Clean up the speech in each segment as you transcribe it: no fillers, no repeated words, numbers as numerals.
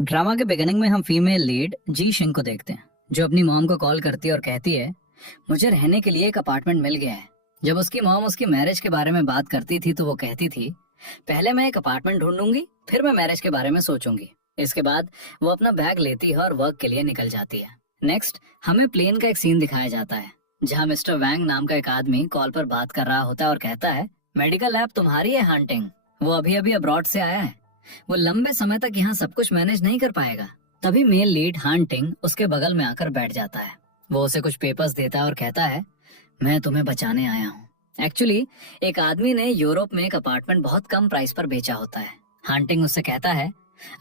Drama के beginning में हम फीमेल लीड जी शिंग को देखते हैं, जो अपनी मॉम को कॉल करती है और कहती है मुझे रहने के लिए एक अपार्टमेंट मिल गया है। जब उसकी मॉम उसकी मैरिज के बारे में बात करती थी तो वो कहती थी पहले मैं एक अपार्टमेंट ढूंढूंगी, फिर मैं मैरिज के बारे में सोचूंगी। इसके बाद वो अपना बैग लेती है और वर्क के लिए निकल जाती है। नेक्स्ट हमें प्लेन का एक सीन दिखाया जाता है, जहाँ मिस्टर वैंग नाम का एक आदमी कॉल पर बात कर रहा होता है और कहता है मेडिकल लैब तुम्हारी है हंटिंग, वो अभी अभी अब्रॉड से आया है, वो लंबे समय तक यहाँ सब कुछ मैनेज नहीं कर पाएगा। तभी मेल लीड हांटिंग उसके बगल में आकर बैठ जाता है। वो उसे कुछ पेपर्स देता है और कहता है मैं तुम्हें बचाने आया हूँ। एक्चुअली एक आदमी ने यूरोप में एक अपार्टमेंट बहुत कम प्राइस पर बेचा होता है। हांटिंग उससे कहता है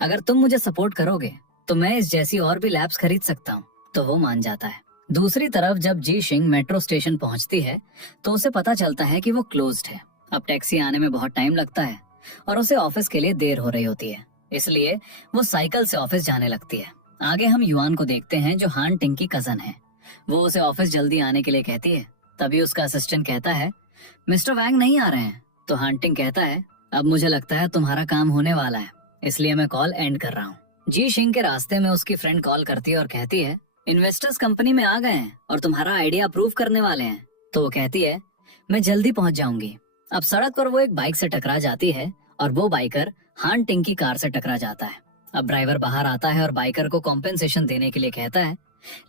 अगर तुम मुझे सपोर्ट करोगे तो मैं इस जैसी और भी लैब्स खरीद सकता हूँ। तो वो मान जाता है। दूसरी तरफ जब जी शिंग मेट्रो स्टेशन पहुंचती है तो उसे पता चलता है कि वो क्लोज्ड है। अब टैक्सी आने में बहुत टाइम लगता है और उसे ऑफिस के लिए देर हो रही होती है, इसलिए वो साइकिल से ऑफिस जाने लगती है। आगे हम युआन को देखते हैं जो हान टिंग की कजन है। वो उसे ऑफिस जल्दी आने के लिए कहती है। तभी उसका असिस्टेंट कहता है मिस्टर वैंग नहीं आ रहे हैं। तो हान टिंग कहता है अब मुझे लगता है तुम्हारा काम होने वाला है, इसलिए मैं कॉल एंड कर रहा हूँ। जी शिंग के रास्ते में उसकी फ्रेंड कॉल करती है और कहती है इन्वेस्टर्स कंपनी में आ गए हैं और तुम्हारा आइडिया अप्रूव करने वाले हैं। तो वो कहती है मैं जल्दी पहुंच जाऊंगी। अब सड़क पर वो एक बाइक से टकरा जाती है और वो बाइकर हान टिंग की कार से टकरा जाता है। अब ड्राइवर बाहर आता है और बाइकर को कॉम्पेंसेशन देने के लिए कहता है,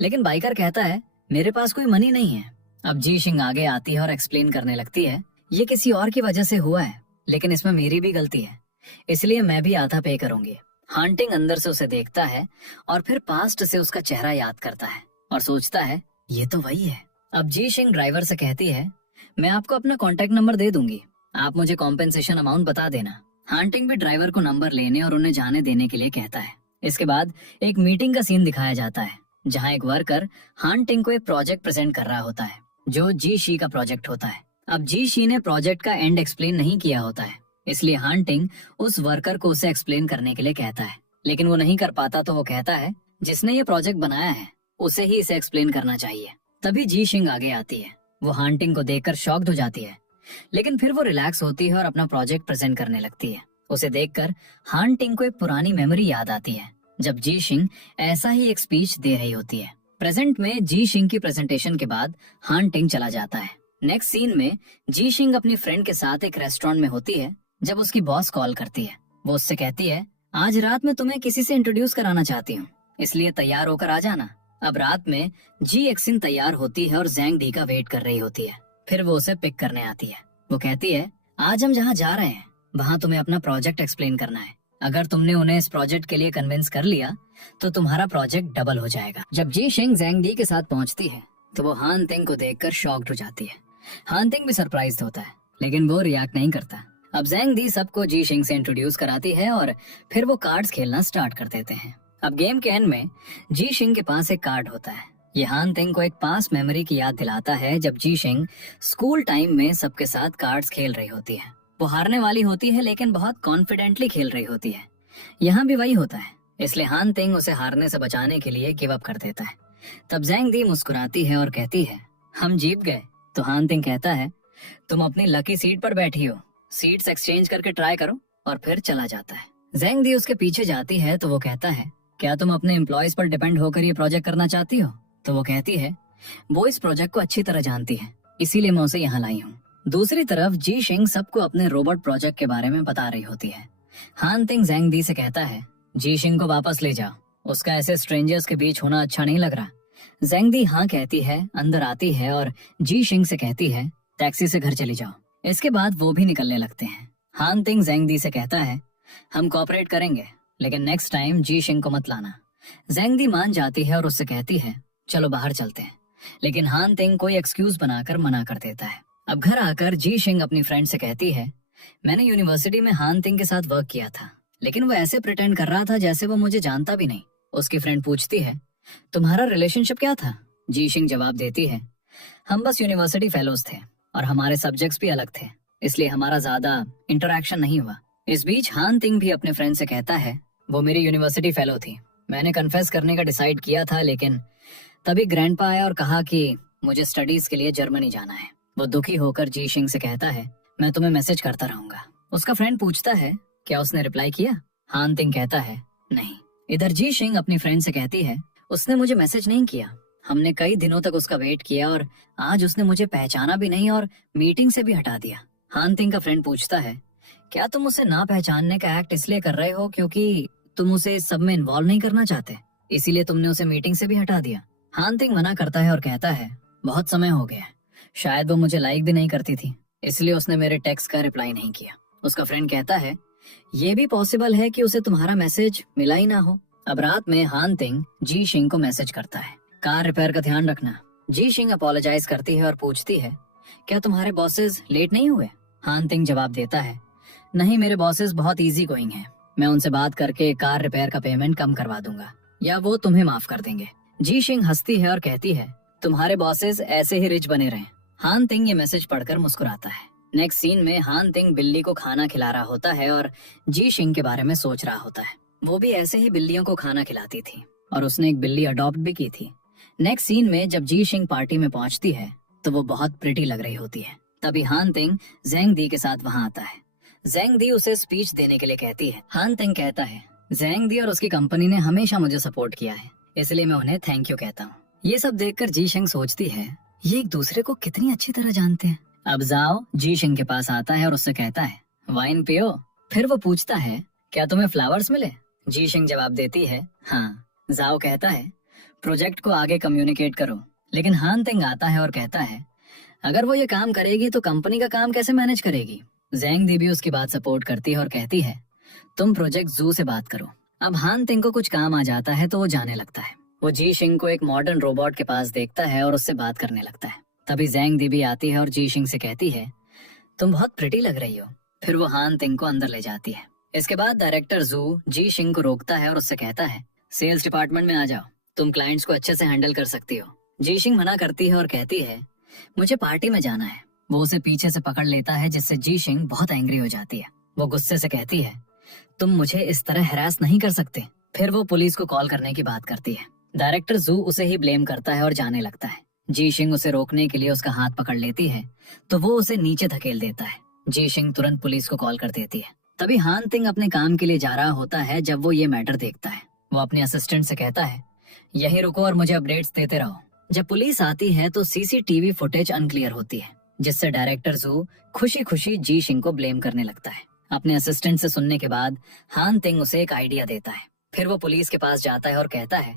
लेकिन बाइकर कहता है मेरे पास कोई मनी नहीं है। अब जी शिंग आगे आती है और एक्सप्लेन करने लगती है ये किसी और की वजह से हुआ है, लेकिन इसमें मेरी भी गलती है, इसलिए मैं भी आधा पे करूंगी। हान टिंग अंदर से उसे देखता है और फिर पास्ट से उसका चेहरा याद करता है और सोचता है ये तो वही है। अब जी शिंग ड्राइवर से कहती है मैं आपको अपना कॉन्टेक्ट नंबर दे दूंगी, आप मुझे कॉम्पेंसेशन अमाउंट बता देना। हांटिंग भी ड्राइवर को नंबर लेने और उन्हें जाने देने के लिए कहता है। इसके बाद एक मीटिंग का सीन दिखाया जाता है, जहां एक वर्कर हांटिंग को एक प्रोजेक्ट प्रेजेंट कर रहा होता है, जो जी शी का प्रोजेक्ट होता है। अब जी शी ने प्रोजेक्ट का एंड एक्सप्लेन नहीं किया होता है, इसलिए हांटिंग उस वर्कर को उसे एक्सप्लेन करने के लिए कहता है, लेकिन वो नहीं कर पाता। तो वो कहता है जिसने ये प्रोजेक्ट बनाया है उसे ही इसे एक्सप्लेन करना चाहिए। तभी जी शिंग आगे आती है। वो हांटिंग को देखकर शॉक्ड हो जाती है, लेकिन फिर वो रिलैक्स होती है और अपना प्रोजेक्ट प्रेजेंट करने लगती है। उसे देखकर हान टिंग को एक पुरानी मेमोरी याद आती है, जब जी शिंग ऐसा ही एक स्पीच दे रही होती है। प्रेजेंट में जी शिंग की प्रेजेंटेशन के बाद हान टिंग चला जाता है। नेक्स्ट सीन में जी शिंग अपनी फ्रेंड के साथ एक रेस्टोरेंट में होती है, जब उसकी बॉस कॉल करती है। वो उससे कहती है आज रात में तुम्हें किसी से इंट्रोड्यूस कराना चाहती हूँ, इसलिए तैयार होकर आ जाना। अब रात में जी एक्सिन तैयार होती है और जैंग डी का वेट कर रही होती है। फिर वो उसे पिक करने आती है। वो कहती है आज हम जहाँ जा रहे हैं वहाँ तुम्हें अपना प्रोजेक्ट एक्सप्लेन करना है। अगर तुमने उन्हें इस प्रोजेक्ट के लिए कन्विंस कर लिया तो तुम्हारा प्रोजेक्ट डबल हो जाएगा। जब जी शिंग जैंग डी के साथ पहुँचती है तो वो हान तिंग को देखकर शॉक्ड हो जाती है। हान तिंग भी सरप्राइज्ड होता है, लेकिन वो रिएक्ट नहीं करता। अब जैंग डी सबको जी शिंग से इंट्रोड्यूस कराती है और फिर वो कार्ड्स खेलना स्टार्ट कर देते हैं। अब गेम के एंड में जी शिंग के पास एक कार्ड होता है। ये हान तिंग को एक पास मेमोरी की याद दिलाता है, जब जी शिंग स्कूल टाइम में सबके साथ कार्ड्स खेल रही होती है। वो हारने वाली होती है, लेकिन बहुत कॉन्फिडेंटली खेल रही होती है। यहाँ भी वही होता है, इसलिए हान तिंग उसे हारने से बचाने के लिए गिव अप कर देता है। तब जैंग दी मुस्कुराती है और कहती है हम जीत गए। तो हान तिंग कहता है तुम अपनी लकी सीट पर बैठी हो, सीट्स एक्सचेंज करके ट्राई करो, और फिर चला जाता है। जैंग दी उसके पीछे जाती है तो वो कहता है क्या तुम अपने एम्प्लॉयज पर डिपेंड होकर ये प्रोजेक्ट करना चाहती हो? तो वो कहती है वो इस प्रोजेक्ट को अच्छी तरह जानती है, इसीलिए मैं उसे यहाँ लाई हूँ। दूसरी तरफ जी शिंग सबको अपने रोबोट प्रोजेक्ट के बारे में बता रही होती है। हान तिंग जैंग दी से कहता है जी शिंग को वापस ले जाओ, उसका ऐसे स्ट्रेंजर्स के बीच होना अच्छा नहीं लग रहा। जैंग दी हाँ कहती है, अंदर आती है और जी शिंग से कहती है टैक्सी से घर चली जाओ। इसके बाद वो भी निकलने लगते हैं। हान तिंग जैंग दी से कहता है हम कोऑपरेट करेंगे, लेकिन नेक्स्ट टाइम जी शिंग को मत लाना। जैंग दी मान जाती है और उससे कहती है चलो बाहर चलते हैं, लेकिन हान तिंग कोई एक्सक्यूज बनाकर मना कर देता है। अब घर आकर जी शिंग अपनी फ्रेंड से कहती है मैंने यूनिवर्सिटी में हान तिंग के साथ वर्क किया था, लेकिन वो ऐसे प्रिटेंड कर रहा था जैसे वो मुझे जानता भी नहीं। उसकी फ्रेंड पूछती है तुम्हारा रिलेशनशिप क्या था? जी शिंग जवाब देती है हम बस यूनिवर्सिटी फेलोज थे और हमारे सब्जेक्ट्स भी अलग थे, इसलिए हमारा ज्यादा इंटरेक्शन नहीं हुआ। इस बीच हान तिंग भी अपने फ्रेंड से कहता है वो मेरी यूनिवर्सिटी फेलो थी, मैंने कन्फेस करने का डिसाइड किया था, लेकिन तभी ग्रैंडपा आया और कहा कि मुझे स्टडीज के लिए जर्मनी जाना है। वो दुखी होकर जी शिंग से कहता है मैं तुम्हें मैसेज करता रहूंगा। उसका फ्रेंड पूछता है क्या उसने रिप्लाई किया? हान तिंग कहता है नहीं, इधर जी शिंग अपनी फ्रेंड से कहती है, उसने मुझे मैसेज नहीं किया। हमने कई दिनों तक उसका वेट किया और आज उसने मुझे पहचाना भी नहीं और मीटिंग से भी हटा दिया। हान तिंग का फ्रेंड पूछता है, क्या तुम उसे ना पहचानने का एक्ट इसलिए कर रहे हो क्योंकि तुम उसे इस सब में इन्वॉल्व नहीं करना चाहते, इसीलिए तुमने उसे मीटिंग से भी हटा दिया? हान तिंग मना करता है और कहता है, बहुत समय हो गया है, शायद वो मुझे लाइक भी नहीं करती थी, इसलिए उसने मेरे टेक्स्ट का रिप्लाई नहीं किया। उसका फ्रेंड कहता है, ये भी पॉसिबल है कि उसे तुम्हारा मैसेज मिला ही ना हो। अब रात में हान तिंग जी शिंग को मैसेज करता है, कार रिपेयर का ध्यान रखना। जी शिंग अपोलोजाइज करती है और पूछती है, क्या तुम्हारे बॉसेस लेट नहीं हुए? हान तिंग जवाब देता है, नहीं, मेरे बॉसेस बहुत इजी गोइंग हैं, मैं उनसे बात करके कार रिपेयर का पेमेंट कम करवा दूंगा या वो तुम्हें माफ कर देंगे। जी शिंग हंसती है और कहती है, तुम्हारे बॉसेस ऐसे ही रिच बने रहें। हान तिंग ये मैसेज पढ़कर मुस्कुराता है। नेक्स्ट सीन में हान तिंग बिल्ली को खाना खिला रहा होता है और जी शिंग के बारे में सोच रहा होता है। वो भी ऐसे ही बिल्लियों को खाना खिलाती थी और उसने एक बिल्ली अडॉप्ट भी की थी। नेक्स्ट सीन में जब जी शिंग पार्टी में पहुंचती है तो वो बहुत प्रिटी लग रही होती है। तभी हान तिंग जेंग दी के साथ वहां आता है। जेंग दी उसे स्पीच देने के लिए कहती है। हान तिंग कहता है, जेंग दी और उसकी कंपनी ने हमेशा मुझे सपोर्ट किया है, इसलिए मैं उन्हें थैंक यू कहता हूँ। ये सब देखकर जी शिंग सोचती है, ये एक दूसरे को कितनी अच्छी तरह जानते हैं। अब जाओ जी शिंग के पास आता है और उससे कहता है, वाइन पियो। फिर वो पूछता है, क्या तुम्हें फ्लावर्स मिले? जी शिंग जवाब देती है, हाँ। जाओ कहता है, प्रोजेक्ट को आगे कम्युनिकेट करो। लेकिन हान तिंग आता है और कहता है, अगर वो ये काम करेगी तो कंपनी का काम कैसे मैनेज करेगी? जेंग दी भी उसकी बात सपोर्ट करती है और कहती है, तुम प्रोजेक्ट जू से बात करो। अब हान तिंग को कुछ काम आ जाता है तो वो जाने लगता है। वो जी शिंग को एक मॉडर्न रोबोट के पास देखता है और उससे बात करने लगता है। तभी जेंग दी भी आती है और जी शिंग से कहती है, तुम बहुत प्रिटी लग रही हो। फिर वो हान तिंग को अंदर ले जाती है। इसके बाद डायरेक्टर जू जी शिंग को रोकता है और उससे कहता है, सेल्स डिपार्टमेंट में आ जाओ, तुम क्लाइंट्स को अच्छे से हैंडल कर सकती हो। जी शिंग मना करती है और कहती है, मुझे पार्टी में जाना है। वो उसे पीछे से पकड़ लेता है जिससे जी शिंग बहुत एंग्री हो जाती है। वो गुस्से से कहती है, तुम मुझे इस तरह हैरास नहीं कर सकते। फिर वो पुलिस को कॉल करने की बात करती है। डायरेक्टर जू उसे ही ब्लेम करता है और जाने लगता है। जी शिंग उसे रोकने के लिए उसका हाथ पकड़ लेती है तो वो उसे नीचे धकेल देता है। जी शिंग तुरंत पुलिस को कॉल कर देती है। तभी हान तिंग अपने काम के लिए जा रहा होता है जब वो ये मैटर देखता है। वो अपने असिस्टेंट से कहता है, यहीं रुको और मुझे अपडेट्स देते रहो। जब पुलिस आती है तो सीसीटीवी फुटेज अनक्लियर होती है, जिससे डायरेक्टर जू खुशी खुशी जी शिंग को ब्लेम करने लगता है। अपने असिस्टेंट से सुनने के बाद हान तिंग उसे एक आइडिया देता है। फिर वो पुलिस के पास जाता है और कहता है,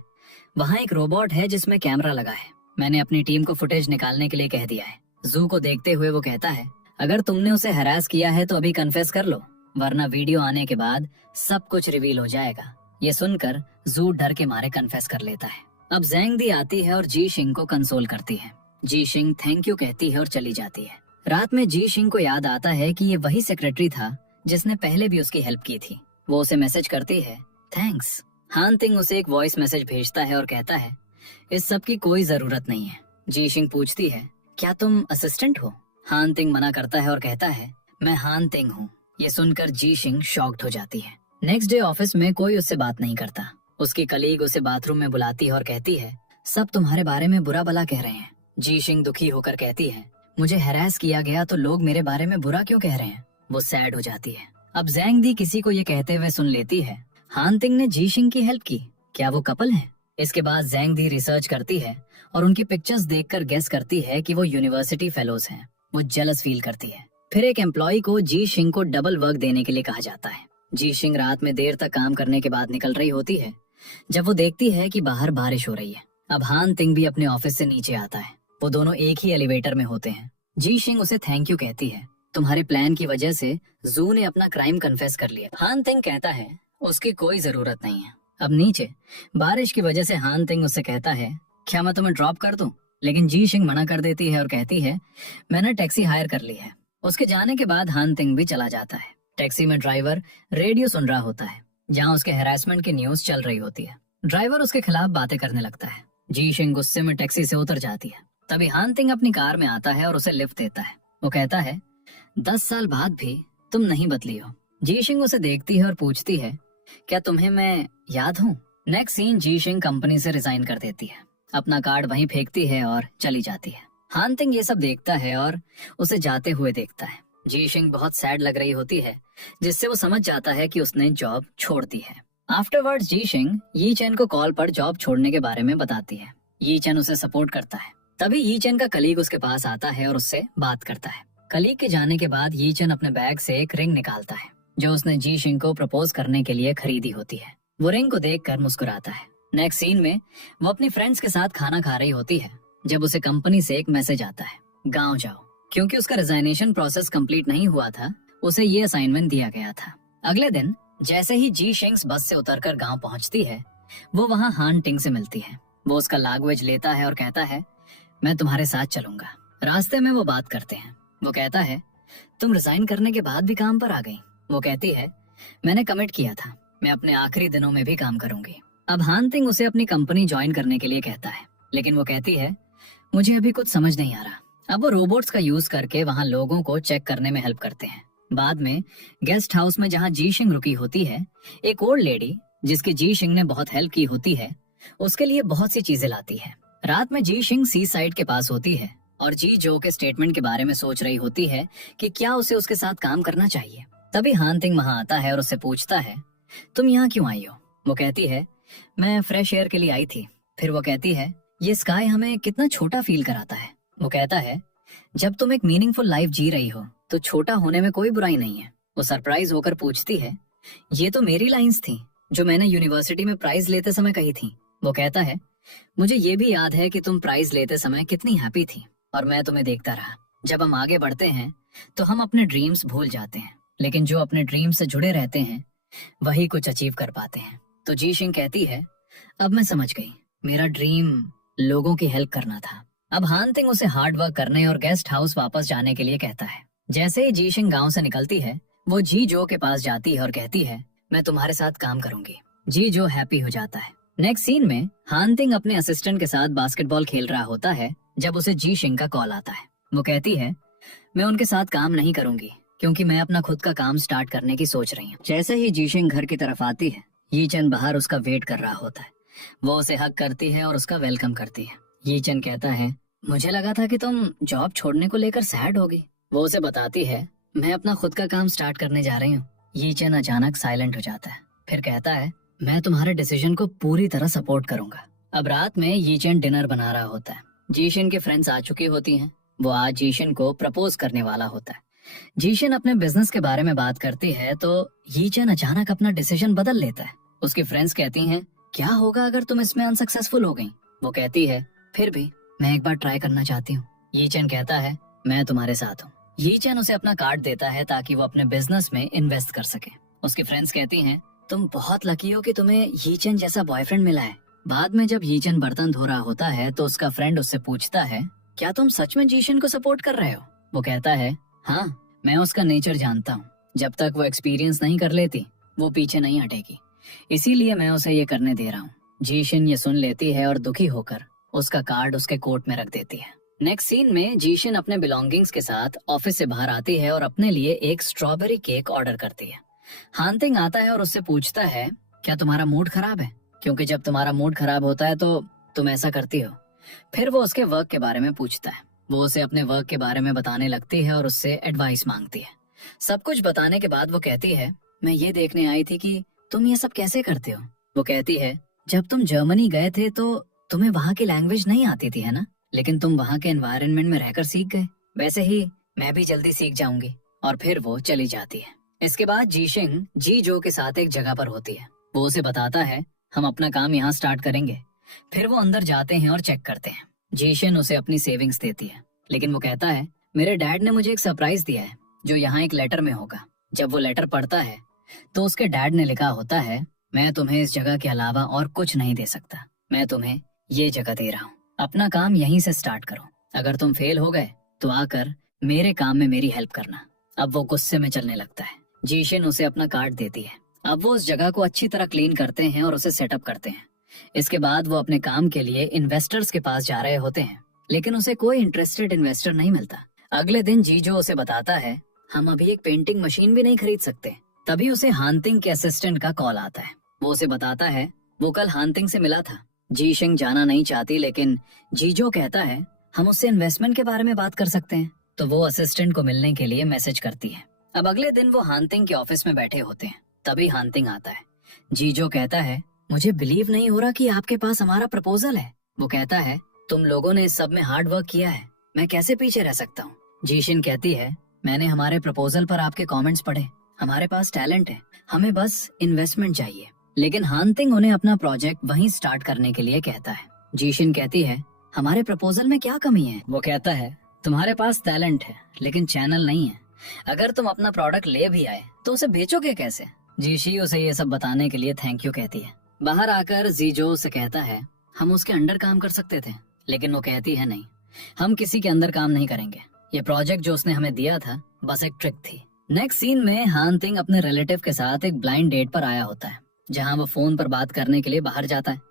वहाँ एक रोबोट है जिसमें कैमरा लगा है, मैंने अपनी टीम को फुटेज निकालने के लिए कह दिया है। जू को देखते हुए वो कहता है, अगर तुमने उसे हरास किया है तो अभी कन्फेस कर लो, वरना वीडियो आने के बाद सब कुछ रिवील हो जाएगा। ये सुनकर जू डर के मारे कन्फेस कर लेता है। अब जेंग दी आती है और जी शिंग को कंसोल करती है। जी शिंग थैंक यू कहती है और चली जाती है। रात में जी शिंग को याद आता है कि ये वही सेक्रेटरी था जिसने पहले भी उसकी हेल्प की थी। वो उसे मैसेज करती है, थैंक्स। हान तिंग उसे एक वॉइस मैसेज भेजता है और कहता है, इस सब की कोई जरूरत नहीं है। जी शिंग पूछती है, क्या तुम असिस्टेंट हो? हान तिंग मना करता है और कहता है, मैं हान तिंग हूँ। ये सुनकर जी शिंग शॉक्ड हो जाती है। नेक्स्ट डे ऑफिस में कोई उससे बात नहीं करता। उसकी कलीग उसे बाथरूम में बुलाती है और कहती है, सब तुम्हारे बारे में बुरा भला कह रहे हैं। जी शिंग दुखी होकर कहती है, मुझे हैरास किया गया तो लोग मेरे बारे में बुरा क्यों कह रहे हैं? वो सैड हो जाती है। अब जेंग दी किसी को ये कहते हुए सुन लेती है, हान तिंग ने जी शिंग की हेल्प की, क्या वो कपल है? इसके बाद जेंग दी रिसर्च करती है और उनकी पिक्चर्स देखकर गेस करती है कि वो यूनिवर्सिटी फेलोज हैं। वो जेलस फील करती है। फिर एक एम्प्लॉय को जी शिंग को डबल वर्क देने के लिए कहा जाता है। जी शिंग रात में देर तक काम करने के बाद निकल रही होती है जब वो देखती है कि बाहर बारिश हो रही है। अब हान तिंग भी अपने ऑफिस से नीचे आता है। वो दोनों एक ही एलिवेटर में होते हैं। जी शिंग उसे थैंक यू कहती है, तुम्हारे प्लान की वजह से जू ने अपना क्राइम कन्फेस कर लिया। हान तिंग कहता है, उसकी कोई जरूरत नहीं है। अब नीचे बारिश की वजह से हान तिंग उससे कहता है, क्या मैं तुम्हें ड्रॉप कर दूं? लेकिन जी शिंग मना कर देती है और कहती है, मैंने टैक्सी हायर कर ली है। उसके जाने के बाद हान तिंग भी चला जाता है। टैक्सी में ड्राइवर रेडियो सुन रहा होता है जहाँ उसके हैरेसमेंट की न्यूज चल रही होती है। ड्राइवर उसके खिलाफ बातें करने लगता है। जी शिंग गुस्से में टैक्सी से उतर जाती है। तभी हान तिंग अपनी कार में आता है और उसे लिफ्ट देता है। वो कहता है, 10 साल बाद भी तुम नहीं बदली हो। जी शिंग उसे देखती है और पूछती है, क्या तुम्हें मैं याद हूँ? नेक्स्ट सीन, जी शिंग कंपनी से रिजाइन कर देती है, अपना कार्ड वहीं फेंकती है और चली जाती है। हान तिंग ये सब देखता है और उसे जाते हुए देखता है। जी शिंग बहुत सैड लग रही होती है, जिससे वो समझ जाता है कि उसने जॉब छोड़ दी है। आफ्टरवर्ड्स जी शिंग यी चेन को कॉल पर जॉब छोड़ने के बारे में बताती है। यी चेन उसे सपोर्ट करता है। तभी यी चेन का कलीग उसके पास आता है और उससे बात करता है। कलीग के जाने के बाद यी चेन अपने बैग से एक रिंग निकालता है जो उसने जी शिंग को प्रपोज करने के लिए खरीदी होती है। वो रिंग को देखकर मुस्कुराता है। नेक्स्ट सीन में वो अपनी फ्रेंड्स के साथ खाना खा रही होती है जब उसे कंपनी से एक मैसेज आता है, गांव जाओ। क्योंकि उसका रिजाइनेशन प्रोसेस कंप्लीट नहीं हुआ था, उसे ये असाइनमेंट दिया गया था। अगले दिन जैसे ही जी शिंग्स बस से उतरकर गांव पहुंचती है, वो वहां हान टिंग से मिलती है। वो उसका लैंग्वेज लेता है और कहता है, मैं तुम्हारे साथ चलूंगा। रास्ते में वो बात करते हैं। वो कहता है, तुम रिजाइन करने के बाद भी काम पर आ गई। वो कहती है, मैंने कमिट किया था, मैं अपने आखिरी दिनों में भी काम करूंगी। अब हान तिंग उसे अपनी कंपनी ज्वाइन करने के लिए कहता है, लेकिन वो कहती है, मुझे अभी कुछ समझ नहीं आ रहा। अब वो रोबोट्स का यूज करके वहाँ लोगों को चेक करने में हेल्प करते हैं। बाद में गेस्ट हाउस में जहाँ जी शिंग रुकी होती है, एक ओल्ड लेडी जिसकी जी शिंग ने बहुत हेल्प की होती है, उसके लिए बहुत सी चीजें लाती है। रात में जी शिंग सी साइड के पास होती है और जी जो के स्टेटमेंट के बारे में सोच रही होती है कि क्या उसे उसके साथ काम करना चाहिए। तभी हान तिंग वहाँ आता है और उससे पूछता है, तुम यहाँ क्यों आई हो? वो कहती है, मैं फ्रेश एयर के लिए आई थी। फिर वो कहती है, ये स्काई हमें कितना छोटा फील कराता है। वो कहता है, जब तुम एक मीनिंगफुल लाइफ जी रही हो तो छोटा होने में कोई बुराई नहीं है। वो सरप्राइज होकर पूछती है, ये तो मेरी लाइंस थी जो मैंने यूनिवर्सिटी में प्राइज लेते समय कही थी। वो कहता है, मुझे ये भी याद है कि तुम प्राइज लेते समय कितनी हैप्पी थी और मैं तुम्हें देखता रहा। जब हम आगे बढ़ते हैं तो हम अपने ड्रीम्स भूल जाते हैं, लेकिन जो अपने ड्रीम्स से जुड़े रहते हैं वही कुछ अचीव कर पाते हैं। तो जी शिंग कहती है, अब मैं समझ गई, मेरा ड्रीम लोगों की हेल्प करना था। अब हान तिंग उसे हार्ड वर्क करने और गेस्ट हाउस वापस जाने के लिए कहता है। जैसे ही जी शिंग गांव से निकलती है, वो जी जो के पास जाती है और कहती है, मैं तुम्हारे साथ काम करूंगी। जी जो हैप्पी हो जाता है। नेक्स्ट सीन में हान तिंग अपने असिस्टेंट के साथ बास्केटबॉल खेल रहा होता है जब उसे जी शिंग का कॉल आता है। वो कहती है, मैं उनके साथ काम नहीं करूंगी क्योंकि मैं अपना खुद का काम स्टार्ट करने की सोच रही हूँ। जैसे ही जी शिंग घर की तरफ आती है, यी चेन बाहर उसका वेट कर रहा होता है। वो उसे हक करती है और उसका वेलकम करती है। यी चेन कहता है, मुझे लगा था कि तुम जॉब छोड़ने को लेकर सैड होगी। वो उसे बताती है, मैं अपना खुद का काम स्टार्ट करने जा रही हूँ। यी चेन अचानक साइलेंट हो जाता है, फिर कहता है, मैं तुम्हारे डिसीजन को पूरी तरह सपोर्ट करूंगा। अब रात में यी चेन डिनर बना रहा होता है। जीशिन के फ्रेंड्स आ चुकी होती हैं। वो आज जीशिन को प्रपोज करने वाला होता है। जीशिन अपने बिजनेस के बारे में बात करती है तो यी चेन अचानक अपना डिसीजन बदल लेता है। उसकी फ्रेंड्स कहती हैं, क्या होगा अगर तुम इसमें अनसक्सेसफुल हो गई? वो कहती है, फिर भी मैं एक बार ट्राई करना चाहती हूँ। यी चेन कहता है, मैं तुम्हारे साथ हूँ। यी चेन उसे अपना कार्ड देता है ताकि वो अपने बिजनेस में इन्वेस्ट कर सके। उसकी फ्रेंड्स कहती हैं, तुम बहुत लकी हो कि तुम्हें यी चेन जैसा बॉयफ्रेंड मिला है। बाद में जब यी चेन बर्तन धो रहा होता है तो उसका फ्रेंड उससे पूछता है, क्या तुम सच में जीशन को सपोर्ट कर रहे हो? वो कहता है, हाँ, मैं उसका नेचर जानता हूँ। जब तक वो एक्सपीरियंस नहीं कर लेती वो पीछे नहीं हटेगी, इसीलिए मैं उसे ये करने दे रहा हूँ। जीशन ये सुन लेती है और दुखी होकर उसका कार्ड उसके कोट में रख देती है। नेक्स्ट सीन में जीशन अपने बिलोंगिंग्स के साथ ऑफिस से बाहर आती है और अपने लिए एक स्ट्रॉबेरी केक ऑर्डर करती है। हानतिंग आता है और उससे पूछता है, क्या तुम्हारा मूड खराब है? क्योंकि जब तुम्हारा मूड खराब होता है तो तुम ऐसा करती हो। फिर वो उसके वर्क के बारे में पूछता है। वो उसे अपने वर्क के बारे में बताने लगती है और उससे एडवाइस मांगती है। सब कुछ बताने के बाद वो कहती है, मैं ये देखने आई थी कि तुम ये सब कैसे करते हो। वो कहती है, जब तुम जर्मनी गए थे तो तुम्हें वहाँ की लैंग्वेज नहीं आती थी, है ना? लेकिन तुम वहाँ के एनवायरनमेंट में रहकर सीख गए। वैसे ही मैं भी जल्दी सीख जाऊंगी। और फिर वो चली जाती है। इसके बाद जीशिंग जी जो के साथ एक जगह पर होती है। वो उसे बताता है, हम अपना काम यहाँ स्टार्ट करेंगे। फिर वो अंदर जाते हैं और चेक करते हैं। जीशन उसे अपनी सेविंग्स देती है, लेकिन वो कहता है, मेरे डैड ने मुझे एक सरप्राइज दिया है जो यहाँ एक लेटर में होगा। जब वो लेटर पढ़ता है तो उसके डैड ने लिखा होता है, मैं तुम्हें इस जगह के अलावा और कुछ नहीं दे सकता। मैं तुम्हें ये जगह दे रहा हूँ, अपना काम यहीं से स्टार्ट करो। अगर तुम फेल हो गए तो आकर मेरे काम में मेरी हेल्प करना। अब वो गुस्से में चलने लगता है। जीशन उसे अपना कार्ड देती है। अब वो उस जगह को अच्छी तरह क्लीन करते हैं और उसे सेटअप करते हैं। इसके बाद वो अपने काम के लिए इन्वेस्टर्स के पास जा रहे होते हैं, लेकिन उसे कोई इंटरेस्टेड इन्वेस्टर नहीं मिलता। अगले दिन जीजो उसे बताता है, हम अभी एक पेंटिंग मशीन भी नहीं खरीद सकते। तभी उसे हानतिंग के असिस्टेंट का कॉल आता है। वो उसे बताता है, वो कल हानतिंग से मिला था। जीशिंग जाना नहीं चाहती, लेकिन जीजो कहता है, हम उससे इन्वेस्टमेंट के बारे में बात कर सकते हैं। तो वो असिस्टेंट को मिलने के लिए मैसेज करती है। अब अगले दिन वो हानतिंग के ऑफिस में बैठे होते हैं। तभी हानतिंग आता है। जीजो कहता है, मुझे बिलीव नहीं हो रहा कि आपके पास हमारा प्रपोजल है। वो कहता है, तुम लोगों ने इस सब में हार्ड वर्क किया है, मैं कैसे पीछे रह सकता हूँ। जीशिन कहती है, मैंने हमारे प्रपोजल पर आपके कमेंट्स पढ़े, हमारे पास टैलेंट है, हमें बस इन्वेस्टमेंट चाहिए। लेकिन हानतिंग उन्हें अपना प्रोजेक्ट वहीं स्टार्ट करने के लिए कहता है। जीशिन कहती है, हमारे प्रपोजल में क्या कमी है। वो कहता है, तुम्हारे पास टैलेंट है लेकिन चैनल नहीं है, अगर तुम अपना प्रोडक्ट ले भी आए तो उसे बेचोगे कैसे। जीशी उसे ये सब बताने के लिए थैंक यू कहती है। बाहर आकर जीजो उसे कहता है, हम उसके अंडर काम कर सकते थे, लेकिन वो कहती है, नहीं, हम किसी के अंदर काम नहीं करेंगे, ये प्रोजेक्ट जो उसने हमें दिया था बस एक ट्रिक थी। नेक्स्ट सीन में हानतिंग अपने रिलेटिव के साथ एक ब्लाइंड डेट पर आया होता है, जहाँ वो फोन पर बात करने के लिए बाहर जाता है।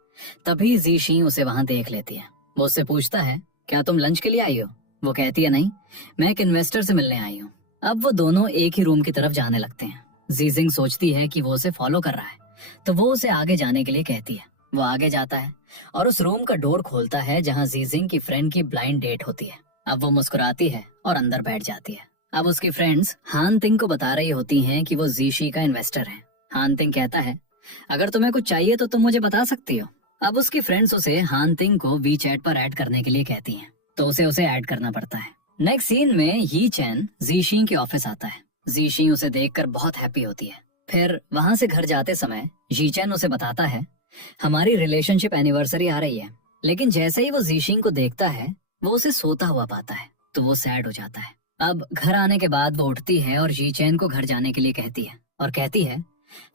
तभी जीशी उसे वहाँ देख लेती है। वो उससे पूछता है, क्या तुम लंच के लिए आई हो। वो कहती है, नहीं, मैं एक इन्वेस्टर से मिलने आई हूँ। अब वो दोनों एक ही रूम की तरफ जाने लगते हैं। जीजिंग सोचती है कि वो उसे फॉलो कर रहा है, तो वो उसे आगे जाने के लिए कहती है। वो आगे जाता है और उस रूम का डोर खोलता है जहाँ जीजिंग की फ्रेंड की ब्लाइंड डेट होती है। अब वो मुस्कुराती है और अंदर बैठ जाती है। अब उसकी फ्रेंड्स हानतिंग को बता रही होती हैं कि वो जीशी का इन्वेस्टर है। हानतिंग कहता है, अगर तुम्हें कुछ चाहिए तो तुम मुझे बता सकती हो। अब उसकी फ्रेंड्स उसे हानतिंग को वीचैट पर ऐड करने के लिए कहती हैं, तो उसे ऐड करना पड़ता है। नेक्स्ट सीन में ही चैन जीशी के ऑफिस आता है। जीशी उसे देखकर बहुत हैप्पी होती है। फिर वहां से घर जाते समय जी चैन उसे बताता है, हमारी रिलेशनशिप एनिवर्सरी आ रही है। लेकिन जैसे ही वो जीशिंग को देखता है वो उसे सोता हुआ पाता है, तो वो सैड हो जाता है। अब घर आने के बाद वो उठती है और जी चैन को घर जाने के लिए कहती है और कहती है,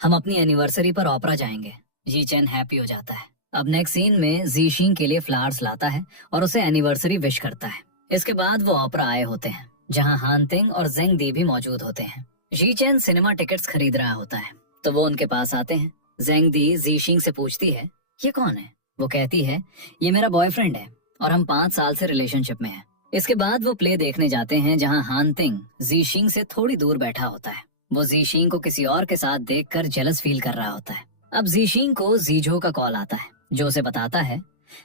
हम अपनी एनिवर्सरी पर ओपेरा जाएंगे। जी चैन हैप्पी हो जाता है। अब नेक्स्ट सीन में जीशिंग के लिए फ्लावर्स लाता है और उसे एनिवर्सरी विश करता है। इसके बाद वो ओपेरा आए होते हैं, जहाँ हानतिंग और जेंग दी भी मौजूद होते हैं। जी चैन सिनेमा टिकट्स खरीद रहा होता है, तो वो उनके पास आते हैं। जेंग दी जीशिंग से पूछती है, ये कौन है। वो कहती है, ये मेरा बॉयफ्रेंड है और हम 5 साल से रिलेशनशिप में हैं। इसके बाद वो प्ले देखने जाते हैं, जहाँ हानतिंग जीशिंग से थोड़ी दूर बैठा होता है। वो जीशिंग को किसी और के साथ देखकर जेलस फील कर रहा होता है। अब जीशिंग को जीजो का कॉल आता है, जो उसे बताता है,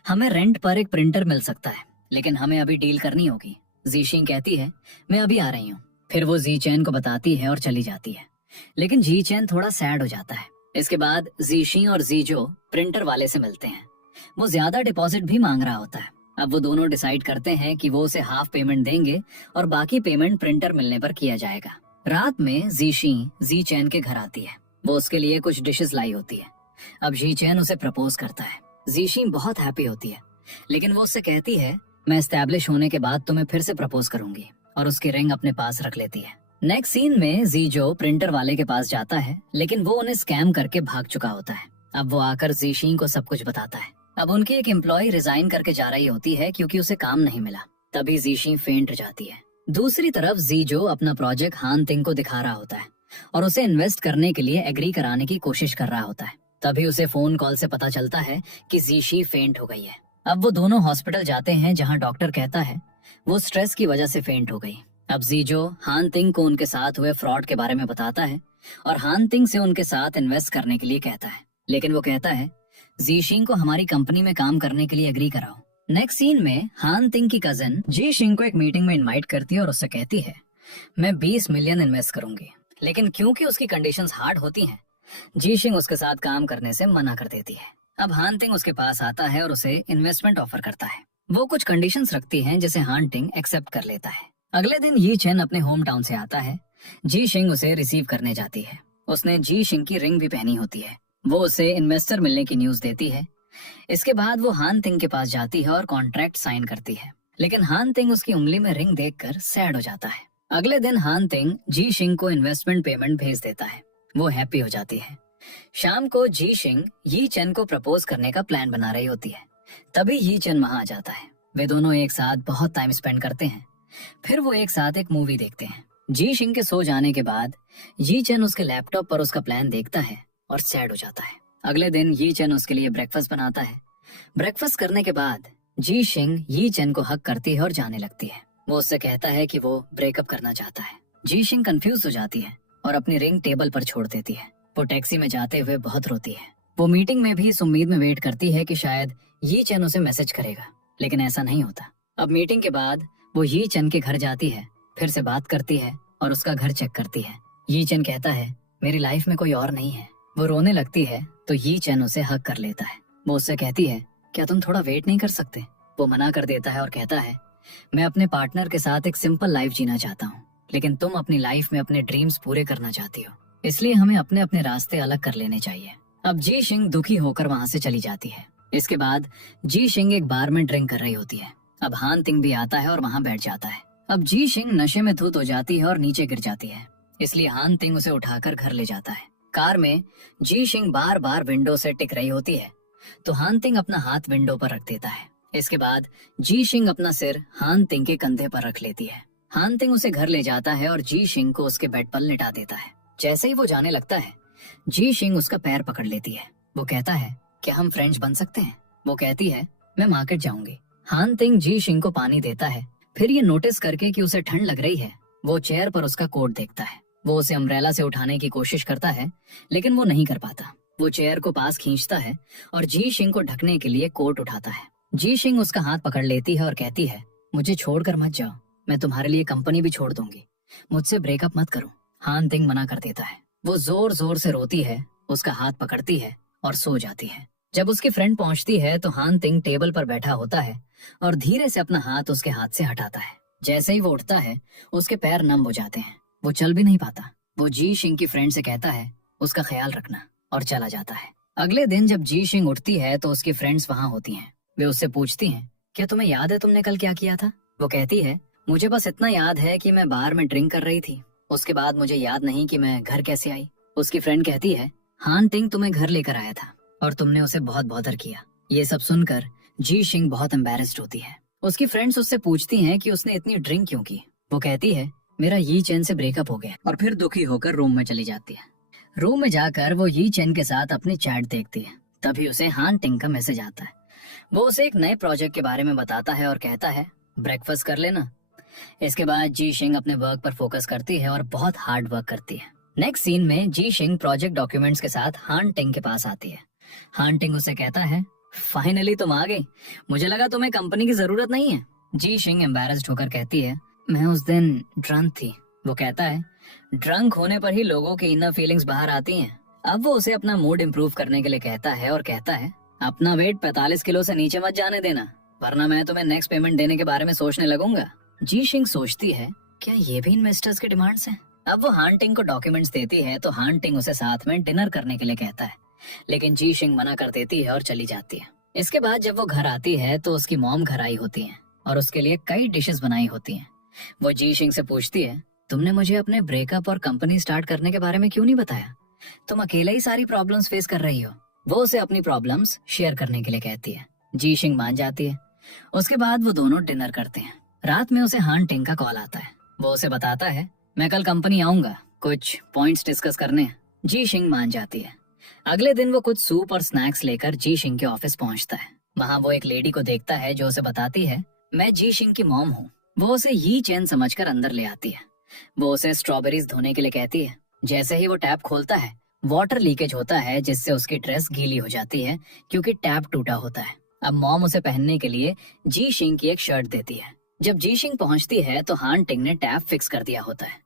हमें रेंट पर एक प्रिंटर मिल सकता है, लेकिन हमें अभी डील करनी होगी। जीशिंग कहती है, मैं अभी आ रही हूँ। फिर वो जी चैन को बताती है और चली जाती है। लेकिन जी चैन थोड़ा सैड हो जाता है। इसके बाद जीशी और जीजो प्रिंटर वाले से मिलते हैं। वो ज्यादा डिपॉजिट भी मांग रहा होता है। अब वो दोनों डिसाइड करते हैं कि वो उसे हाफ पेमेंट देंगे और बाकी पेमेंट प्रिंटर मिलने पर किया जाएगा। रात में जीशी जी चैन के घर आती है। वो उसके लिए कुछ डिशेस लाई होती है। अब जी चैन उसे प्रपोज करता है। जीशी बहुत हैप्पी होती है, लेकिन वो उससे कहती है, मैं एस्टैब्लिश होने के बाद तुम्हें फिर से प्रपोज करूंगी, और उसकी रिंग अपने पास रख लेती है। नेक्स्ट सीन में जीजो प्रिंटर वाले के पास जाता है, लेकिन वो उन्हें स्कैम करके भाग चुका होता है। अब वो आकर जीशी को सब कुछ बताता है। अब उनकी एक एम्प्लॉय रिजाइन करके जा रही होती है क्योंकि उसे काम नहीं मिला। तभी जीशी फेंट हो जाती है। दूसरी तरफ जीजो अपना प्रोजेक्ट हानतिंग को दिखा रहा होता है और उसे इन्वेस्ट करने के लिए एग्री कराने की कोशिश कर रहा होता है। तभी उसे फोन कॉल से पता चलता है कि जीशी फेंट हो गई है। अब वो दोनों हॉस्पिटल जाते हैं, जहाँ डॉक्टर कहता है वो स्ट्रेस की वजह से फेंट हो गई। अब जीजो हानतिंग को उनके साथ हुए फ्रॉड के बारे में बताता है और हानतिंग से उनके साथ इन्वेस्ट करने के लिए कहता है, लेकिन वो कहता है, जीशिंग को हमारी कंपनी में काम करने के लिए एग्री कराओ। नेक्स्ट सीन में हानतिंग की कजन जीशिंग को एक मीटिंग में इनवाइट करती है और उससे कहती है, मैं 20 मिलियन इन्वेस्ट करूंगी। लेकिन क्योंकि उसकी कंडीशंस हार्ड होती हैं, जीशिंग उसके साथ काम करने से मना कर देती है। अब हानतिंग उसके पास आता है और उसे इन्वेस्टमेंट ऑफर करता है। वो कुछ कंडीशंस रखती हैं जिसे हानतिंग एक्सेप्ट कर लेता है। अगले दिन यी चेन अपने होम टाउन से आता है। जी शिंग उसे रिसीव करने जाती है। उसने जी शिंग की रिंग भी पहनी होती है। वो उसे इन्वेस्टर मिलने की न्यूज देती है। इसके बाद वो हान तिंग के पास जाती है और कॉन्ट्रैक्ट साइन करती है, लेकिन हान तिंग उसकी उंगली में रिंग देखकर सैड हो जाता है। अगले दिन हान तिंग जी शिंग को इन्वेस्टमेंट पेमेंट भेज देता है। वो हैप्पी हो जाती है। शाम को जी शिंग यी चेन को प्रपोज करने का प्लान बना रही होती है। तभी यी चेन वहां आ जाता है। वे दोनों एक साथ बहुत टाइम स्पेंड करते हैं। फिर वो एक साथ एक मूवी देखते हैं। जी शिंग के सो जाने के बाद यी चेन उसके लैपटॉप पर उसका प्लान देखता है और सैड हो जाता है। अगले दिन यी चेन उसके लिए ब्रेकफास्ट बनाता है। ब्रेकफास्ट करने के बाद जी शिंग यी चेन को हक करती है और जाने लगती है। वो उससे कहता है कि वो ब्रेकअप करना चाहता है। जी शिंग कंफ्यूज हो जाती है और अपनी रिंग टेबल पर छोड़ देती है। वो टैक्सी में जाते हुए बहुत रोती है। वो मीटिंग में भी इस उम्मीद में वेट करती है कि शायद यी चेन उसे मैसेज करेगा, लेकिन ऐसा नहीं होता। अब मीटिंग के बाद वो यी चेन के घर जाती है, फिर से बात करती है और उसका घर चेक करती है। यी चेन कहता है, मेरी लाइफ में कोई और नहीं है, वो रोने लगती है तो यी चेन उसे हक कर लेता है। वो उससे कहती है, क्या तुम थोड़ा वेट नहीं कर सकते? वो मना कर देता है और कहता है, मैं अपने पार्टनर के साथ एक सिंपल लाइफ जीना चाहता हूँ, लेकिन तुम अपनी लाइफ में अपने ड्रीम्स पूरे करना चाहती हो, इसलिए हमें अपने अपने रास्ते अलग कर लेने चाहिए। अब जी शिंग दुखी होकर वहाँ से चली जाती है। इसके बाद जी शिंग एक बार में ड्रिंक कर रही होती है। अब हान तिंग भी आता है और वहाँ बैठ जाता है। अब जी शिंग नशे में धुत हो जाती है और नीचे गिर जाती है, इसलिए हान तिंग उसे उठाकर घर ले जाता है। कार में जी शिंग बार बार विंडो से टिक रही होती है, तो हान तिंग अपना हाथ विंडो पर रख देता है। इसके बाद जी शिंग अपना सिर हान तिंग के कंधे पर रख लेती है। हान तिंग उसे घर ले जाता है और जी शिंग को उसके बेड पर लिटा देता है। जैसे ही वो जाने लगता है, जी शिंग उसका पैर पकड़ लेती है। वो कहता है, क्या हम फ्रेंड्स बन सकते हैं? वो कहती है, मैं मार्केट जाऊंगी। हान तिंग जी शिंग को पानी देता है। फिर ये नोटिस करके कि उसे ठंड लग रही है, वो चेयर पर उसका कोट देखता है। वो उसे अम्ब्रेला से उठाने की कोशिश करता है, लेकिन वो नहीं कर पाता। वो चेयर को पास खींचता है और जी शिंग को ढकने के लिए कोट उठाता है। जी शिंग उसका हाथ पकड़ लेती है और कहती है, मुझे छोड़कर मत जाओ, मैं तुम्हारे लिए कंपनी भी छोड़ दूंगी, मुझसे ब्रेकअप मत करो। हान तिंग मना कर देता है। वो जोर जोर से रोती है, उसका हाथ पकड़ती है और सो जाती है। जब उसकी फ्रेंड पहुंचती है तो हान तिंग टेबल पर बैठा होता है और धीरे से अपना हाथ उसके हाथ से हटाता है। जैसे ही वो उठता है, उसके पैर नम हो जाते हैं, वो चल भी नहीं पाता। वो जी शिंग की फ्रेंड से कहता है, उसका ख्याल रखना, और चला जाता है। अगले दिन जब जी शिंग उठती है तो उसकी फ्रेंड्स वहाँ होती हैं। वे उससे पूछती हैं, क्या तुम्हें याद है तुमने कल क्या किया था? वो कहती है, मुझे बस इतना याद है कि मैं बार में ड्रिंक कर रही थी, उसके बाद मुझे याद नहीं कि मैं घर कैसे आई। उसकी फ्रेंड कहती है, हान तिंग तुम्हें घर लेकर आया था और तुमने उसे बहुत बॉदर किया। ये सब सुनकर जी शिंग बहुत एम्बैरेस्ड होती है। उसकी फ्रेंड्स उससे पूछती हैं कि उसने इतनी ड्रिंक क्यों की। वो कहती है, मेरा यी चेन से ब्रेकअप हो गया, और फिर दुखी होकर रूम में चली जाती है। रूम में जाकर वो यी चेन के साथ अपनी चैट देखती है। तभी उसे हान तिंग का मैसेज आता है। वो उसे एक नए प्रोजेक्ट के बारे में बताता है और कहता है, ब्रेकफास्ट कर लेना। इसके बाद जी शिंग अपने वर्क पर फोकस करती है और बहुत हार्ड वर्क करती है। नेक्स्ट सीन में जी शिंग प्रोजेक्ट डॉक्यूमेंट्स के साथ हान टिंग के पास आती है। हान टिंग उसे कहता है, फाइनली तुम आ गई, मुझे लगा तुम्हें कंपनी की जरूरत नहीं है। जी शिंग एम्बैरेस्ड होकर कहती है, मैं उस दिन ड्रंक थी। वो कहता है, ड्रंक होने पर ही लोगों की इनर फीलिंग्स बाहर आती हैं। अब वो उसे अपना मूड इम्प्रूव करने के लिए कहता है और कहता है, अपना वेट 45 किलो से नीचे मत जाने देना, वरना मैं तुम्हें नेक्स्ट पेमेंट देने के बारे में सोचने लगूंगा। जी शिंग सोचती है, क्या ये भी इन्वेस्टर्स के डिमांड्स हैं? अब वो हान टिंग को डॉक्यूमेंट्स देती है तो हान टिंग उसे साथ में डिनर करने के लिए कहता है, लेकिन जी शिंग मना कर देती है और चली जाती है। इसके बाद जब वो घर आती है तो उसकी मॉम घर आई होती है और उसके लिए कई डिशेस बनाई होती हैं। वो जी शिंग से पूछती है, तुमने मुझे अपने ब्रेकअप और कंपनी स्टार्ट करने के बारे में क्यों नहीं बताया? तुम अकेले ही सारी प्रॉब्लम्स फेस कर रही हो। वो उसे अपनी प्रॉब्लम्स शेयर करने के लिए कहती है। जी शिंग मान जाती है। उसके बाद वो दोनों डिनर करते हैं। रात में उसे हान टिंग का कॉल आता है। वो उसे बताता है, मैं कल कंपनी आऊंगा, कुछ पॉइंट्स डिस्कस करने हैं। जी शिंग मान जाती है। अगले दिन वो कुछ सूप और स्नैक्स लेकर जी शिंग के ऑफिस पहुंचता है। वहाँ वो एक लेडी को देखता है जो उसे बताती है, मैं जी शिंग की मॉम हूँ। वो उसे यी चेन समझकर अंदर ले आती है। वो उसे स्ट्रॉबेरीज धोने के लिए कहती है। जैसे ही वो टैप खोलता है, वाटर लीकेज होता है जिससे उसकी ड्रेस गीली हो जाती है क्योंकि टैप टूटा होता है। अब मॉम उसे पहनने के लिए जी शिंग की एक शर्ट देती है। जब जी शिंग पहुंचती है तो हान टिंग ने टैप फिक्स कर दिया होता है।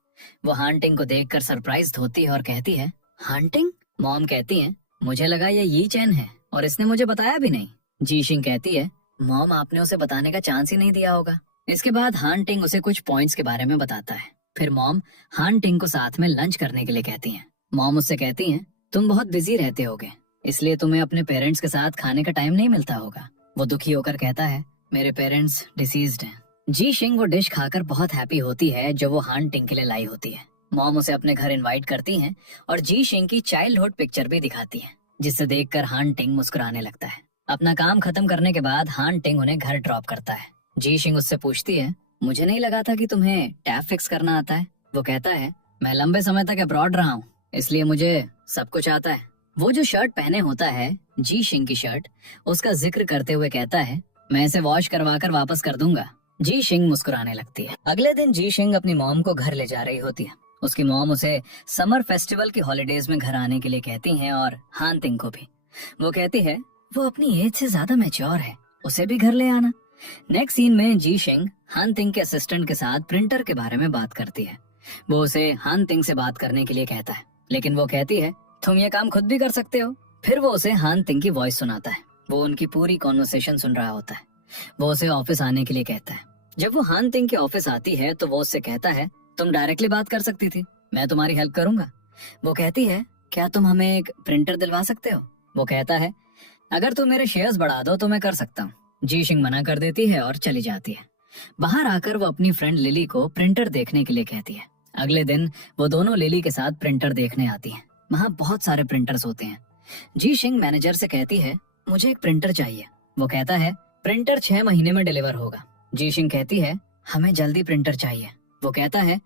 वो हान टिंग को देखकर सरप्राइज्ड होती है और कहती है, हान टिंग? मॉम कहती है, मुझे लगा ये चैन है और इसने मुझे बताया भी नहीं। जी शिंग कहती है, मॉम आपने उसे बताने का चांस ही नहीं दिया होगा। इसके बाद हान टिंग उसे कुछ पॉइंट्स के बारे में बताता है। फिर मॉम हान टिंग को साथ में लंच करने के लिए कहती है। मॉम उससे कहती है, तुम बहुत बिजी रहते होगे, इसलिए तुम्हें अपने पेरेंट्स के साथ खाने का टाइम नहीं मिलता होगा। वो दुखी होकर कहता है, मेरे पेरेंट्स डिसीज्ड हैं। जी शिंग वो डिश खाकर बहुत हैप्पी होती है जो वो हान टिंग के लिए लाई होती है। मॉम उसे अपने घर इनवाइट करती हैं और जी शिंग की चाइल्डहुड पिक्चर भी दिखाती है, जिसे देखकर हान टिंग मुस्कुराने लगता है। अपना काम खत्म करने के बाद हान टिंग उन्हें घर ड्रॉप करता है। जी शिंग उससे पूछती है, मुझे नहीं लगा था कि तुम्हें टैप फिक्स करना आता है। वो कहता है, मैं लंबे समय तक अब्रॉड रहा हूँ, इसलिए मुझे सब कुछ आता है। वो जो शर्ट पहने होता है, जी शिंग की शर्ट, उसका जिक्र करते हुए कहता है, मैं इसे वॉश करवा कर वापस कर दूंगा। जी शिंग मुस्कुराने लगती है। अगले दिन जी शिंग अपनी मॉम को घर ले जा रही होती है। उसकी मॉम उसे समर फेस्टिवल की हॉलीडेज में घर आने के लिए कहती हैं और हान तिंग को भी। वो कहती है, वो अपनी एज से ज्यादा मैच्योर है, उसे भी घर ले आना। नेक्स्ट सीन में जी शिंग हान तिंग के असिस्टेंट के साथ प्रिंटर के बारे में बात करती है। वो उसे हान तिंग से बात करने के लिए कहता है, लेकिन वो कहती है, तुम ये काम खुद भी कर सकते हो। फिर वो उसे हान तिंग की वॉइस सुनाता है। वो उनकी पूरी कॉन्वर्सेशन सुन रहा होता है। वो उसे ऑफिस आने के लिए कहता है। जब वो हान तिंग के ऑफिस आती है तो वो उससे कहता है, तुम डायरेक्टली बात कर सकती थी, मैं तुम्हारी हेल्प करूंगा। वो कहती है, क्या तुम हमें एक प्रिंटर दिलवा सकते हो? वो कहता है, अगर तुम मेरे शेयर्स बढ़ा दो तो मैं कर सकता हूँ। जी शिंग मना कर देती है और चली जाती है। बाहर आकर वो अपनी फ्रेंड लिली को प्रिंटर देखने के लिए कहती है। अगले दिन वो दोनों लिली के साथ प्रिंटर देखने आती हैं। वहाँ बहुत सारे प्रिंटर्स होते हैं। जी शिंग मैनेजर से कहती है, मुझे एक प्रिंटर चाहिए। वो कहता है, प्रिंटर 6 महीने में डिलीवर होगा। जी शिंग कहती है, हमें जल्दी प्रिंटर चाहिए। वो कहता है,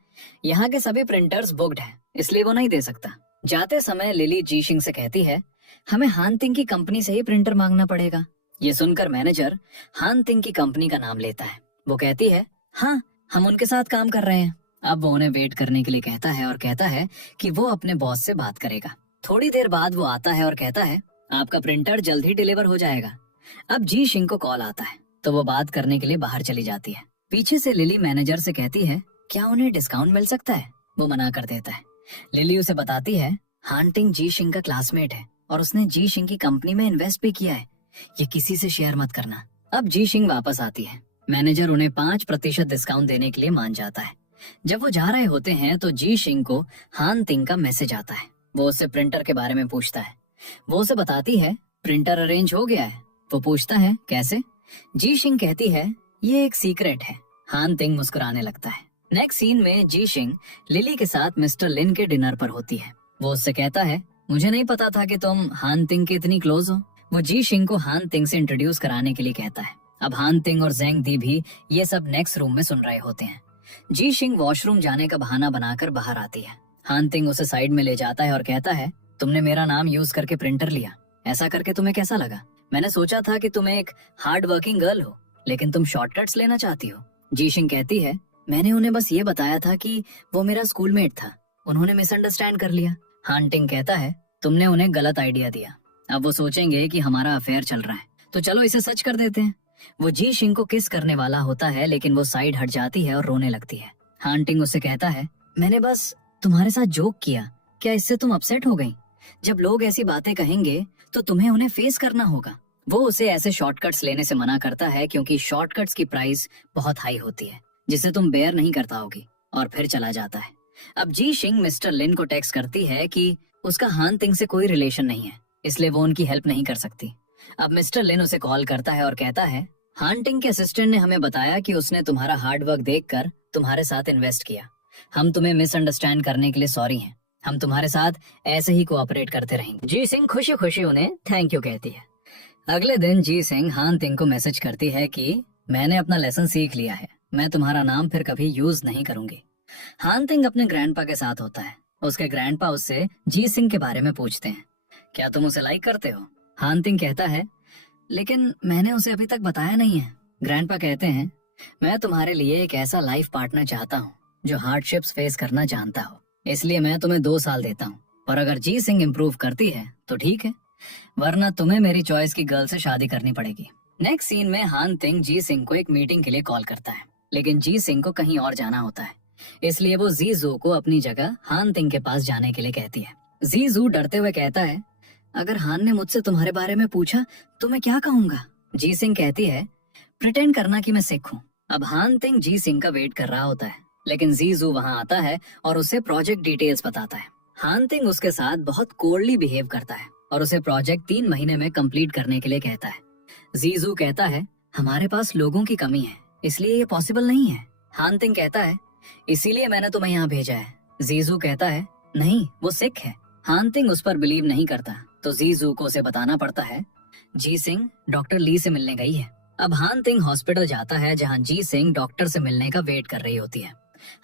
यहाँ के सभी प्रिंटर्स बुक्ड हैं, इसलिए वो नहीं दे सकता। जाते समय लिली जी शिंग से कहती है, हमें हान तिंग की कंपनी से ही प्रिंटर मांगना पड़ेगा। ये सुनकर मैनेजर हान तिंग की कंपनी का नाम लेता है। वो कहती है, हाँ, हम उनके साथ काम कर रहे हैं। अब वो उन्हें वेट करने के लिए कहता है और कहता है कि वो अपने बॉस से बात करेगा। थोड़ी देर बाद वो आता है और कहता है, आपका प्रिंटर जल्द ही डिलीवर हो जाएगा। अब जी शिंग को कॉल आता है तो वो बात करने के लिए बाहर चली जाती है। पीछे से लिली मैनेजर से कहती है, क्या उन्हें डिस्काउंट मिल सकता है? वो मना कर देता है। लिली उसे बताती है, हान तिंग जी शिंग का क्लासमेट है और उसने जी शिंग की कंपनी में इन्वेस्ट भी किया है, ये किसी से शेयर मत करना। अब जी शिंग वापस आती है। मैनेजर उन्हें 5% डिस्काउंट देने के लिए मान जाता है। जब वो जा रहे होते हैं तो जी शिंग को हान तिंग का मैसेज आता है। वो उससे प्रिंटर के बारे में पूछता है। वो उसे बताती है, प्रिंटर अरेंज हो गया है। वो पूछता है, कैसे? जी शिंग कहती है, ये एक सीक्रेट है। हान तिंग मुस्कुराने लगता है। नेक्स्ट सीन में जी शिंग लिली के साथ मिस्टर लिन के डिनर पर होती है। वो उससे कहता है, मुझे नहीं पता था कि तुम हान तिंग के इतनी क्लोज हो। वो जी शिंग को हान तिंग से इंट्रोड्यूस कराने के लिए कहता है। अब हान तिंग और जेंग दी भी ये सब नेक्स्ट रूम में सुन रहे होते हैं। जी शिंग वॉशरूम जाने का बहाना बनाकर बाहर आती है। हान तिंग उसे साइड में ले जाता है और कहता है, तुमने मेरा नाम यूज करके प्रिंटर लिया, ऐसा करके तुम्हें कैसा लगा? मैंने सोचा था कि तुम एक हार्ड वर्किंग गर्ल हो, लेकिन तुम शॉर्टकट्स लेना चाहती हो। जी शिंग कहती है, मैंने उन्हें बस ये बताया था कि वो मेरा स्कूलमेट था, उन्होंने मिसअंडरस्टैंड कर लिया। हान तिंग कहता है, तुमने उन्हें गलत आइडिया दिया, अब वो सोचेंगे कि हमारा अफेयर चल रहा है, तो चलो इसे सच कर देते हैं। वो जी शिंग को किस करने वाला होता है, लेकिन वो साइड हट जाती है और रोने लगती है। हान तिंग उससे कहता है, मैंने बस तुम्हारे साथ जोक किया, क्या इससे तुम अपसेट हो गई? जब लोग ऐसी बातें कहेंगे तो तुम्हें उन्हें फेस करना होगा। वो उसे ऐसे शॉर्टकट्स लेने से मना करता है क्योंकि शॉर्टकट्स की प्राइस बहुत हाई होती है, जिसे तुम बेयर नहीं करता होगी, और फिर चला जाता है। अब जी शिंग मिस्टर लिन को टेक्स्ट करती है कि उसका हान तिंग से कोई रिलेशन नहीं है, इसलिए वो उनकी हेल्प नहीं कर सकती। अब मिस्टर लिन उसे कॉल करता है और कहता है, हान तिंग के असिस्टेंट ने हमें बताया कि उसने तुम्हारा हार्ड वर्क देखकर तुम्हारे साथ इन्वेस्ट किया। हम तुम्हें मिसअंडरस्टैंड करने के लिए सॉरी हैं। हम तुम्हारे साथ ऐसे ही कोऑपरेट करते रहेंगे। जी सिंह खुशी खुशी उन्हें थैंक यू कहती है। अगले दिन जी सिंह हान तिंग को मैसेज करती है कि मैंने अपना लेसन सीख लिया है, मैं तुम्हारा नाम फिर कभी यूज नहीं करूंगी। हान तिंग अपने ग्रैंडपा के साथ होता है। उसके ग्रैंडपा उससे जी सिंह के बारे में पूछते हैं, क्या तुम उसे लाइक करते हो? हान तिंग कहता है, लेकिन मैंने उसे अभी तक बताया नहीं है। ग्रैंडपा कहते हैं, मैं तुम्हारे लिए एक ऐसा लाइफ पार्टनर चाहता हूँ जो हार्डशिप्स फेस करना जानता हो, इसलिए मैं तुम्हें 2 साल देता हूँ, और अगर जी सिंह इम्प्रूव करती है तो ठीक है, वरना तुम्हें मेरी चॉइस की गर्ल से शादी करनी पड़ेगी। नेक्स्ट सीन में हान तिंग जी सिंह को एक मीटिंग के लिए कॉल करता है, लेकिन जी सिंह को कहीं और जाना होता है, इसलिए वो जीजू को अपनी जगह हान तिंग के पास जाने के लिए कहती है। जीजू डरते हुए कहता है, अगर हान ने मुझसे तुम्हारे बारे में पूछा तो मैं क्या कहूंगा? जी सिंह कहती है, प्रिटेंड करना कि मैं सिख हूँ। अब हान तिंग जी सिंह का वेट कर रहा होता है, लेकिन जीजू वहाँ आता है और उसे प्रोजेक्ट डिटेल्स बताता है। हान तिंग उसके साथ बहुत कोल्डली बिहेव करता है और उसे प्रोजेक्ट 3 महीने में कंप्लीट करने के लिए कहता है। जीजू कहता है, हमारे पास लोगों की कमी है, इसलिए ये पॉसिबल नहीं है। हान तिंग कहता है, इसीलिए मैंने तुम्हें यहाँ भेजा है। जीजू कहता है, नहीं, वो सिख है। हान तिंग उस पर बिलीव नहीं करता, तो जीजू को उसे बताना पड़ता है, जी सिंह डॉक्टर ली से मिलने गई है। अब हान तिंग हॉस्पिटल जाता है जहाँ जी सिंह डॉक्टर से मिलने का वेट कर रही होती है।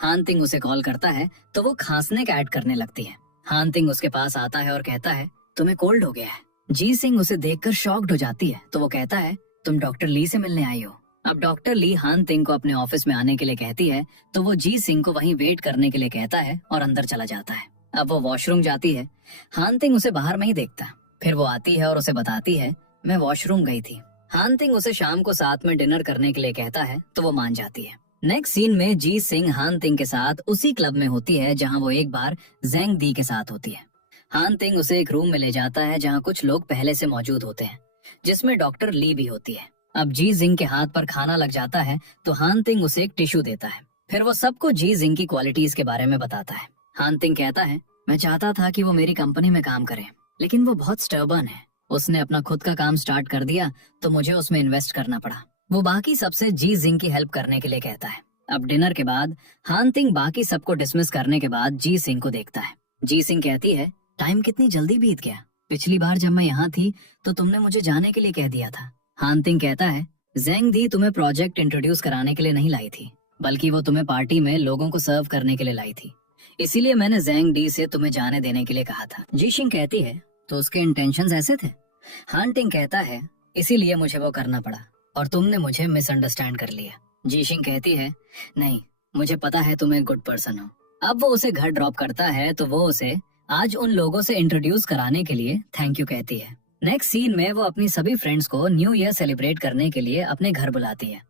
हान तिंग उसे कॉल करता है तो वो खांसने का ऐड करने लगती है। हान तिंग उसके पास आता है और कहता है, तुम्हें कोल्ड हो गया है। जी सिंह उसे देखकर शॉक्ड हो जाती है, तो वो कहता है, तुम डॉक्टर ली से मिलने आई हो। अब डॉक्टर ली हान तिंग को अपने ऑफिस में आने के लिए कहती है, तो वो जी सिंह को वहीं वेट करने के लिए कहता है और अंदर चला जाता है। अब वो वॉशरूम जाती है। हान तिंग उसे बाहर में ही देखता, फिर वो आती है और उसे बताती है, मैं वॉशरूम गई थी। हान तिंग उसे शाम को साथ में डिनर करने के लिए कहता है, तो वो मान जाती है। नेक्स्ट सीन में जी सिंह हान तिंग के साथ उसी क्लब में होती है जहां वो एक बार जेंग दी के साथ होती है। हान तिंग उसे एक रूम में ले जाता है जहाँ कुछ लोग पहले से मौजूद होते हैं, जिसमें डॉक्टर ली भी होती है। अब जी जिंग के हाथ पर खाना लग जाता है तो हान तिंग उसे एक टिश्यू देता है। फिर वो सबको जी जिंग की क्वालिटीज के बारे में बताता है। हान तिंग कहता है, मैं चाहता था कि वो मेरी कंपनी में काम करे, लेकिन वो बहुत स्टर्बन है। उसने अपना खुद का काम स्टार्ट कर दिया तो मुझे उसमें इन्वेस्ट करना पड़ा। वो बाकी सबसे जी जिंग की हेल्प करने के लिए कहता है। अब डिनर के बाद हान तिंग बाकी सबको डिसमिस करने के बाद जी सिंह को देखता है। जी सिंह कहती है, टाइम कितनी जल्दी बीत गया। पिछली बार जब मैं यहाँ थी तो तुमने मुझे जाने के लिए कह दिया था। हान तिंग कहता है, जेंग दी तुम्हें प्रोजेक्ट इंट्रोड्यूस कराने के लिए नहीं लाई थी, बल्कि वो तुम्हें पार्टी में लोगों को सर्व करने के लिए लाई थी। इसीलिए मैंने जेंग डी से तुम्हें जाने देने के लिए कहा था। जी शिंग कहती है, तो उसके इंटेंशंस ऐसे थे? हान तिंग कहता है, इसीलिए मुझे वो करना पड़ा और तुमने मुझे मिसअंडरस्टैंड कर लिया। जी शिंग कहती है, नहीं, मुझे पता है तुम एक गुड पर्सन हो। अब वो उसे घर ड्रॉप करता है तो वो उसे आज उन लोगों से इंट्रोड्यूस कराने के लिए थैंक यू कहती है। नेक्स्ट सीन में वो अपनी सभी फ्रेंड्स को न्यू ईयर सेलिब्रेट करने के लिए अपने घर बुलाती है।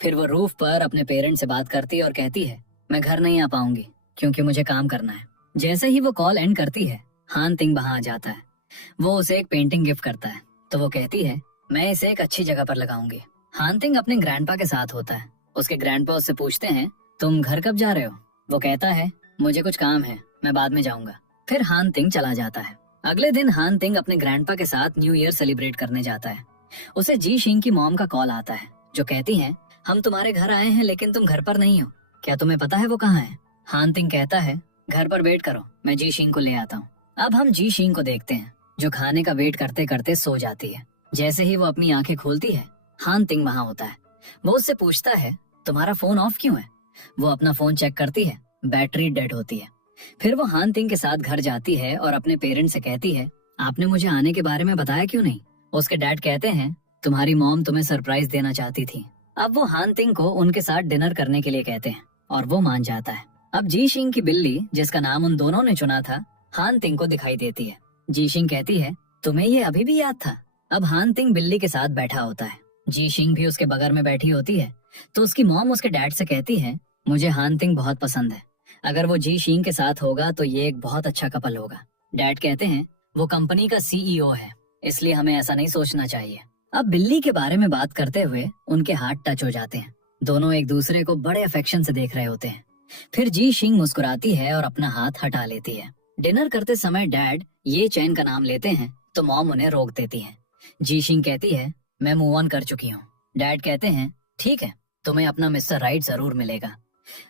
फिर वो रूफ पर अपने पेरेंट्स से बात करती है और कहती है, मैं घर नहीं आ पाऊंगी क्योंकि मुझे काम करना है। जैसे ही वो कॉल एंड करती है, हान तिंग वहां आ जाता है। वो उसे एक पेंटिंग गिफ्ट करता है तो वो कहती है, मैं इसे एक अच्छी जगह पर लगाऊंगी। हान तिंग अपने ग्रैंडपा के साथ होता है। उसके ग्रैंडपा उससे पूछते हैं, तुम घर कब जा रहे हो? वो कहता है, मुझे कुछ काम है, मैं बाद में जाऊंगा। फिर हान तिंग चला जाता है। अगले दिन हान तिंग अपने ग्रैंडपा के साथ न्यू ईयर सेलिब्रेट करने जाता है। उसे जी शिंग की मॉम का कॉल आता है जो कहती हैं, हम तुम्हारे घर आए हैं लेकिन तुम घर पर नहीं हो, क्या तुम्हें पता है वो कहाँ है? हान तिंग कहता है, घर पर वेट करो, मैं जी शिंग को ले आता हूँ। अब हम जी शिंग को देखते हैं जो खाने का वेट करते करते सो जाती है। जैसे ही वो अपनी आंखें खोलती है, हान तिंग वहां होता है। वो उससे पूछता है, तुम्हारा फोन ऑफ क्यों है? वो अपना फोन चेक करती है, बैटरी डेड होती है। फिर वो हान तिंग के साथ घर जाती है और अपने पेरेंट्स से कहती है, आपने मुझे आने के बारे में बताया क्यों नहीं? उसके डैड कहते हैं, तुम्हारी मॉम तुम्हें सरप्राइज देना चाहती थी। अब वो हान तिंग को उनके साथ डिनर करने के लिए कहते हैं और वो मान जाता है। अब जी शिंग की बिल्ली, जिसका नाम उन दोनों ने चुना था, हान तिंग को दिखाई देती है। जी शिंग कहती है, तुम्हें ये अभी भी याद था? अब हान तिंग बिल्ली के साथ बैठा होता है। जी शिंग भी उसके बगल में बैठी होती है तो उसकी मॉम उसके डैड से कहती है, मुझे हान तिंग बहुत पसंद है, अगर वो जी शिंग के साथ होगा तो ये एक बहुत अच्छा कपल होगा। डैड कहते हैं, वो कंपनी का सीईओ है, इसलिए हमें ऐसा नहीं सोचना चाहिए। अब बिल्ली के बारे में बात करते हुए उनके हाथ टच हो जाते हैं। दोनों एक दूसरे को बड़े अफेक्शन से देख रहे होते हैं। फिर जी शिंग मुस्कुराती है और अपना हाथ हटा लेती है। डिनर करते समय डैड ये चैन का नाम लेते हैं तो मॉम उन्हें रोक देती है। जी शिंग कहती है, मैं मूव ऑन कर चुकी हूँ। डैड कहते हैं, ठीक है, तुम्हें अपना मिस्टर राइट जरूर मिलेगा।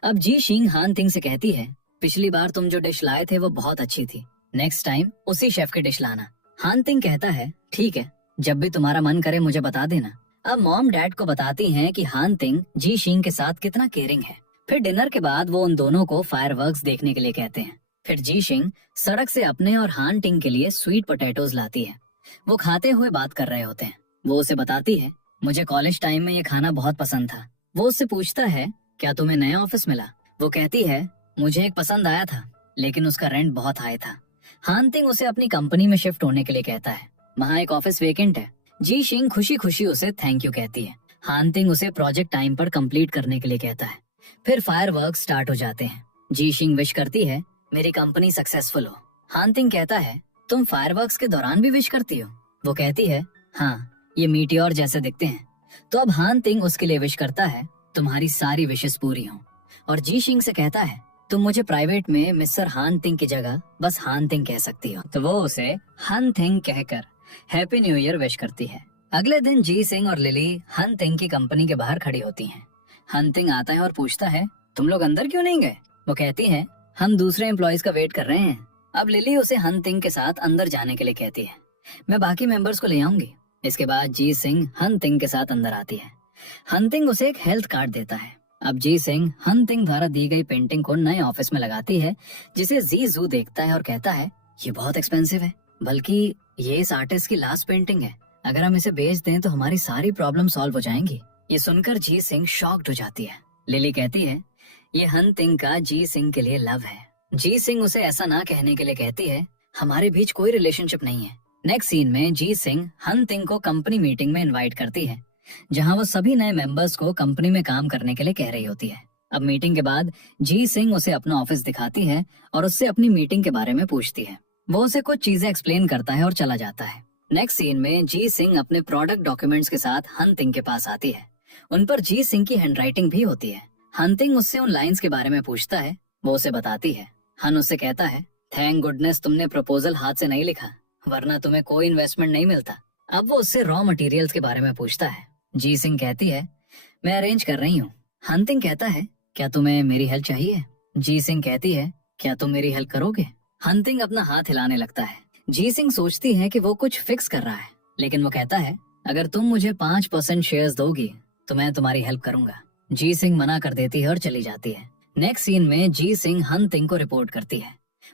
अब जी शिंग हान तिंग से कहती है, पिछली बार तुम जो डिश लाए थे वो बहुत अच्छी थी, नेक्स्ट टाइम उसी शेफ की डिश लाना। हान तिंग कहता है, ठीक है, जब भी तुम्हारा मन करे मुझे बता देना। अब मॉम डैड को बताती हैं कि हान तिंग जी शिंग के साथ कितना केयरिंग है। फिर डिनर के बाद वो उन दोनों को फायरवर्क्स देखने के लिए कहते हैं। फिर जी शिंग सड़क से अपने और हान तिंग के लिए स्वीट पोटैटोज लाती है। वो खाते हुए बात कर रहे होते हैं। वो उसे बताती है, मुझे कॉलेज टाइम में ये खाना बहुत पसंद था। वो उससे पूछता है, क्या तुम्हें नया ऑफिस मिला? वो कहती है, मुझे एक पसंद आया था लेकिन उसका रेंट बहुत हाई था। हान तिंग उसे अपनी कंपनी में शिफ्ट होने के लिए कहता है। वहाँ एक ऑफिस वेकेंट है। जी शिंग खुशी खुशी उसे थैंक यू कहती है। हान तिंग उसे प्रोजेक्ट टाइम पर कंप्लीट करने के लिए कहता है। फिर फायरवर्क स्टार्ट हो जाते हैं। जी शिंग विश करती है, मेरी कंपनी सक्सेसफुल हो। हान तिंग कहता है, तुम फायरवर्क्स के दौरान भी विश करती हो? वो कहती है, हाँ, ये मीटियोर जैसे दिखते हैं। तो अब हान तिंग उसके लिए विश करता है, तुम्हारी सारी विशेस पूरी हों। और जी शिंग से कहता है, तुम मुझे प्राइवेट में मिस्टर हान तिंग की जगह बस हान तिंग कह सकती हो। तो वो उसे हान तिंग कहकर हैप्पी न्यू ईयर विश करती है। अगले दिन जी सिंह और लिली हान तिंग की कंपनी के बाहर खड़ी होती हैं। हान तिंग आता है और पूछता है, तुम लोग अंदर क्यों नहीं गए? वो कहती है, हम दूसरे एम्प्लॉयज का वेट कर रहे हैं। अब लिली उसे हान तिंग के साथ अंदर जाने के लिए कहती है, मैं बाकी मेंबर्स को ले आऊंगी। इसके बाद जी सिंह हान तिंग के साथ अंदर आती है। हान तिंग उसे एक हेल्थ कार्ड देता है। अब जी सिंह हान तिंग द्वारा दी गई पेंटिंग को नए ऑफिस में लगाती है, जिसे जी जू देखता है और कहता है, ये बहुत एक्सपेंसिव है, बल्कि ये इस आर्टिस्ट की लास्ट पेंटिंग है, अगर हम इसे बेच दें तो हमारी सारी प्रॉब्लम सॉल्व हो जाएंगी। ये सुनकर जी सिंह शॉक्ड हो जाती है। लिली कहती है, ये हान तिंग का जी सिंह के लिए लव है। जी सिंह उसे ऐसा ना कहने के लिए कहती है, हमारे बीच कोई रिलेशनशिप नहीं है। नेक्स्ट सीन में जी सिंह हान तिंग को कंपनी मीटिंग में इनवाइट करती है, जहां वो सभी नए मेंबर्स को कंपनी में काम करने के लिए कह रही होती है। अब मीटिंग के बाद जी सिंह उसे अपना ऑफिस दिखाती है और उससे अपनी मीटिंग के बारे में पूछती है। वो उसे कुछ चीजें एक्सप्लेन करता है और चला जाता है। नेक्स्ट सीन में जी सिंह अपने प्रोडक्ट डॉक्यूमेंट्स के साथ हंटिंग के पास आती है। उन पर जी सिंह की हैंडराइटिंग भी होती है। हंटिंग उससे उन लाइंस के बारे में पूछता है, वो उसे बताती है। हन उससे कहता है, थैंक गुडनेस तुमने प्रपोजल हाथ से नहीं लिखा, वरना तुम्हें कोई इन्वेस्टमेंट नहीं मिलता। अब वो उससे रॉ मटेरियल्स के बारे में पूछता है। जी सिंह कहती है, मैं अरेंज कर रही हूँ। हंटिंग कहता है, क्या तुम्हें मेरी हेल्प चाहिए? जी सिंह कहती है, क्या तुम मेरी हेल्प करोगे? हंटिंग अपना हाथ हिलाने लगता है। जी सिंह सोचती है कि वो कुछ फिक्स कर रहा है, लेकिन वो कहता है, अगर तुम मुझे 5% शेयर्स दोगी तो मैं तुम्हारी हेल्प करूंगा। जी सिंह मना कर देती है और चली जाती है। नेक्स्ट सीन में जी सिंह हंटिंग को रिपोर्ट करती है।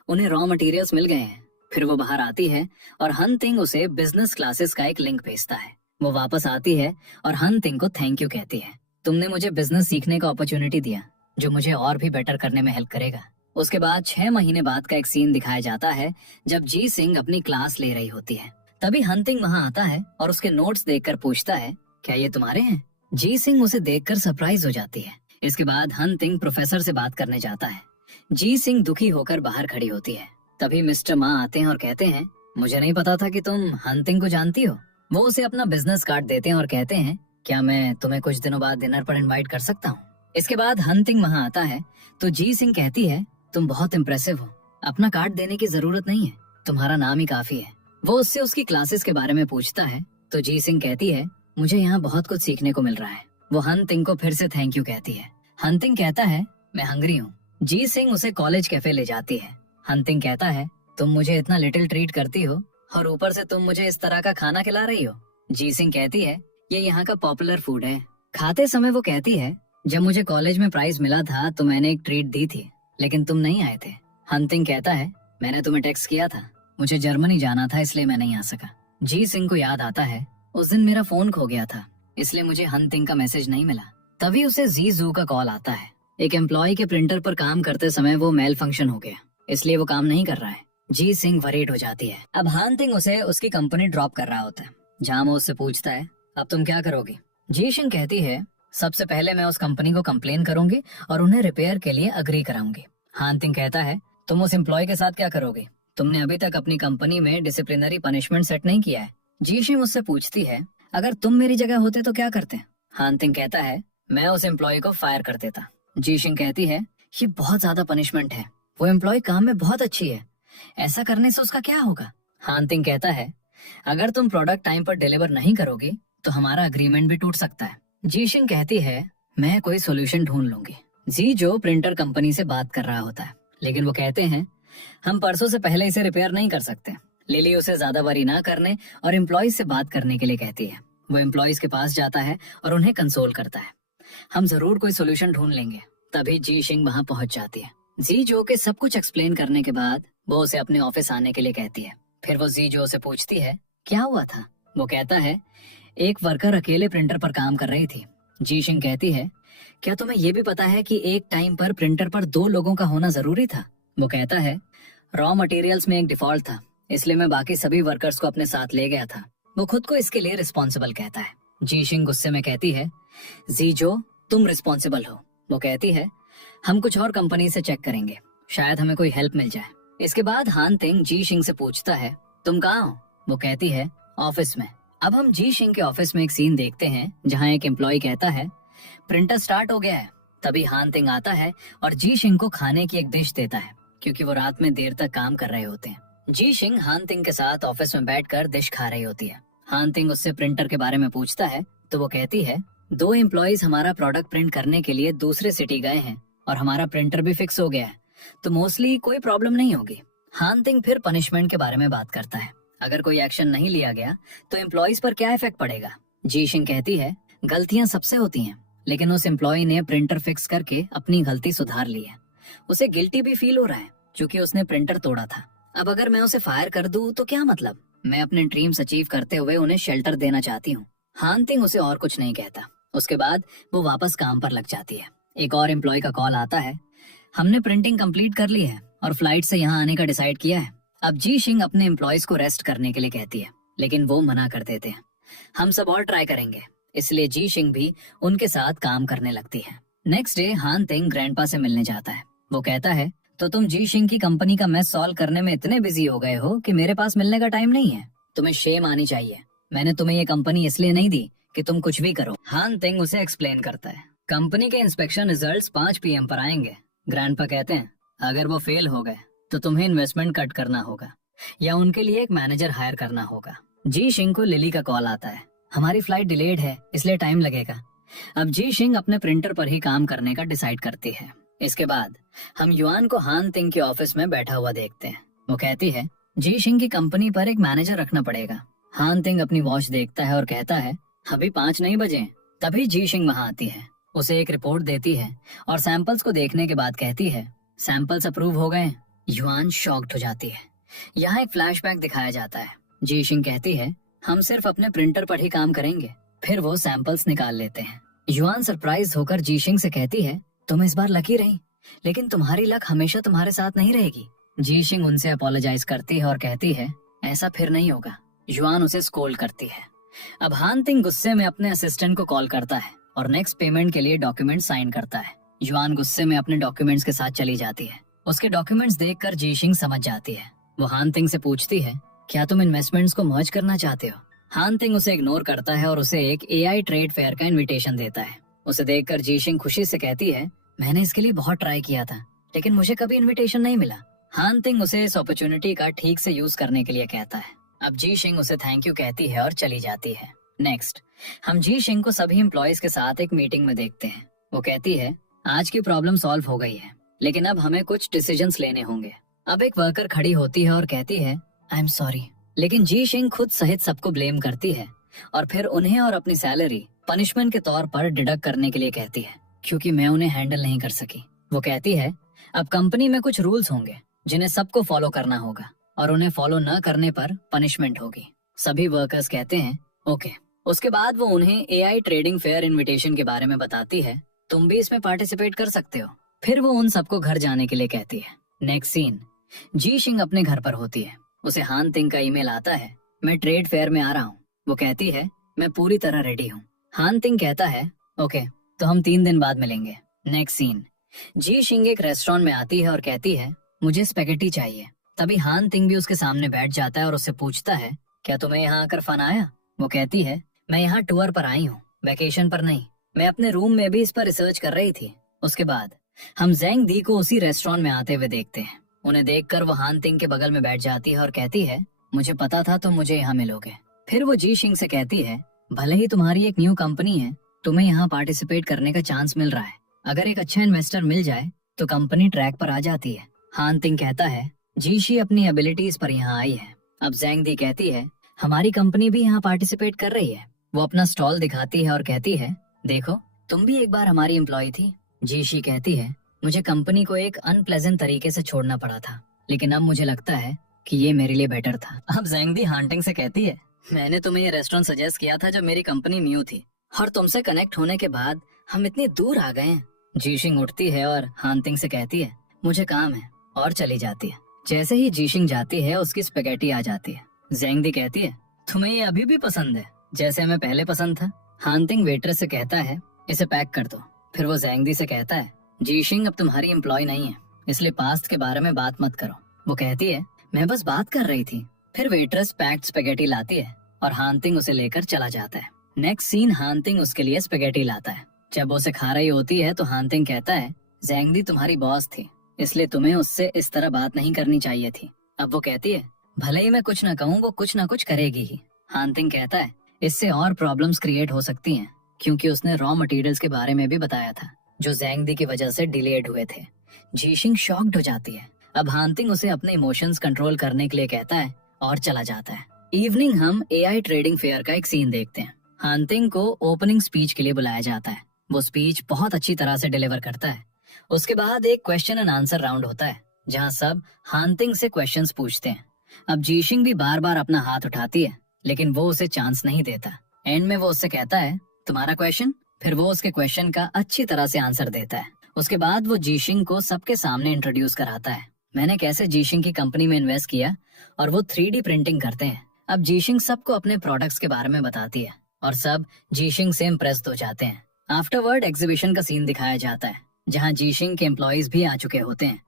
उन्हें रॉ मटेरियल्स मिल गए हैं। फिर वो बाहर आती है और हंटिंग उसे बिजनेस क्लासेस का एक लिंक भेजता है। वो वापस आती है और हंटिंग को थैंक यू कहती है। तुमने मुझे बिजनेस सीखने का अपॉर्चुनिटी दिया, जो मुझे और भी बेटर करने में हेल्प करेगा। उसके बाद 6 महीने बाद का एक सीन दिखाया जाता है, जब जी सिंह अपनी क्लास ले रही होती है। तभी हंटिंग वहाँ आता है और उसके नोट्स देखकर पूछता है, क्या ये तुम्हारे हैं? जी सिंह उसे देखकर सरप्राइज हो जाती है। इसके बाद हंटिंग प्रोफेसर से बात करने जाता है। जी सिंह दुखी होकर बाहर खड़ी होती है। तभी मिस्टर मा आते हैं और कहते हैं, मुझे नहीं पता था कि तुम हंटिंग को जानती हो। वो उसे अपना बिजनेस कार्ड देते हैं और कहते हैं, क्या मैं तुम्हें कुछ दिनों बाद डिनर पर इनवाइट कर सकता हूँ? इसके बाद हंटिंग वहाँ आता है तो जी सिंह कहती है, तुम बहुत इम्प्रेसिव हो, अपना कार्ड देने की जरूरत नहीं है, तुम्हारा नाम ही काफी है। वो उससे उसकी क्लासेस के बारे में पूछता है तो जी सिंह कहती है, मुझे यहाँ बहुत कुछ सीखने को मिल रहा है। वो हंटिंग को फिर से थैंक यू कहती है। हंटिंग कहता है, मैं हंग्री हूँ। जी सिंह उसे कॉलेज कैफे ले जाती है। हंटिंग कहता है, तुम मुझे इतना लिटिल ट्रीट करती हो और ऊपर से तुम मुझे इस तरह का खाना खिला रही हो। जी सिंह कहती है, ये यहाँ का पॉपुलर फूड है। खाते समय वो कहती है, जब मुझे कॉलेज में प्राइज मिला था तो मैंने एक ट्रीट दी थी, लेकिन तुम नहीं आए थे। हंटिंग कहता है, मैंने तुम्हें टेक्स्ट किया था, मुझे जर्मनी जाना था इसलिए मैं नहीं आ सका। जी सिंह को याद आता है, उस दिन मेरा फोन खो गया था, इसलिए मुझे हंटिंग का मैसेज नहीं मिला। तभी उसे जी जू का कॉल आता है। एक एम्प्लॉय के प्रिंटर पर काम करते समय वो मेल फंक्शन हो गया, इसलिए वो काम नहीं कर रहा है। जी सिंह वरीड हो जाती है। अब हंटिंग उसे उसकी कंपनी ड्रॉप कर रहा होता है, जहाँ वो उससे पूछता है, अब तुम क्या करोगी? जी सिंह कहती है, सबसे पहले मैं उस कंपनी को कंप्लेन करूंगी और उन्हें रिपेयर के लिए अग्री कराऊंगी। हंटिंग कहता है, तुम उस एम्प्लॉय के साथ क्या करोगे? तुमने अभी तक अपनी कंपनी में डिसिप्लिनरी पनिशमेंट सेट नहीं किया है। जी सिंह मुझसे पूछती है, अगर तुम मेरी जगह होते तो क्या करते? हंटिंग कहता है, मैं उस एम्प्लॉय को फायर कर देता। जी सिंह कहती है, ये बहुत ज्यादा पनिशमेंट है, वो एम्प्लॉय काम में बहुत अच्छी है, ऐसा करने से उसका क्या होगा? हंटिंग कहता है, अगर तुम प्रोडक्ट टाइम पर डिलीवर नहीं करोगी तो हमारा अग्रीमेंट भी टूट सकता है। जी सिंह कहती है, मैं कोई सोल्यूशन ढूंढ लूंगी। जी जो प्रिंटर कंपनी से बात कर रहा होता है, लेकिन वो कहते हैं, हम परसों से पहले इसे रिपेयर नहीं कर सकते। लिली उसे ज्यादा वरी ना करने और एम्प्लॉयज से बात करने के लिए कहती है। वो एम्प्लॉयज के पास जाता है और उन्हें कंसोल करता है, हम जरूर कोई सोल्यूशन ढूंढ लेंगे। तभी जी सिंह वहाँ पहुंच जाती है। जी जो के सब कुछ एक्सप्लेन करने के बाद वो उसे अपने ऑफिस आने के लिए कहती है। फिर वो जी जो से पूछती है, क्या हुआ था? वो कहता है, एक वर्कर अकेले प्रिंटर पर काम कर रही थी। जी सिंह कहती है, क्या तुम्हें ये भी पता है कि एक टाइम पर प्रिंटर पर 2 लोगों का होना जरूरी था? वो कहता है, रॉ मटेरियल्स में एक डिफॉल्ट था, इसलिए मैं बाकी सभी वर्कर्स को अपने साथ ले गया था। वो खुद को इसके लिए रिस्पॉन्सिबल कहता है। जी सिंह गुस्से में कहती है, जी जो तुम रिस्पॉन्सिबल हो। वो कहती है, हम कुछ और कंपनी से चेक करेंगे, शायद हमें कोई हेल्प मिल जाए। इसके बाद हंटिंग जी सिंह से पूछता है, तुम कहाँ हो? वो कहती है, ऑफिस में। अब हम जी सिंह के ऑफिस में एक सीन देखते हैं, जहाँ एक एम्प्लॉय कहता है, प्रिंटर स्टार्ट हो गया है। तभी हंटिंग आता है और जी सिंह को खाने की एक डिश देता है, क्योंकि वो रात में देर तक काम कर रहे होते हैं। जी सिंह हंटिंग के साथ ऑफिस में बैठकर डिश खा रही होती है। हंटिंग उससे प्रिंटर के बारे में पूछता है तो वो कहती है, 2 एम्प्लॉयज हमारा प्रोडक्ट प्रिंट करने के लिए दूसरे सिटी गए हैं और हमारा प्रिंटर भी फिक्स हो गया है, तो मोस्टली कोई प्रॉब्लम नहीं होगी। हंटिंग फिर पनिशमेंट के बारे में बात करता है, अगर कोई एक्शन नहीं लिया गया तो एम्प्लॉयज पर क्या इफेक्ट पड़ेगा। जी सिंह कहती है, गलतियां सबसे होती हैं, लेकिन उस एम्प्लॉय ने प्रिंटर फिक्स करके अपनी गलती सुधार ली है। उसे गिल्टी भी फील हो रहा है क्योंकि उसने प्रिंटर तोड़ा था। अब अगर मैं उसे फायर कर दूं तो क्या मतलब? मैं अपने ड्रीम्स अचीव करते हुए उन्हें शेल्टर देना चाहती हूँ। हंटिंग उसे और कुछ नहीं कहता। उसके बाद वो वापस काम पर लग जाती है। एक और एम्प्लॉय का कॉल आता है, हमने प्रिंटिंग कंप्लीट कर ली है और फ्लाइट से यहाँ आने का डिसाइड किया है। अब जी सिंह अपने एम्प्लॉयज को रेस्ट करने के लिए कहती है, लेकिन वो मना कर देते हैं। हम सब और ट्राई करेंगे, इसलिए जी सिंह भी उनके साथ काम करने लगती है। नेक्स्ट डे हंटिंग ग्रैंडपा से मिलने जाता है। वो कहता है, तो तुम जी शिंग की कंपनी का मैस सॉल्व करने में इतने बिजी हो गए हो कि मेरे पास मिलने का टाइम नहीं है। तुम्हें शेम आनी चाहिए। मैंने तुम्हें ये कंपनी इसलिए नहीं दी कि तुम कुछ भी करो। हान तिंग उसे एक्सप्लेन करता है। कंपनी के इंस्पेक्शन रिजल्ट्स 5 PM पर आएंगे। ग्रैंडपा कहते हैं अगर वो फेल हो गए तो तुम्हें इन्वेस्टमेंट कट करना होगा या उनके लिए एक मैनेजर हायर करना होगा। जी शिंग को लिली का कॉल आता है। हमारी फ्लाइट डिलेड है इसलिए टाइम लगेगा। अब जी शिंग अपने प्रिंटर पर ही काम करने का डिसाइड करती है। इसके बाद हम युआन को हान तिंग के ऑफिस में बैठा हुआ देखते हैं। वो कहती है जी शिंग की कंपनी पर एक मैनेजर रखना पड़ेगा। हान तिंग अपनी वॉच देखता है और कहता है अभी 5 नहीं बजे। तभी जी शिंग वहां आती है, उसे एक रिपोर्ट देती है और सैंपल्स को देखने के बाद कहती है सैंपल्स अप्रूव हो गए। युआन शॉक्ड हो जाती है। यहाँ एक फ्लैशबैक दिखाया जाता है। जी शिंग कहती है हम सिर्फ अपने प्रिंटर पर ही काम करेंगे। फिर वो सैंपल्स निकाल लेते हैं। युआन सरप्राइज होकर जी शिंग से कहती है तुम इस बार लकी रही, लेकिन तुम्हारी लक हमेशा तुम्हारे साथ नहीं रहेगी। जी शिंग उनसे अपोलोजाइज करती है और कहती है ऐसा फिर नहीं होगा। युआन उसे स्कोल्ड करती है। अब हान तिंग गुस्से में अपने असिस्टेंट को कॉल करता है और नेक्स्ट पेमेंट के लिए डॉक्यूमेंट साइन करता है। युआन गुस्से में अपने डॉक्यूमेंट्स के साथ चली जाती है। उसके डॉक्यूमेंट्स देखकर जी शिंग समझ जाती है। वो हान तिंग से पूछती है क्या तुम इन्वेस्टमेंट्स को मर्ज करना चाहते हो। हान तिंग उसे इग्नोर करता है और उसे एक AI ट्रेड फेयर का इनविटेशन देता है। उसे देखकर जी शिंग खुशी से कहती है मैंने इसके लिए बहुत ट्राई किया था लेकिन मुझे कभी इनविटेशन नहीं मिला। हान तिंग उसे इस अपॉर्चुनिटी का ठीक से यूज करने के लिए कहता है। अब जी शिंग उसे थैंक यू कहती है और चली जाती है। नेक्स्ट हम जी शिंग को सभी एम्प्लॉयज के साथ एक मीटिंग में देखते हैं। वो कहती है आज की प्रॉब्लम सॉल्व हो गई है लेकिन अब हमें कुछ डिसीजंस लेने होंगे। अब एक वर्कर खड़ी होती है और कहती है आई एम सॉरी, लेकिन जी शिंग खुद सहित सबको ब्लेम करती है और फिर उन्हें और अपनी सैलरी पनिशमेंट के तौर पर डिडक्ट करने के लिए कहती है क्योंकि मैं उन्हें हैंडल नहीं कर सकी। वो कहती है अब कंपनी में कुछ रूल्स होंगे जिन्हें सबको फॉलो करना होगा और उन्हें फॉलो न करने पर पनिशमेंट होगी। सभी वर्कर्स कहते हैं ओके। उसके बाद वो उन्हें AI ट्रेडिंग फेयर इनविटेशन के बारे में बताती है, तुम भी इसमें पार्टिसिपेट कर सकते हो। फिर वो उन सबको घर जाने के लिए कहती है। नेक्स्ट सीन जी शिंग अपने घर पर होती है। उसे हान तिंग का ईमेल आता है मैं ट्रेड फेयर में आ रहा हूँ। वो कहती है मैं पूरी तरह रेडी हूँ। हान तिंग कहता है ओके तो हम 3 दिन बाद मिलेंगे। नेक्स्ट सीन जी शिंग एक रेस्टोरेंट में आती है और कहती है मुझे स्पेगेटी चाहिए। तभी हान तिंग भी उसके सामने बैठ जाता है और उससे पूछता है क्या तुम्हें यहाँ आकर फन आया। वो कहती है मैं यहाँ टूर पर आई हूँ, वेकेशन पर नहीं। मैं अपने रूम में भी इस पर रिसर्च कर रही थी। उसके बाद हम जेंग दी को उसी रेस्टोरेंट में आते हुए देखते हैं। उन्हें देखकर वो हान तिंग के बगल में बैठ जाती है और कहती है मुझे पता था तुम मुझे यहाँ मिलोगे। फिर वो जी शिंग से कहती है भले ही तुम्हारी एक न्यू कंपनी है, तुम्हें यहाँ पार्टिसिपेट करने का चांस मिल रहा है। अगर एक अच्छा इन्वेस्टर मिल जाए तो कंपनी ट्रैक पर आ जाती है। हान तिंग कहता है जी शी अपनी एबिलिटीज पर यहाँ आई है। अब जेंग दी कहती है हमारी कंपनी भी यहाँ पार्टिसिपेट कर रही है। वो अपना स्टॉल दिखाती है और कहती है देखो तुम भी एक बार हमारी एम्प्लॉय थी। जी शी कहती है मुझे कंपनी को एक अनप्लेजेंट तरीके से छोड़ना पड़ा था, लेकिन अब मुझे लगता है कि ये मेरे लिए बेटर था। अब जेंग दी हान तिंग से कहती है मैंने तुम्हें ये रेस्टोरेंट सजेस्ट किया था जब मेरी कंपनी न्यू थी और तुमसे कनेक्ट होने के बाद हम इतनी दूर आ गए हैं। जी शिंग उठती है और हान तिंग से कहती है मुझे काम है और चली जाती है। जैसे ही जी शिंग जाती है उसकी स्पेगेटी आ जाती है। जेंग दी कहती है तुम्हें ये अभी भी पसंद है जैसे हमें पहले पसंद था। हान तिंग वेट्रेस से कहता है इसे पैक कर दो। फिर वो जेंग दी से कहता है जी शिंग अब तुम्हारी एम्प्लॉय नहीं है, इसलिए पास्ट के बारे में बात मत करो। वो कहती है मैं बस बात कर रही थी। फिर वेट्रेस पैक्ड स्पेगेटी लाती है और हान तिंग उसे लेकर चला जाता है। नेक्स्ट सीन हान तिंग उसके लिए स्पेगेटी लाता है। जब वो उसे खा रही होती है तो हान तिंग कहता है जेंग दी तुम्हारी बॉस थी, इसलिए तुम्हें उससे इस तरह बात नहीं करनी चाहिए थी। अब वो कहती है भले ही मैं कुछ न कहूँ वो कुछ न कुछ करेगी ही। हान तिंग कहता है इससे और प्रॉब्लम्स क्रिएट हो सकती हैं क्योंकि उसने रॉ मटेरियल्स के बारे में भी बताया था जो जेंग दी की वजह से डिलेड हुए थे। जी शिंग शॉक्ड हो जाती है। अब हान तिंग उसे अपने इमोशंस कंट्रोल करने के लिए कहता है और चला जाता है। इवनिंग हम AI ट्रेडिंग फेयर का एक सीन देखते हैं। हान तिंग को ओपनिंग स्पीच के लिए बुलाया जाता है। वो स्पीच बहुत अच्छी तरह से डिलीवर करता है। उसके बाद एक क्वेश्चन एंड आंसर राउंड होता है जहां सब हान तिंग से क्वेश्चंस पूछते हैं। अब जी शिंग भी बार बार अपना हाथ उठाती है लेकिन वो उसे चांस नहीं देता। एंड में वो उससे कहता है तुम्हारा क्वेश्चन। फिर वो उसके क्वेश्चन का अच्छी तरह से आंसर देता है। उसके बाद वो जी शिंग को सबके सामने इंट्रोड्यूस कराता है मैंने कैसे जी शिंग की कंपनी में इन्वेस्ट किया और वो 3D प्रिंटिंग करते हैं। अब जी शिंग सबको अपने प्रोडक्ट्स के बारे में बताती है और सब जी शिंग से इम्प्रेस्ड हो जाते हैं। आफ्टरवर्ड एग्जीबिशन का सीन दिखाया जाता है जहाँ जी शिंग के एम्प्लॉयज भी आ चुके होते हैं।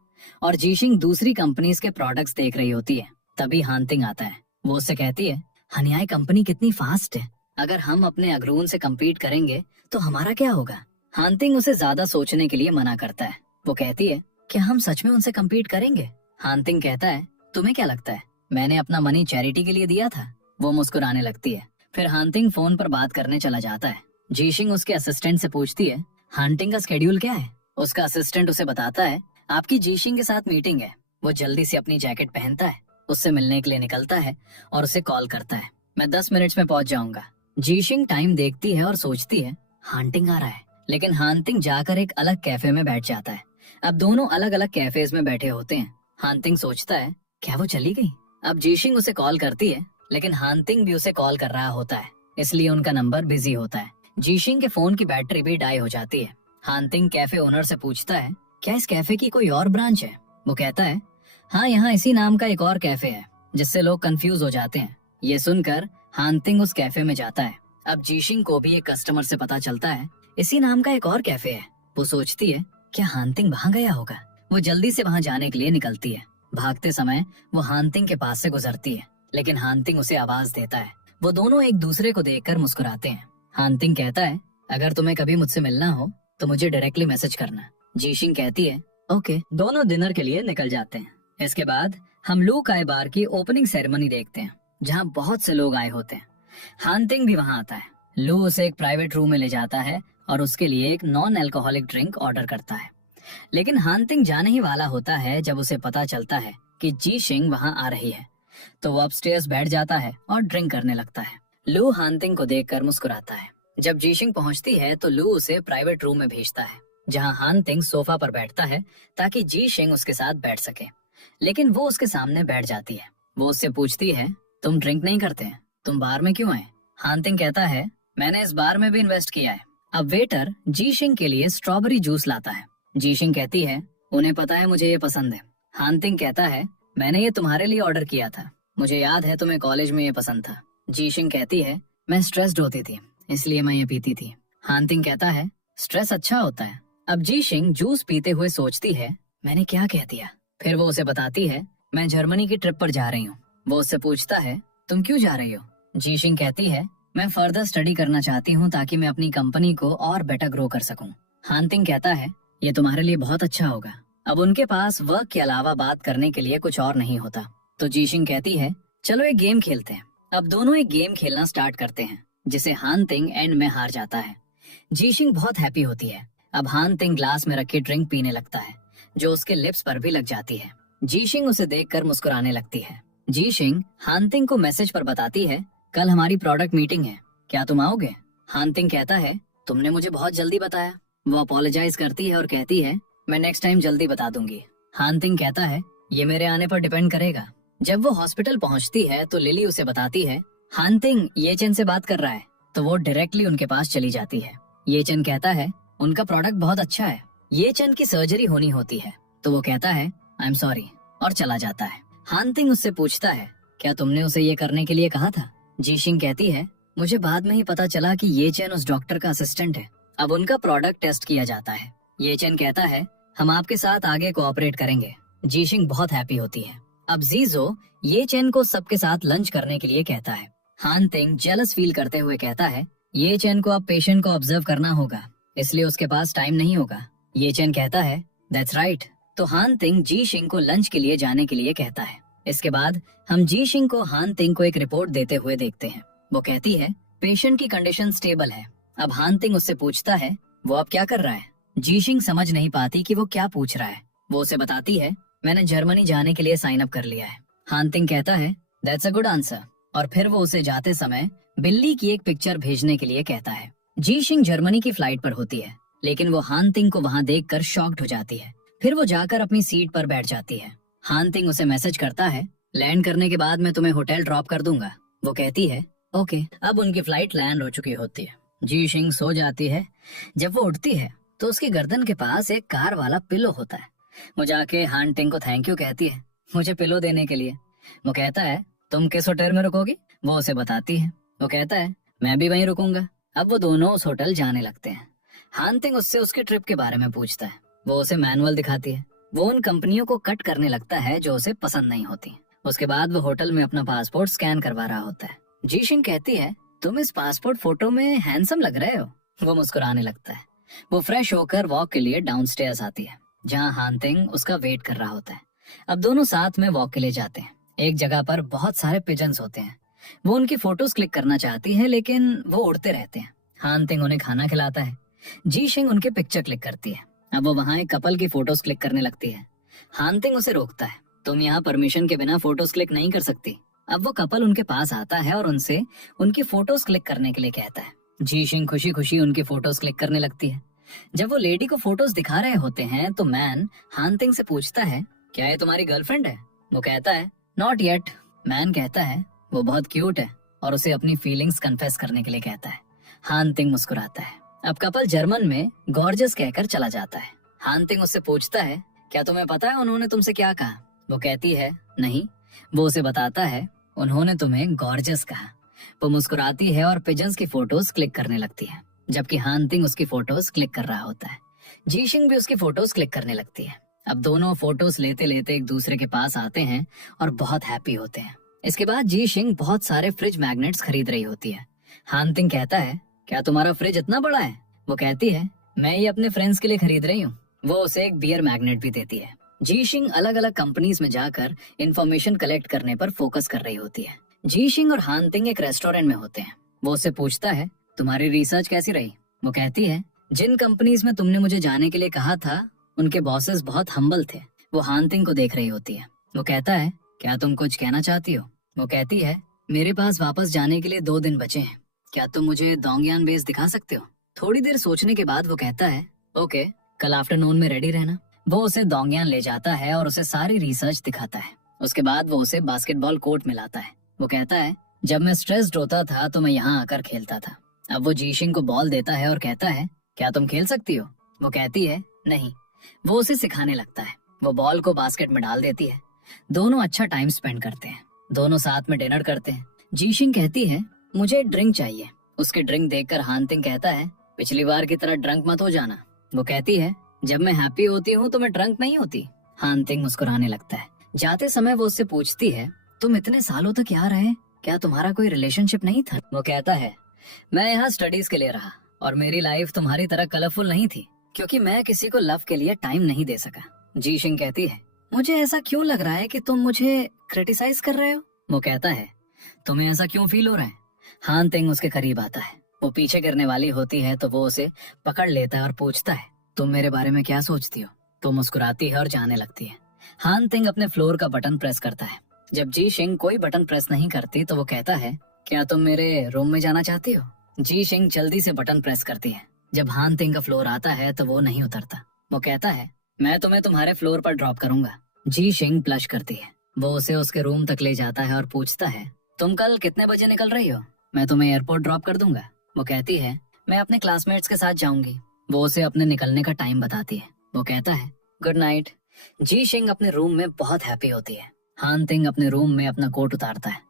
और जीशिंग दूसरी कंपनीज के प्रोडक्ट्स देख रही होती है। तभी हानतिंग आता है। वो उससे कहती है, हनियाई कंपनी कितनी फास्ट है, अगर हम अपने अग्रून से कम्पीट करेंगे तो हमारा क्या होगा। हानतिंग उसे ज्यादा सोचने के लिए मना करता है। वो कहती है, क्या हम सच में उनसे कम्पीट करेंगे। हानतिंग कहता है, तुम्हें क्या लगता है, मैंने अपना मनी चैरिटी के लिए दिया था। वो मुस्कुराने लगती है। फिर हानतिंग फोन पर बात करने चला जाता है। जीशिंग उसके असिस्टेंट से पूछती है, हानतिंग का स्केड्यूल क्या है। उसका असिस्टेंट उसे बताता है, आपकी जीशिंग के साथ मीटिंग है। वो जल्दी से अपनी जैकेट पहनता है, उससे मिलने के लिए निकलता है और उसे कॉल करता है, मैं 10 मिनट्स में पहुंच जाऊंगा। जीशिंग टाइम देखती है और सोचती है, हानतिंग आ रहा है। लेकिन हानतिंग जाकर एक अलग कैफे में बैठ जाता है। अब दोनों अलग अलग कैफेज में बैठे होते हैं। हानतिंग सोचता है, क्या वो चली गई। अब जीशिंग उसे कॉल करती है, लेकिन हानतिंग भी उसे कॉल कर रहा होता है, इसलिए उनका नंबर बिजी होता है। जीशिंग के फोन की बैटरी भी डाई हो जाती है। हानतिंग कैफे ओनर से पूछता है, क्या इस कैफे की कोई और ब्रांच है। वो कहता है, हाँ, यहाँ इसी नाम का एक और कैफे है, जिससे लोग कंफ्यूज हो जाते हैं। ये सुनकर हानतिंग उस कैफे में जाता है। अब जीशिंग को भी एक कस्टमर से पता चलता है, इसी नाम का एक और कैफे है। वो सोचती है, क्या हानतिंग वहाँ गया होगा। वो जल्दी से वहाँ जाने के लिए निकलती है। भागते समय वो हानतिंग के पास से गुजरती है, लेकिन हानतिंग उसे आवाज देता है। वो दोनों एक दूसरे को देखकर मुस्कुराते हैं। हानतिंग कहता है, अगर तुम्हें कभी मुझसे मिलना हो तो मुझे डायरेक्टली मैसेज करना। जीशिंग कहती है, ओके। दोनों डिनर के लिए निकल जाते हैं। इसके बाद हम लू काय बार की ओपनिंग सेरेमनी देखते हैं, जहाँ बहुत से लोग आए होते हैं। हानतिंग भी वहाँ आता है। लू उसे एक प्राइवेट रूम में ले जाता है और उसके लिए एक नॉन अल्कोहलिक ड्रिंक ऑर्डर करता है। लेकिन हानतिंग जाने ही वाला होता है जब उसे पता चलता है कि जीशिंग वहाँ आ रही है। तो वो अपस्टेयर्स बैठ जाता है और ड्रिंक करने लगता है। लू हानतिंग को देखकर मुस्कुराता है। जब जीशिंग पहुंचती है तो लू उसे प्राइवेट रूम में भेजता है, जहां हानतिंग सोफा पर बैठता है ताकि जीशिंग उसके साथ बैठ सके। लेकिन वो उसके सामने बैठ जाती है। वो उससे पूछती है, तुम ड्रिंक नहीं करते, तुम बार में क्यों आए। हानतिंग कहता है, मैंने इस बार में भी इन्वेस्ट किया है। अब वेटर जीशिंग के लिए स्ट्रॉबेरी जूस लाता है। जीशिंग कहती है, उन्हें पता है मुझे ये पसंद है। हानतिंग कहता है, मैंने ये तुम्हारे लिए ऑर्डर किया था, मुझे याद है तुम्हें कॉलेज में ये पसंद था। जीशिंग कहती है, मैं स्ट्रेस्ड होती थी इसलिए मैं ये पीती थी। हानतिंग कहता है, स्ट्रेस अच्छा होता है। अब जीशिंग जूस पीते हुए सोचती है, मैंने क्या कह दिया। फिर वो उसे बताती है, मैं जर्मनी की ट्रिप पर जा रही हूँ। वो उससे पूछता है, तुम क्यों जा रही हो। जीशिंग कहती है, मैं फर्दर स्टडी करना चाहती हूँ ताकि मैं अपनी कंपनी को और बेटर ग्रो कर सकूँ। हानतिंग कहता है, ये तुम्हारे लिए बहुत अच्छा होगा। अब उनके पास वर्क के अलावा बात करने के लिए कुछ और नहीं होता। तो जीशिंग कहती है, चलो एक गेम खेलते हैं। अब दोनों एक गेम खेलना स्टार्ट करते हैं, जिसे हानतिंग एंड में हार जाता है। जीशिंग बहुत हैप्पी होती है। अब हानतिंग ग्लास में रखी ड्रिंक पीने लगता है, जो उसके लिप्स पर भी लग जाती है। जीशिंग उसे देखकर मुस्कुराने लगती है। जीशिंग हानतिंग को मैसेज पर बताती है, कल हमारी प्रोडक्ट मीटिंग है, क्या तुम आओगे। हानतिंग कहता है, तुमने मुझे बहुत जल्दी बताया। वो अपोलोजाइज करती है और कहती है, मैं नेक्स्ट टाइम जल्दी बता दूंगी। हानतिंग कहता है, ये मेरे आने पर डिपेंड करेगा। जब वो हॉस्पिटल पहुंचती है तो लिली उसे बताती है, हानतिंग ये चेन से बात कर रहा है। तो वो डायरेक्टली उनके पास चली जाती है। ये चेन कहता है, उनका प्रोडक्ट बहुत अच्छा है, ये चेन की सर्जरी होनी होती है। तो वो कहता है, आई एम सॉरी, और चला जाता है। हानतिंग उससे पूछता है, क्या तुमने उसे ये करने के लिए कहा था। जीशिंग कहती है, मुझे बाद में ही पता चला कि ये चेन उस डॉक्टर का असिस्टेंट है। अब उनका प्रोडक्ट टेस्ट किया जाता है। ये चेन कहता है, हम आपके साथ आगे कोऑपरेट करेंगे। जीशिंग बहुत हैप्पी होती है। अब जीजो ये चेन को सबके साथ लंच करने के लिए कहता है। हानतिंग जेलस फील करते हुए कहता है, ये चेन को अब पेशेंट को ऑब्जर्व करना होगा, इसलिए उसके पास टाइम नहीं होगा। ये चेन कहता है, दैट्स राइट। तो हानतिंग जीशिंग को लंच के लिए जाने के लिए कहता है। इसके बाद हम जीशिंग को हानतिंग को एक रिपोर्ट देते हुए देखते हैं। वो कहती है, पेशेंट की कंडीशन स्टेबल है। अब हानतिंग उससे पूछता है, वो अब क्या कर रहा है। जीशिंग समझ नहीं पाती कि वो क्या पूछ रहा है। वो उसे बताती है, मैंने जर्मनी जाने के लिए साइन अप कर लिया है। हानतिंग कहता है, दैट्स अ गुड आंसर। और फिर वो उसे जाते समय बिल्ली की एक पिक्चर भेजने के लिए कहता है। जीशिंग जर्मनी की फ्लाइट पर होती है, लेकिन वो हानतिंग को वहाँ देखकर शॉक्ड हो जाती है। फिर वो जाकर अपनी सीट पर बैठ जाती है। हानतिंग उसे मैसेज करता है, लैंड करने के बाद मैं तुम्हें होटल ड्रॉप कर दूंगा। वो कहती है, ओके। अब उनकी फ्लाइट लैंड हो चुकी होती है। जीशिंग सो जाती है। जब वो उठती है तो उसकी गर्दन के पास एक कार वाला पिलो होता है। वो जाके हानतिंग को थैंक यू कहती है, मुझे पिलो देने के लिए। वो कहता है, तुम किस होटल में रुकोगी। वो उसे बताती है। वो कहता है, मैं भी वहीं रुकूंगा। अब वो दोनों उस होटल जाने लगते हैं। हानतिंग उससे उसके ट्रिप के बारे में पूछता है। वो उसे मैनुअल दिखाती है। वो उन कंपनियों को कट करने लगता है जो उसे पसंद नहीं होती। उसके बाद वो होटल में अपना पासपोर्ट स्कैन करवा रहा होता है। जीशिंग कहती है, तुम इस पासपोर्ट फोटो में हैंडसम लग रहे हो। वो मुस्कुराने लगता है। वो फ्रेश होकर वॉक के लिए डाउनस्टेयर्स आती है, जहाँ हानतिंग उसका वेट कर रहा होता है। अब दोनों साथ में वॉक के लिए जाते हैं। एक जगह पर बहुत सारे पिजन्स होते हैं। वो उनकी फोटोज क्लिक करना चाहती है, लेकिन वो उड़ते रहते हैं। हानतिंग उन्हें खाना खिलाता है। जीशिंग उनकी पिक्चर क्लिक करती है। अब वो वहाँ एक कपल की फोटोज क्लिक करने लगती है। हानतिंग उसे रोकता है, तुम यहाँ परमिशन के बिना फोटोज क्लिक नहीं कर सकती। अब वो कपल उनके पास आता है और उनसे उनकी फोटोज क्लिक करने के लिए कहता है। जीशिंग खुशी खुशी उनकी फोटोज क्लिक करने लगती है। जब वो लेडी को फोटोज दिखा रहे होते हैं तो मैन हानतिंग से पूछता है, क्या ये तुम्हारी गर्लफ्रेंड है? वो कहता है, नॉट येट। मैन कहता है, वो बहुत क्यूट है, और उसे अपनी फीलिंग्स कन्फेस करने के लिए कहता है। हानतिंग मुस्कुराता है। अब कपल जर्मन में गॉर्जियस कहकर चला जाता है। हानतिंग उससे पूछता है, क्या तुम्हें पता है उन्होंने तुमसे क्या कहा? वो कहती है, नहीं। वो उसे बताता है, उन्होंने तुम्हें गॉर्जियस कहा। वो मुस्कुराती है और पिजन्स की फोटोज क्लिक करने लगती है, जबकि हानतिंग उसकी फोटोज क्लिक कर रहा होता है। जीशिंग भी उसकी फोटोज क्लिक करने लगती है। अब दोनों फोटोज लेते लेते एक दूसरे के पास आते हैं और बहुत हैप्पी होते हैं। इसके बाद जीशिंग बहुत सारे फ्रिज मैग्नेट्स खरीद रही होती है। हानतिंग कहता है, क्या तुम्हारा फ्रिज इतना बड़ा है? वो कहती है, मैं ये अपने फ्रेंड्स के लिए खरीद रही हूँ। वो उसे एक बियर मैग्नेट भी देती है। जीशिंग अलग अलग कंपनीज में जाकर इंफॉर्मेशन कलेक्ट करने पर फोकस कर रही होती है। जीशिंग और हानतिंग एक रेस्टोरेंट में होते हैं। वो उससे पूछता है, तुम्हारी रिसर्च कैसी रही? वो कहती है, जिन कंपनीज में तुमने मुझे जाने के लिए कहा था उनके बॉसेस बहुत हम्बल थे। वो हानतिंग को देख रही होती है। वो कहता है, क्या तुम कुछ कहना चाहती हो? वो कहती है, मेरे पास वापस जाने के लिए 2 दिन बचे हैं। क्या तुम मुझे दोंगयान बेस दिखा सकते हो? थोड़ी देर सोचने के बाद वो कहता है, ओके, कल आफ्टरनून में रेडी रहना। वो उसे दोंगयान ले जाता है और उसे सारी रिसर्च दिखाता है। उसके बाद वो उसे बास्केटबॉल कोर्ट में लाता है। वो कहता है, जब मैं स्ट्रेस्ड होता था तो मैं यहाँ आकर खेलता था। अब वो जीशिंग को बॉल देता है और कहता है, क्या तुम खेल सकती हो? वो कहती है, नहीं। वो उसे सिखाने लगता है। वो बॉल को बास्केट में डाल देती है। दोनों अच्छा टाइम स्पेंड करते हैं। दोनों साथ में डिनर करते हैं। जीशिंग कहती है, मुझे ड्रिंक चाहिए। उसकी ड्रिंक देखकर हानतिंग कहता है, पिछली बार की तरह ड्रंक मत हो जाना। वो कहती है, जब मैं हैप्पी होती हूँ तो मैं ड्रंक नहीं होती। हानतिंग मुस्कुराने लगता है। जाते समय वो उससे पूछती है, तुम इतने सालों तक यहाँ रहे, क्या तुम्हारा कोई रिलेशनशिप नहीं था? वो कहता है, मैं यहाँ स्टडीज के लिए रहा और मेरी लाइफ तुम्हारी तरह कलरफुल नहीं थी, क्योंकि मैं किसी को लव के लिए टाइम नहीं दे सका। जीशिंग कहती है, मुझे ऐसा क्यों लग रहा है कि तुम मुझे क्रिटिसाइज कर रहे हो? वो कहता है, तुम्हें ऐसा क्यों फील हो रहा है? हानतिंग उसके करीब आता है। वो पीछे करने वाली होती है तो वो उसे पकड़ लेता है और पूछता है, तुम मेरे बारे में क्या सोचती हो? तो मुस्कुराती है और जाने लगती है। हानतिंग अपने फ्लोर का बटन प्रेस करता है। जब जीशिंग कोई बटन प्रेस नहीं करती तो वो कहता है, क्या तुम मेरे रूम में जाना चाहती हो? जीशिंग जल्दी से बटन प्रेस करती है। जब हानतिंग का फ्लोर आता है तो वो नहीं उतरता। वो कहता है, मैं तुम्हें तुम्हारे फ्लोर पर ड्रॉप करूंगा। जीशिंग ब्लश करती है। वो उसे उसके रूम तक ले जाता है और पूछता है, तुम कल कितने बजे निकल रही हो? मैं तुम्हें एयरपोर्ट ड्रॉप कर दूंगा। वो कहती है, मैं अपने क्लासमेट्स के साथ जाऊंगी। वो उसे अपने निकलने का टाइम बताती है। वो कहता है, गुड नाइट। जीशिंग अपने रूम में बहुत हैप्पी होती है। हानतिंग अपने रूम में अपना कोट उतारता है।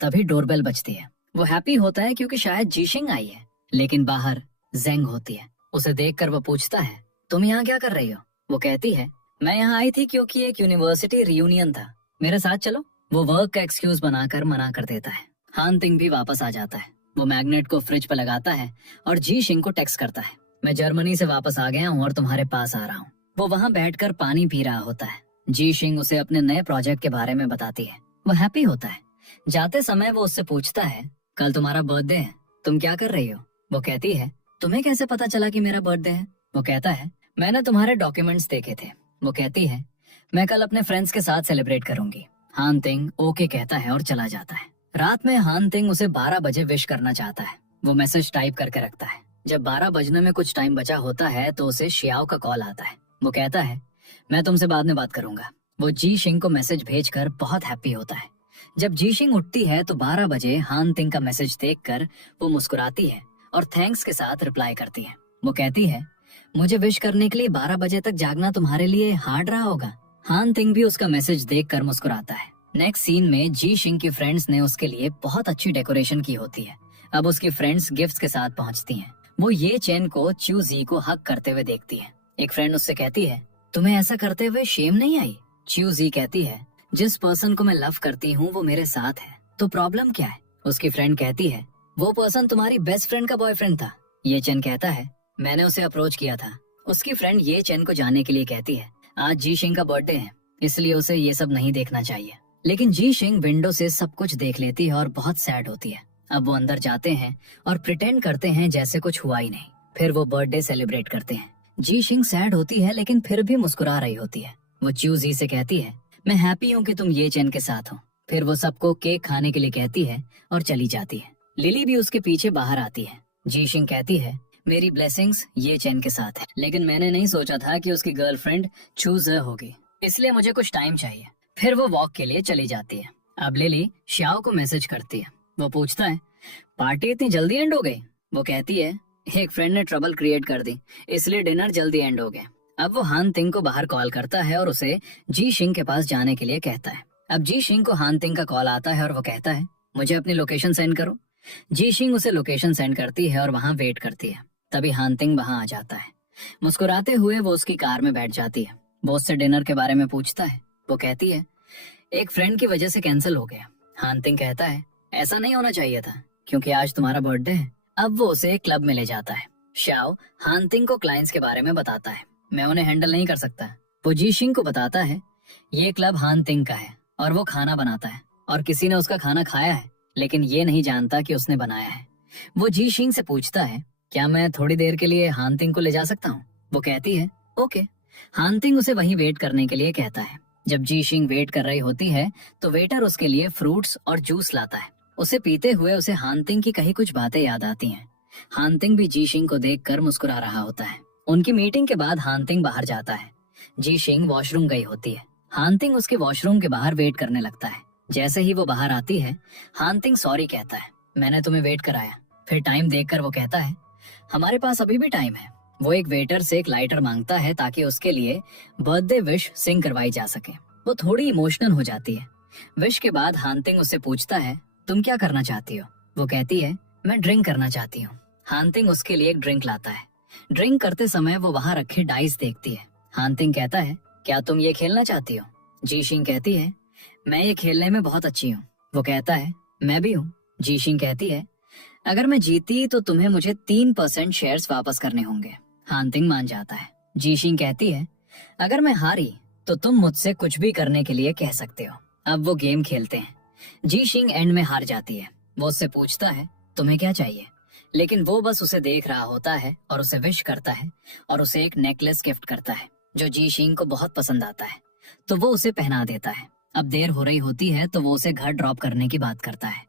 तभी डोरबेल बजती है। वो हैप्पी होता है क्योंकि शायद जीशिंग आई है, लेकिन बाहर जेंग होती है। उसे देखकर वो पूछता है, तुम यहाँ क्या कर रही हो? वो कहती है, मैं यहाँ आई थी क्योंकि एक यूनिवर्सिटी रियूनियन था, मेरे साथ चलो। वो वर्क का एक्सक्यूज बनाकर मना कर देता है। हानतिंग भी वापस आ जाता है। वो मैग्नेट को फ्रिज पर लगाता है और जीशिंग को टेक्स्ट करता है, मैं जर्मनी से वापस आ गया हूँ और तुम्हारे पास आ रहा हूँ। वो वहाँ बैठकर पानी पी रहा होता है। जीशिंग उसे अपने नए प्रोजेक्ट के बारे में बताती है। वो हैप्पी होता है। जाते समय वो उससे पूछता है, कल तुम्हारा बर्थडे है, तुम क्या कर रही हो? वो कहती है, तुम्हें कैसे पता चला कि मेरा बर्थडे है? वो कहता है, मैंने तुम्हारे डॉक्यूमेंट्स देखे थे। वो कहती है, मैं कल अपने फ्रेंड्स के साथ सेलिब्रेट करूंगी। हानतिंग ओके कहता है और चला जाता है। रात में हानतिंग उसे 12 बजे विश करना चाहता है। वो मैसेज टाइप करके रखता है। जब 12 बजने में कुछ टाइम बचा होता है तो उसे शियाओ का कॉल आता है। वो कहता है, मैं तुमसे बाद में बात करूंगा। वो जीशिंग को मैसेज भेजकर बहुत हैप्पी होता है। जब जीशिंग उठती है तो 12 बजे हानतिंग का मैसेज देखकर वो मुस्कुराती है और थैंक्स के साथ रिप्लाई करती है। वो कहती है, मुझे विश करने के लिए 12 बजे तक जागना तुम्हारे लिए हार्ड रहा होगा। हानतिंग भी उसका मैसेज देखकर मुस्कुराता है। नेक्स्ट सीन में जीशिंग की फ्रेंड्स ने उसके लिए बहुत अच्छी डेकोरेशन की होती है। अब उसकी फ्रेंड्स गिफ्ट्स के साथ पहुंचती हैं। वो ये चेन को च्यूजी को हक करते हुए देखती है। एक फ्रेंड उससे कहती है, तुम्हें ऐसा करते हुए शेम नहीं आई? च्यू जी कहती है, जिस पर्सन को मैं लव करती हूँ वो मेरे साथ है, तो प्रॉब्लम क्या है? उसकी फ्रेंड कहती है, वो पर्सन तुम्हारी बेस्ट फ्रेंड का बॉयफ्रेंड था। ये चेन कहता है, मैंने उसे अप्रोच किया था। उसकी फ्रेंड ये चेन को जाने के लिए कहती है, आज जी शिंग का बर्थडे है, इसलिए उसे ये सब नहीं देखना चाहिए। लेकिन जी शिंग विंडो से सब कुछ देख लेती है और बहुत सैड होती है। अब वो अंदर जाते हैं और प्रिटेंड करते हैं जैसे कुछ हुआ ही नहीं। फिर वो बर्थडे सेलिब्रेट करते हैं। जी शिंग सैड होती है लेकिन फिर भी मुस्कुरा रही होती है। वो च्यू जी से कहती है, मैं हैप्पी हूँ कि तुम ये चेन के साथ हो। फिर वो सबको केक खाने के लिए कहती है और चली जाती है। लिली भी उसके पीछे बाहर आती है। जी शिंग कहती है, मेरी ब्लेसिंग्स ये चेन के साथ है, लेकिन मैंने नहीं सोचा था कि उसकी गर्लफ्रेंड चूज होगी, इसलिए मुझे कुछ टाइम चाहिए। फिर वो वॉक के लिए चली जाती है। अब लिली श्याओ को मैसेज करती है। वो पूछता है, पार्टी इतनी जल्दी एंड हो गई? वो कहती है, एक फ्रेंड ने ट्रबल क्रिएट कर दी, इसलिए डिनर जल्दी एंड हो गया। अब वो हान तिंग को बाहर कॉल करता है और उसे जी शिंग के पास जाने के लिए कहता है। अब जी शिंग को हान तिंग का कॉल आता है और वो कहता है, मुझे अपनी लोकेशन सेंड करो। जी शिंग उसे लोकेशन सेंड करती है और वहाँ वेट करती है। तभी हान तिंग वहाँ आ जाता है। मुस्कुराते हुए वो उसकी कार में बैठ जाती है। वो उससे डिनर के बारे में पूछता है। वो कहती है, एक फ्रेंड की वजह से कैंसिल हो गया। हान तिंग कहता है, ऐसा नहीं होना चाहिए था, क्योंकि आज तुम्हारा बर्थडे है। अब वो उसे एक क्लब में ले जाता है। श्याओ हान तिंग को क्लाइंट्स के बारे में बताता है। मैं उन्हें हैंडल नहीं कर सकता। वो जी शिंग को बताता है, ये क्लब हान तिंग का है और वो खाना बनाता है और किसी ने उसका खाना खाया है, लेकिन ये नहीं जानता कि उसने बनाया है। वो जी शिंग से पूछता है, क्या मैं थोड़ी देर के लिए हान तिंग को ले जा सकता हूँ? वो कहती है, ओके। हान तिंग उसे वहीं वेट करने के लिए कहता है। जब जी शिंग वेट कर रही होती है तो वेटर उसके लिए फ्रूट्स और जूस लाता है। उसे पीते हुए उसे हान तिंग की कही कुछ बातें याद आती हैं। हान तिंग भी जी शिंग को देखकर मुस्कुरा रहा होता है। उनकी मीटिंग के बाद हान तिंग बाहर जाता है। जी शिंग वॉशरूम गई होती है। हान तिंग उसके वॉशरूम के बाहर वेट करने लगता है। जैसे ही वो बाहर आती है, हान तिंग सॉरी कहता है, मैंने तुम्हें वेट कराया। फिर टाइम देखकर वो कहता है, हमारे पास अभी भी टाइम है। वो एक वेटर से एक लाइटर मांगता है ताकि उसके लिए बर्थडे विश सिंग करवाई जा सके। वो थोड़ी इमोशनल हो जाती है। विश के बाद हान तिंग उससे पूछता है, तुम क्या करना चाहती हो? वो कहती है, मैं ड्रिंक करना चाहती हूँ। हान तिंग उसके लिए एक ड्रिंक लाता है। ड्रिंक करते समय वो वहाँ रखे डाइस देखती है। हान तिंग कहता है, क्या तुम ये खेलना चाहती हो? जी शिंग कहती है, मैं ये खेलने में बहुत अच्छी हूँ। वो कहता है, मैं भी हूँ। जी शिंग कहती है, अगर मैं जीती तो तुम्हें मुझे 3% शेयर्स वापस करने होंगे। हान तिंग मान जाता है। जी शिंग कहती है, अगर मैं हारी तो तुम मुझसे कुछ भी करने के लिए कह सकते हो। अब वो गेम खेलते हैं। जी शिंग एंड में हार जाती है। वो उससे पूछता है, तुम्हें क्या चाहिए? लेकिन वो बस उसे देख रहा होता है और उसे विश करता है और उसे एक नेकलेस गिफ्ट करता है जो जी शिंग को बहुत पसंद आता है, तो वो उसे पहना देता है। अब देर हो रही होती है तो वो उसे घर ड्रॉप करने की बात करता है।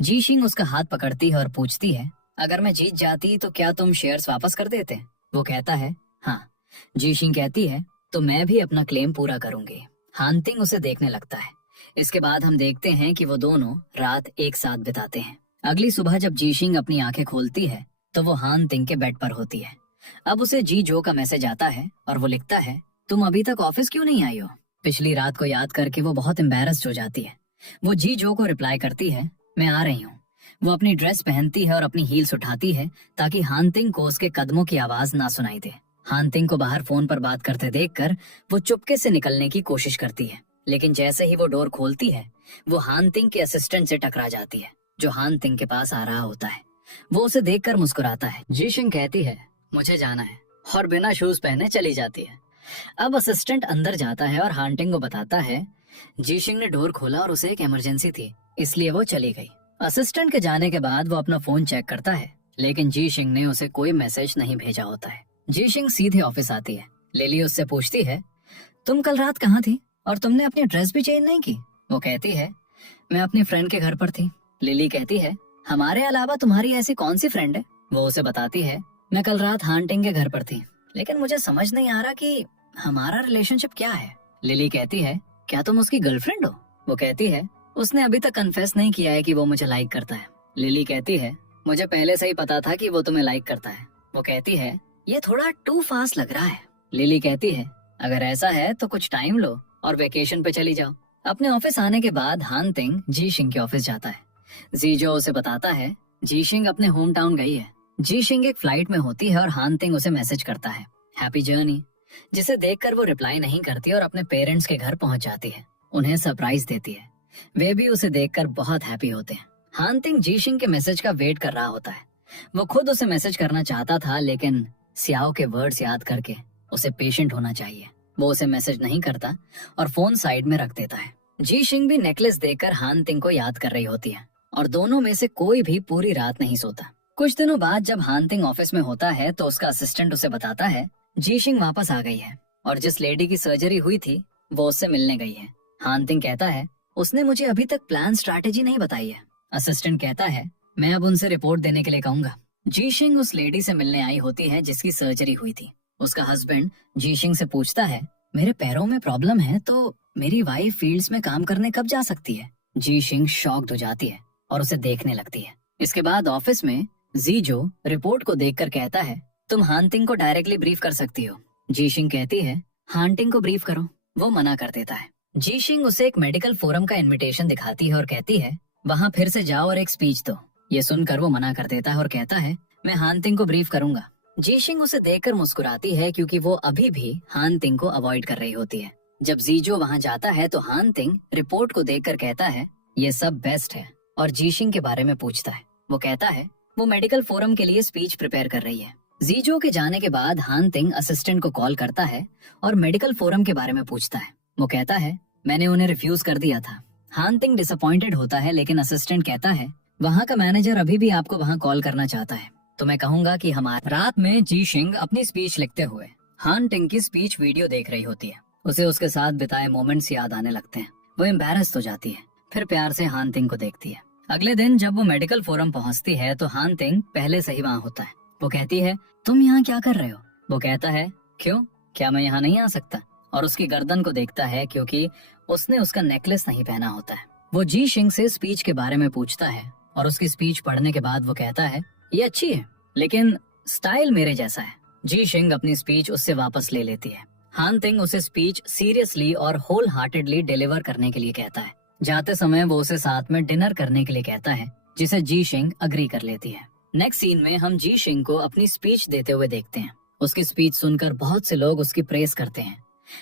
जी शिंग उसका हाथ पकड़ती है और पूछती है, अगर मैं जीत जाती तो क्या तुम शेयर्स वापस कर देते? वो कहता है, हाँ। जी शिंग कहती है, तो मैं भी अपना क्लेम पूरा करूंगी। हान तिंग उसे देखने लगता है। इसके बाद हम देखते हैं कि वो दोनों रात एक साथ बिताते हैं। अगली सुबह जब जी शिंग अपनी आंखें खोलती है तो वो हान तिंग के बेड पर होती है। अब उसे जी जो का मैसेज आता है और वो लिखता है, तुम अभी तक ऑफिस क्यों नहीं आई हो? पिछली रात को याद करके वो बहुत एम्बैरेस्ड हो जाती है। वो जी जो को रिप्लाई करती है, मैं आ रही हूँ। वो अपनी ड्रेस पहनती है और अपनी हील्स उठाती है ताकि हान तिंग को उसके कदमों की आवाज ना सुनाई दे। हान तिंग को बाहर फोन पर बात करते देखकर वो चुपके से निकलने की कोशिश करती है, लेकिन जैसे ही वो डोर खोलती है वो हान तिंग के असिस्टेंट से टकरा जाती है जो हान तिंग के पास आ रहा होता है। वो उसे देखकर मुस्कुराता है। जी शिंग कहती है, मुझे जाना है, और बिना शूज पहने चली जाती है। अब असिस्टेंट अंदर जाता है और हान तिंग को बताता है, जी शिंग ने डोर खोला और उसे एक इमरजेंसी थी, इसलिए वो चली गई। असिस्टेंट के जाने के बाद वो अपना फोन चेक करता है, लेकिन जी शिंग ने उसे कोई मैसेज नहीं भेजा होता है। जी शिंग सीधे ऑफिस आती है। लिली उससे पूछती है, तुम कल रात कहाँ थी और तुमने अपनी ड्रेस भी चेंज नहीं की? वो कहती है, मैं अपनी फ्रेंड के घर पर थी। लिली कहती है, हमारे अलावा तुम्हारी ऐसी कौन सी फ्रेंड है? वो उसे बताती है, मैं कल रात हान तिंग के घर पर थी, लेकिन मुझे समझ नहीं आ रहा कि हमारा रिलेशनशिप क्या है। लिली कहती है, क्या तुम उसकी गर्लफ्रेंड हो? वो कहती है, उसने अभी तक कन्फेस नहीं किया है कि वो मुझे लाइक करता है। लिली कहती है, मुझे पहले से ही पता था कि वो तुम्हें लाइक करता है। वो कहती है, ये थोड़ा टू फास्ट लग रहा है। लिली कहती है, अगर ऐसा है तो कुछ टाइम लो और वेकेशन पे चली जाओ। अपने ऑफिस आने के बाद हान तिंग जी शिंग के ऑफिस जाता है। जी जो उसे बताता है, जी शिंग अपने होम टाउन गई है। जी शिंग एक फ्लाइट में होती है और हान तिंग उसे मैसेज करता है, हैप्पी जर्नी। जिसे देखकर वो रिप्लाई नहीं करती और अपने पेरेंट्स के घर पहुंच जाती है, उन्हें सरप्राइज देती है। वे भी उसे देखकर बहुत हैप्पी होते हैं। हानतिंग जीशिंग के मैसेज का वेट कर रहा होता है। वो खुद उसे मैसेज करना चाहता था, लेकिन सियाओ के वर्ड्स याद करके उसे पेशेंट होना चाहिए। वो उसे मैसेज नहीं करता और फोन साइड में रख देता है। जीशिंग भी नेकलेस देखकर हानतिंग को याद कर रही होती है और दोनों में से कोई भी पूरी रात नहीं सोता। कुछ दिनों बाद जब हानतिंग ऑफिस में होता है तो उसका असिस्टेंट उसे बताता है जीशिंग वापस आ गई है और जिस लेडी की सर्जरी हुई थी वो उससे मिलने गई है। हानतिंग कहता है उसने मुझे अभी तक प्लान स्ट्रैटेजी नहीं बताई है। असिस्टेंट कहता है मैं अब उनसे रिपोर्ट देने के लिए कहूंगा। जीशिंग उस लेडी से मिलने आई होती है जिसकी सर्जरी हुई थी। उसका हस्बैंड जीशिंग से पूछता है मेरे पैरों में प्रॉब्लम है तो मेरी वाइफ फील्ड्स में काम करने कब जा सकती है। जीशिंग शॉक्ड हो जाती है और उसे देखने लगती है। इसके बाद ऑफिस में जीजो रिपोर्ट को देखकर कहता है तुम हानतिंग को डायरेक्टली ब्रीफ कर सकती हो। जीशिंग कहती है हानतिंग को ब्रीफ करो। वो मना कर देता है। जीशिंग उसे एक मेडिकल फोरम का इनविटेशन दिखाती है और कहती है वहां फिर से जाओ और एक स्पीच दो। ये सुनकर वो मना कर देता है और कहता है मैं हानतिंग को ब्रीफ करूंगा। जीशिंग उसे देखकर मुस्कुराती है क्योंकि वो अभी भी हानतिंग को अवॉइड कर रही होती है। जब जीजो वहां जाता है तो हानतिंग रिपोर्ट को देखकर कहता है ये सब बेस्ट है और जीशिंग के बारे में पूछता है। वो कहता है वो मेडिकल फोरम के लिए स्पीच प्रिपेयर कर रही है। जीजो के जाने के बाद हानतिंग असिस्टेंट को कॉल करता है और मेडिकल फोरम के बारे में पूछता है। वो कहता है मैंने उन्हें रिफ्यूज कर दिया था। हानतिंग डिसअपॉइंटेड होता है, लेकिन असिस्टेंट कहता है वहाँ का मैनेजर अभी भी आपको वहाँ कॉल करना चाहता है, तो मैं कहूंगा कि हमारे रात में जीशिंग अपनी स्पीच लिखते हुए हानतिंग की स्पीच वीडियो देख रही होती है। उसे उसके साथ बिताए मोमेंट्स याद आने लगते हैं। वो एम्बैरेस्ड हो जाती है, फिर प्यार से हानतिंग को देखती है। अगले दिन जब वो मेडिकल फोरम पहुंचती है तो हानतिंग पहले से ही वहाँ होता है। वो कहती है तुम यहाँ क्या कर रहे हो। वो कहता है क्यों, क्या मैं यहाँ नहीं आ सकता, और उसकी गर्दन को देखता है क्योंकि उसने उसका नेकलेस नहीं पहना होता है। वो जीशिंग से स्पीच के बारे में पूछता है और उसकी स्पीच पढ़ने के बाद वो कहता है ये अच्छी है लेकिन स्टाइल मेरे जैसा है। जीशिंग अपनी स्पीच उससे वापस ले लेती है। हानतिंग उसे स्पीच सीरियसली और होल हार्टेडली डिलीवर करने के लिए कहता है। जाते समय वो उसे साथ में डिनर करने के लिए कहता है, जिसे जीशिंग अग्री कर लेती है। नेक्स्ट सीन में हम जीशिंग को अपनी स्पीच देते हुए देखते हैं। उसकी स्पीच सुनकर बहुत से लोग उसकी प्रेस करते हैं।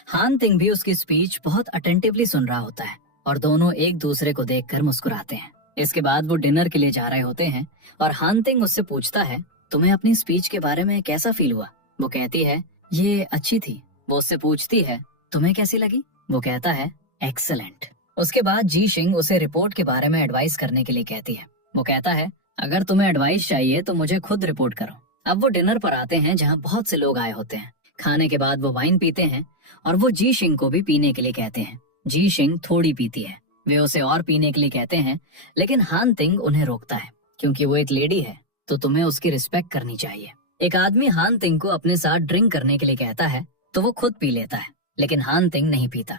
हानतिंग भी उसकी स्पीच बहुत अटेंटिवली सुन रहा होता है और दोनों एक दूसरे को देखकर मुस्कुराते हैं। इसके बाद वो डिनर के लिए जा रहे होते हैं और हानतिंग उससे पूछता है तुम्हें अपनी स्पीच के बारे में कैसा फील हुआ। वो कहती है ये अच्छी थी। वो उससे पूछती है तुम्हें कैसी लगी। वो कहता है एक्सेलेंट। उसके बाद जीशिंग उसे रिपोर्ट के बारे में एडवाइस करने के लिए कहती है। वो कहता है अगर तुम्हें एडवाइस चाहिए तो मुझे खुद रिपोर्ट करो। अब वो डिनर पर आते हैं जहाँ बहुत से लोग आए होते हैं। खाने के बाद वो वाइन पीते हैं और वो जीशिंग को भी पीने के लिए कहते हैं। जीशिंग थोड़ी पीती है। वे उसे और पीने के लिए कहते हैं, लेकिन हानतिंग उन्हें रोकता है क्योंकि वो एक लेडी है तो तुम्हें उसकी रिस्पेक्ट करनी चाहिए। एक आदमी हानतिंग को अपने साथ ड्रिंक करने के लिए कहता है तो वो खुद पी लेता है, लेकिन हानतिंग नहीं पीता।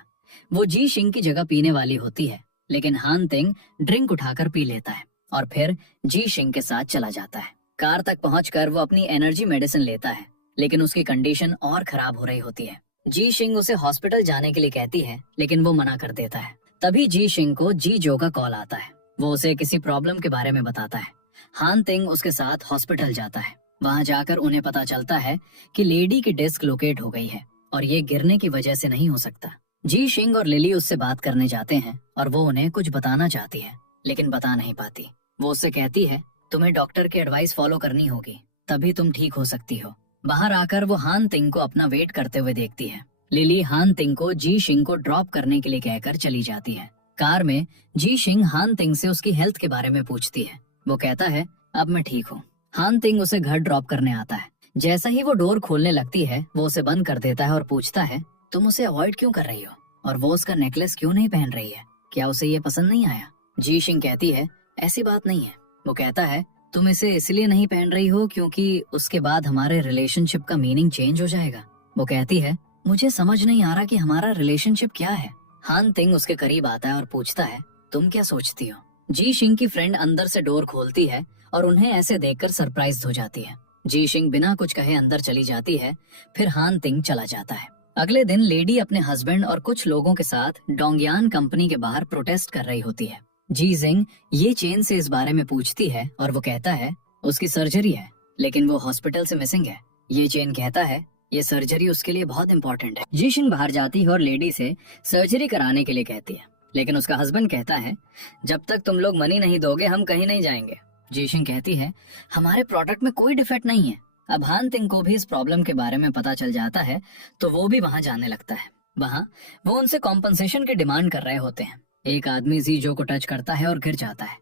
वो जीशिंग की जगह पीने वाली होती है, लेकिन हानतिंग ड्रिंक उठाकर पी लेता है और फिर जीशिंग के साथ चला जाता है। कार तक पहुंचकर वो अपनी एनर्जी मेडिसिन लेता है, लेकिन उसकी कंडीशन और खराब हो रही होती है। जीशिंग उसे हॉस्पिटल जाने के लिए कहती है, लेकिन वो मना कर देता है। तभी जीशिंग को जीजो का कॉल आता है। वो उसे किसी प्रॉब्लम के बारे में बताता है। हानतिंग उसके साथ हॉस्पिटल जाता है। वहाँ जाकर उन्हें पता चलता है कि लेडी की डिस्क लोकेट हो गई है और ये गिरने की वजह से नहीं हो सकता। जीशिंग और लिली उससे बात करने जाते हैं और वो उन्हें कुछ बताना चाहती है, लेकिन बता नहीं पाती। वो उससे कहती है तुम्हें डॉक्टर की एडवाइस फॉलो करनी होगी, तभी तुम ठीक हो सकती हो। बाहर आकर वो हानतिंग को अपना वेट करते हुए देखती है। लिली हानतिंग को जीशिंग को ड्रॉप करने के लिए कहकर चली जाती है। कार में जीशिंग हानतिंग से उसकी हेल्थ के बारे में पूछती है। वो कहता है अब मैं ठीक हूँ। हानतिंग उसे घर ड्रॉप करने आता है। जैसा ही वो डोर खोलने लगती है वो उसे बंद कर देता है और पूछता है तुम उसे अवॉइड क्यों कर रही हो और वो उसका नेकलेस क्यों नहीं पहन रही है, क्या उसे ये पसंद नहीं आया। जीशिंग कहती है ऐसी बात नहीं है। वो कहता है तुम इसे इसलिए नहीं पहन रही हो क्योंकि उसके बाद हमारे रिलेशनशिप का मीनिंग चेंज हो जाएगा। वो कहती है मुझे समझ नहीं आ रहा कि हमारा रिलेशनशिप क्या है। हानतिंग उसके करीब आता है और पूछता है तुम क्या सोचती हो। जीशिंग की फ्रेंड अंदर से डोर खोलती है और उन्हें ऐसे देखकर सरप्राइज हो जाती है। जीशिंग बिना कुछ कहे अंदर चली जाती है, फिर हानतिंग चला जाता है। अगले दिन लेडी अपने हस्बैंड और कुछ लोगों के साथ डोंगयान कंपनी के बाहर प्रोटेस्ट कर रही होती है। जीजिंग ये चेन से इस बारे में पूछती है और वो कहता है उसकी सर्जरी है, लेकिन वो हॉस्पिटल से मिसिंग है। ये चेन कहता है ये सर्जरी उसके लिए बहुत इंपॉर्टेंट है। जीशिंग बाहर जाती है और लेडी से सर्जरी कराने के लिए कहती है, लेकिन उसका हस्बैंड कहता है जब तक तुम लोग मनी नहीं दोगे हम कहीं नहीं जाएंगे। जीशिंग कहती है हमारे प्रोडक्ट में कोई डिफेक्ट नहीं है। अब हान तिंग को भी इस प्रॉब्लम के बारे में पता चल जाता है तो वो भी वहां जाने लगता है। वहां वो उनसे कॉम्पनसेशन की डिमांड कर रहे होते हैं। एक आदमी जीजो को टच करता है और गिर जाता है,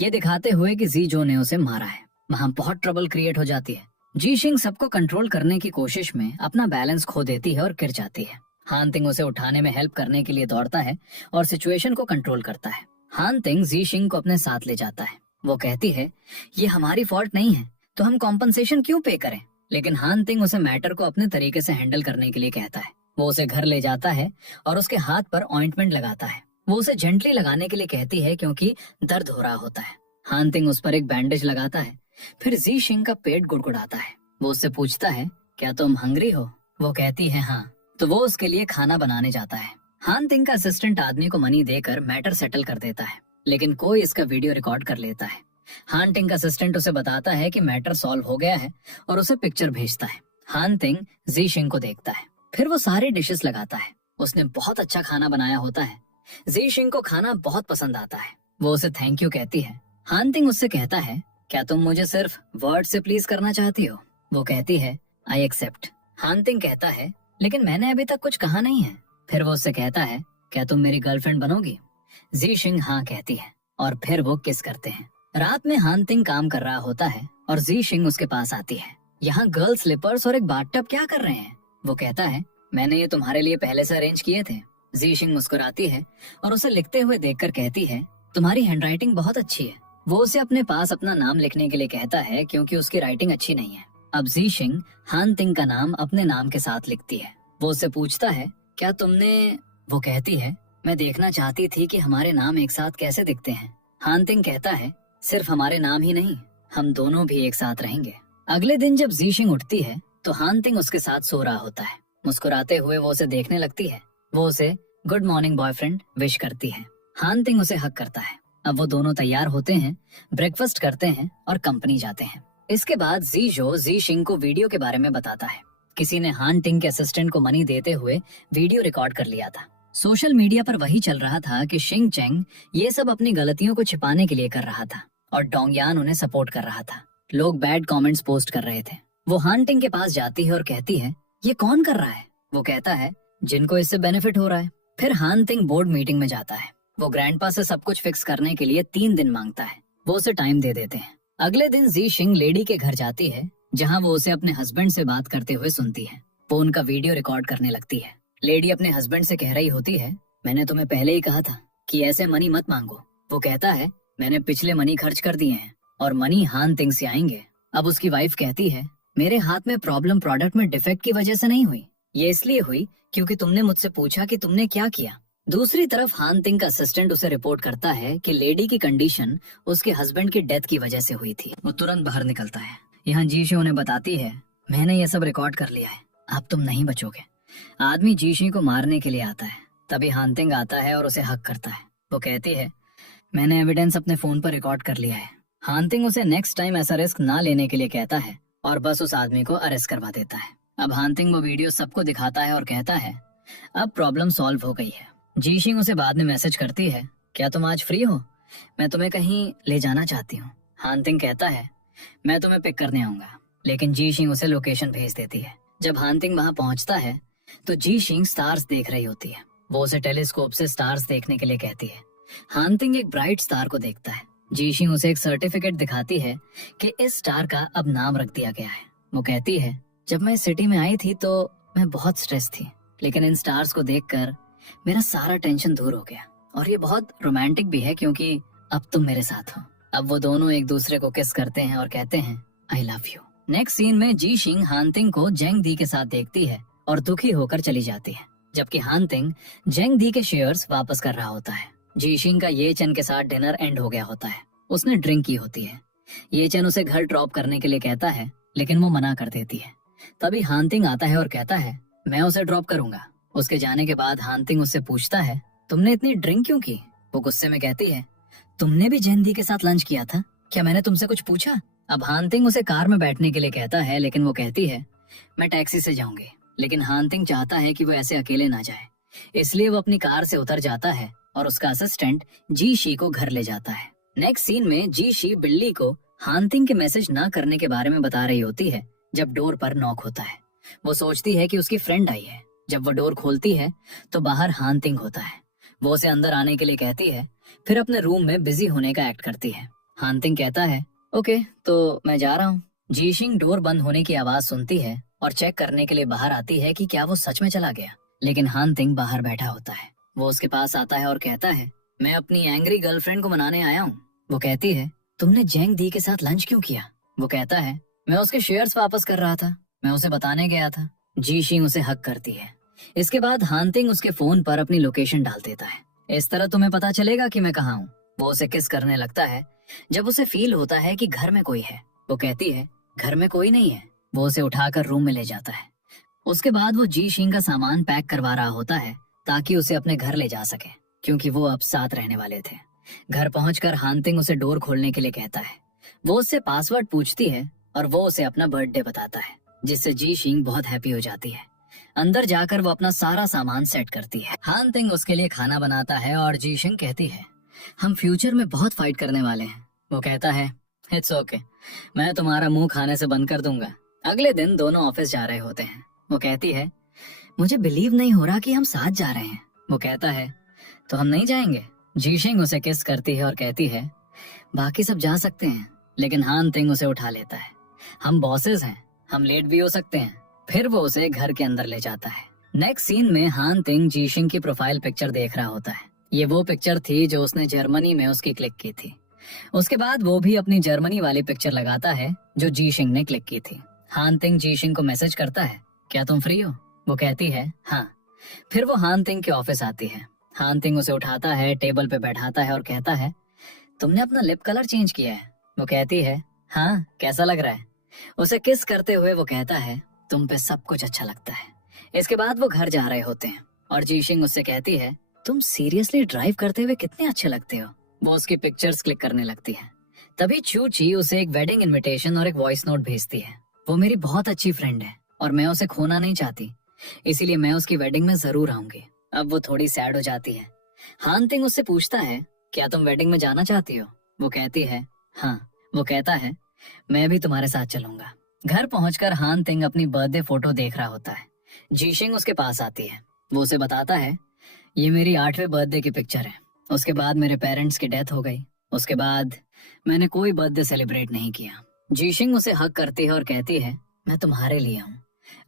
ये दिखाते हुए कि जीजो ने उसे मारा है। वहां बहुत ट्रबल क्रिएट हो जाती है। जीशिंग सबको कंट्रोल करने की कोशिश में अपना बैलेंस खो देती है और गिर जाती है। हान तिंग उसे उठाने में हेल्प करने के लिए दौड़ता है और सिचुएशन को कंट्रोल करता है। हान तिंग जीशिंग को अपने साथ ले जाता है। वो कहती है ये हमारी फॉल्ट नहीं है तो हम कॉम्पनसेशन क्यों पे करें, लेकिन हान तिंग उसे मैटर को अपने तरीके से हैंडल करने के लिए कहता है। वो उसे घर ले जाता है और उसके हाथ पर ऑइंटमेंट लगाता है। वो उसे जेंटली लगाने के लिए कहती है क्योंकि दर्द हो रहा होता है। हान तिंग उस पर एक बैंडेज लगाता है। फिर जीशिंग का पेट गुड़गुड़ाता है। वो उससे पूछता है क्या तुम हंग्री हो? वो कहती है हाँ, तो वो उसके लिए खाना बनाने जाता है। हान तिंग का असिस्टेंट आदमी को मनी देकर मैटर सेटल कर देता है, लेकिन कोई इसका वीडियो रिकॉर्ड कर लेता है। हान तिंग का असिस्टेंट उसे बताता है कि मैटर सॉल्व हो गया है और उसे पिक्चर भेजता है। हान तिंग जीशिंग को देखता है, फिर वो सारे डिशेस लगाता है। उसने बहुत अच्छा खाना बनाया होता है। जीशिंग को खाना बहुत पसंद आता है। वो उसे थैंक यू कहती है। हान तिंग उससे कहता है क्या तुम मुझे सिर्फ वर्ड से प्लीज करना चाहती हो? वो कहती है आई एक्सेप्ट। हान तिंग कहता है लेकिन मैंने अभी तक कुछ कहा नहीं है। फिर वो उससे कहता है क्या तुम मेरी गर्लफ्रेंड बनोगी? जीशिंग हाँ कहती है और फिर वो किस करते हैं। रात में हान तिंग काम कर रहा होता है और जीशिंग उसके पास आती है। यहाँ गर्ल स्लीपर्स और एक बाथटब क्या कर रहे हैं? वो कहता है मैंने ये तुम्हारे लिए पहले से अरेंज किए थे। जीशिंग मुस्कुराती है और उसे लिखते हुए देखकर कहती है तुम्हारी हैंडराइटिंग बहुत अच्छी है। वो उसे अपने पास अपना नाम लिखने के लिए कहता है क्योंकि उसकी राइटिंग अच्छी नहीं है। अब जीशिंग हान तिंग का नाम अपने नाम के साथ लिखती है। वो उससे पूछता है क्या तुमने? वो कहती है मैं देखना चाहती थी कि हमारे नाम एक साथ कैसे दिखते हैं। हान तिंग कहता है सिर्फ हमारे नाम ही नहीं, हम दोनों भी एक साथ रहेंगे। अगले दिन जब जीशिंग उठती है तो हान तिंग उसके साथ सो रहा होता है। मुस्कुराते हुए वो उसे देखने लगती है। वो उसे गुड मॉर्निंग बॉयफ्रेंड विश करती है। हान तिंग उसे हक करता है। अब वो दोनों तैयार होते हैं, ब्रेकफास्ट करते हैं और कंपनी जाते हैं। इसके बाद जीजो जीशिंग को वीडियो के बारे में बताता है। किसी ने हान तिंग के असिस्टेंट को मनी देते हुए वीडियो रिकॉर्ड कर लिया था। सोशल मीडिया पर वही चल रहा था कि शिंग चेंग ये सब अपनी गलतियों को छिपाने के लिए कर रहा था और डोंगयान उन्हें सपोर्ट कर रहा था। लोग बैड कमेंट्स पोस्ट कर रहे थे। वो हान तिंग के पास जाती है और कहती है ये कौन कर रहा है? वो कहता है जिनको इससे बेनिफिट हो रहा है। फिर हान तिंग बोर्ड मीटिंग में जाता है। वो ग्रैंडपा से सब कुछ फिक्स करने के लिए 3 दिन मांगता है। वो उसे टाइम दे देते हैं। अगले दिन जीशिंग लेडी के घर जाती है जहां वो उसे अपने हस्बैंड से बात करते हुए सुनती है। वो उनका वीडियो रिकॉर्ड करने लगती है। लेडी अपने हस्बैंड से कह रही होती है मैंने तुम्हें पहले ही कहा था कि ऐसे मनी मत मांगो। वो कहता है मैंने पिछले मनी खर्च कर दिए हैं और मनी हान तिंग से आएंगे। अब उसकी वाइफ कहती है मेरे हाथ में प्रॉब्लम प्रोडक्ट में डिफेक्ट की वजह से नहीं हुई, ये इसलिए हुई क्योंकि तुमने मुझसे पूछा कि तुमने क्या किया। दूसरी तरफ हान तिंग का असिस्टेंट उसे रिपोर्ट करता है कि लेडी की कंडीशन उसके हस्बैंड की डेथ की वजह से हुई थी। वो तुरंत बाहर निकलता है। यहाँ जीशी उन्हें बताती है मैंने ये सब रिकॉर्ड कर लिया है, अब तुम नहीं बचोगे। आदमी जीशी को मारने के लिए आता है। तभी हान तिंग आता है और उसे हक करता है। वो कहती है मैंने एविडेंस अपने फोन पर रिकॉर्ड कर लिया है। हान तिंग उसे नेक्स्ट टाइम ऐसा रिस्क ना लेने के लिए कहता है और बस उस आदमी को अरेस्ट करवा देता है। अब हान तिंग वो वीडियो सबको दिखाता है और कहता है अब प्रॉब्लम सॉल्व हो गई है। जीशिंग उसे बाद में मैसेज करती है क्या तुम आज फ्री हो? मैं तुम्हें कहीं ले जाना चाहती हूँ। हान तिंग कहता है मैं तुम्हें पिक करने आऊंगा, लेकिन जीशिंग उसे लोकेशन भेज देती है। जब हान तिंग वहां पहुंचता है तो जीशिंग स्टार्स देख रही होती है। वो उसे टेलीस्कोप से स्टार्स देखने के लिए कहती है। हान तिंग एक ब्राइट स्टार को देखता है। जीशिंग उसे एक सर्टिफिकेट दिखाती है कि इस स्टार का अब नाम रख दिया गया है। वो कहती है जब मैं सिटी में आई थी तो मैं बहुत स्ट्रेस थी, लेकिन इन स्टार्स को देखकर मेरा सारा टेंशन दूर हो गया और ये बहुत रोमांटिक भी है क्योंकि अब तुम मेरे साथ हो। अब वो दोनों एक दूसरे को किस करते हैं और कहते हैं I love you. Next scene में जीशिंग हान तिंग को जेंग दी के साथ देखती है और दुखी होकर चली जाती है, जबकि हान तिंग जेंग दी के शेयर्स वापस कर रहा होता है। जीशिंग का ये चन के साथ डिनर एंड हो गया होता है। उसने ड्रिंक की होती है। ये चन उसे घर ड्रॉप करने के लिए कहता है, लेकिन वो मना कर देती है। तभी हान तिंग आता है और कहता है मैं उसे ड्रॉप करूंगा। उसके जाने के बाद हान तिंग उससे पूछता है तुमने इतनी ड्रिंक क्यों की? वो गुस्से में कहती है तुमने भी जेंग दी के साथ लंच किया था, क्या मैंने तुमसे कुछ पूछा? अब हान तिंग उसे कार में बैठने के लिए कहता है, लेकिन वो कहती है मैं टैक्सी से जाऊंगी। लेकिन हानतिंग चाहता है कि वो ऐसे अकेले ना जाए, इसलिए वो अपनी कार से उतर जाता है और उसका असिस्टेंट जी शी को घर ले जाता है। नेक्स्ट सीन में जी शी बिल्ली को हानतिंग के मैसेज ना करने के बारे में बता रही होती है जब डोर पर नॉक होता है। वो सोचती है कि उसकी फ्रेंड आई है। जब वो डोर खोलती है तो बाहर हानतिंग होता है। वो उसे अंदर आने के लिए कहती है, फिर अपने रूम में बिजी होने का एक्ट करती है। हानतिंग कहता है, ओके तो मैं जा रहा हूँ। जीशिंग डोर बंद होने की आवाज सुनती है और चेक करने के लिए बाहर आती है कि क्या वो सच में चला गया। लेकिन हानतिंग बाहर बैठा होता है। वो उसके पास आता है और कहता है, मैं अपनी एंग्री गर्लफ्रेंड को मनाने आया हूँ। वो कहती है, तुमने जेंग दी के साथ लंच क्यों किया? वो कहता है, मैं उसके शेयर्स वापस कर रहा था, मैं उसे बताने गया था। जीशिंग उसे हक करती है। इसके बाद हानतिंग उसके फोन पर अपनी लोकेशन डाल देता है। इस तरह तुम्हें पता चलेगा कि मैं कहाँ हूँ। वो उसे किस करने लगता है जब उसे फील होता है कि घर में कोई है। वो कहती है, घर में कोई नहीं है। वो उसे उठाकर रूम में ले जाता है। उसके बाद वो जी शिंग का सामान पैक करवा रहा होता है ताकि उसे अपने घर ले जा सके, क्योंकि वो अब साथ रहने वाले थे। घर पहुंचकर हानतिंग उसे डोर खोलने के लिए कहता है। वो उससे पासवर्ड पूछती है और वो उसे अपना बर्थडे बताता है, जिससे जी शिंग बहुत हैप्पी हो जाती है। अंदर जाकर वो अपना सारा सामान सेट करती है। हानतिंग उसके लिए खाना बनाता है और जी शिंग कहती है, हम फ्यूचर में बहुत फाइट करने वाले हैं। वो कहता है, इट्स ओके, मैं तुम्हारा मुंह खाने से बंद कर दूंगा। अगले दिन दोनों ऑफिस जा रहे होते हैं। वो कहती है, मुझे बिलीव नहीं हो रहा कि हम साथ जा रहे हैं। वो कहता है, तो हम नहीं जाएंगे? जीशिंग उसे किस करती है और कहती है, बाकी सब जा सकते हैं। लेकिन हानतिंग उसे उठा लेता है। हम बॉसेस हैं, हम लेट भी हो सकते हैं। फिर वो उसे घर के अंदर ले जाता है। नेक्स्ट सीन में हानतिंग जीशिंग की प्रोफाइल पिक्चर देख रहा होता है। ये वो पिक्चर थी जो उसने जर्मनी में उसकी क्लिक की थी। उसके बाद वो भी अपनी जर्मनी वाली पिक्चर लगाता है जो जीशिंग ने क्लिक की थी। हानतिंग जीशिंग को मैसेज करता है, क्या तुम फ्री हो? वो कहती है, हाँ। फिर वो हानतिंग के ऑफिस आती है। हानतिंग उसे उठाता है, टेबल पे बैठाता है और कहता है, तुमने अपना लिप कलर चेंज किया है? वो कहती है, हाँ, कैसा लग रहा है? उसे किस करते हुए वो कहता है, तुम पे सब कुछ अच्छा लगता है। इसके बाद वो घर जा रहे होते हैं और जीशिंग उससे कहती है, तुम सीरियसली ड्राइव करते हुए कितने अच्छे लगते हो। वो उसकी पिक्चर्स क्लिक करने लगती है। तभी चू ची उसे एक वेडिंग इनविटेशन और एक वॉइस नोट भेजती है। वो मेरी बहुत अच्छी फ्रेंड है और मैं उसे खोना नहीं चाहती, इसीलिए मैं उसकी वेडिंग में जरूर आऊंगी। अब वो थोड़ी सैड हो जाती है। हानतिंग उससे पूछता है, क्या तुम वेडिंग में जाना चाहती हो? वो कहती है, हाँ। वो कहता है, मैं भी तुम्हारे साथ चलूंगा। घर पहुंचकर हानतिंग अपनी बर्थडे फोटो देख रहा होता है। जीशिंग उसके पास आती है। वो उसे बताता है, ये मेरी 8वें बर्थडे की पिक्चर है। उसके बाद मेरे पेरेंट्स की डेथ हो गई। उसके बाद मैंने कोई बर्थडे सेलिब्रेट नहीं किया। जीशिंग उसे हक करती है और कहती है, मैं तुम्हारे लिए हूँ।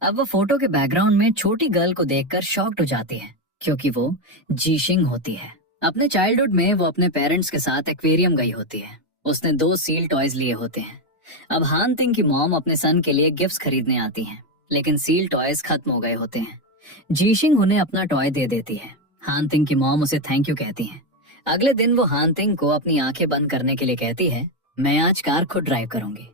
अब वो फोटो के बैकग्राउंड में छोटी गर्ल को देखकर शॉक्ड हो जाती है, क्योंकि वो जीशिंग होती है। अपने चाइल्डहुड में वो अपने पेरेंट्स के साथ एक्वेरियम गई होती है। उसने 2 सील टॉयज लिए होते हैं। अब हानतिंग की मॉम अपने सन के लिए गिफ्ट्स खरीदने आती हैं, लेकिन सील टॉयज खत्म हो गए होते हैं। जीशिंग उन्हें अपना टॉय दे देती है। हानतिंग की मॉम उसे थैंक यू कहती हैं। अगले दिन वो हानतिंग को अपनी आंखें बंद करने के लिए कहती है, मैं आज कार खुद ड्राइव करूंगी।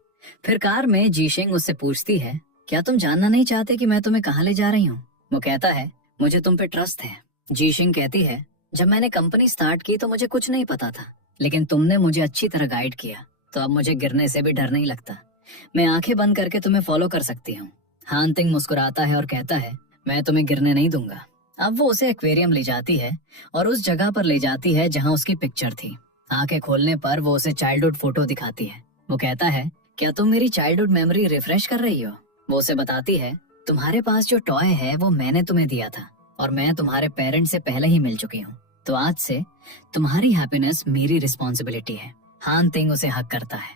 फिर कार में जीशिंग उससे पूछती है, क्या तुम जानना नहीं चाहते कि मैं तुम्हें कहाँ ले जा रही हूँ? वो कहता है, मुझे तुम पे ट्रस्ट है। जीशिंग कहती है, जब मैंने कंपनी स्टार्ट की तो मुझे कुछ नहीं पता था, लेकिन तुमने मुझे अच्छी तरह गाइड किया, तो अब मुझे गिरने से भी डर नहीं लगता। मैं आंखें बंद करके तुम्हें फॉलो कर सकती हूँ। हानतिंग मुस्कुराता है और कहता है, मैं तुम्हें गिरने नहीं दूंगा। अब वो उसे एक्वेरियम ले जाती है और उस जगह पर ले जाती है जहाँ उसकी पिक्चर थी। आंखें खोलने पर वो उसे चाइल्डहुड फोटो दिखाती है। वो कहता है, क्या तुम मेरी चाइल्डहुड मेमोरी रिफ्रेश कर रही हो? वो उसे बताती है, तुम्हारे पास जो टॉय है वो मैंने तुम्हें दिया था और मैं तुम्हारे पेरेंट्स से पहले ही मिल चुकी हूँ, तो आज से तुम्हारी हैप्पीनेस मेरी रिस्पॉन्सिबिलिटी है। हानतिंग उसे हक करता है।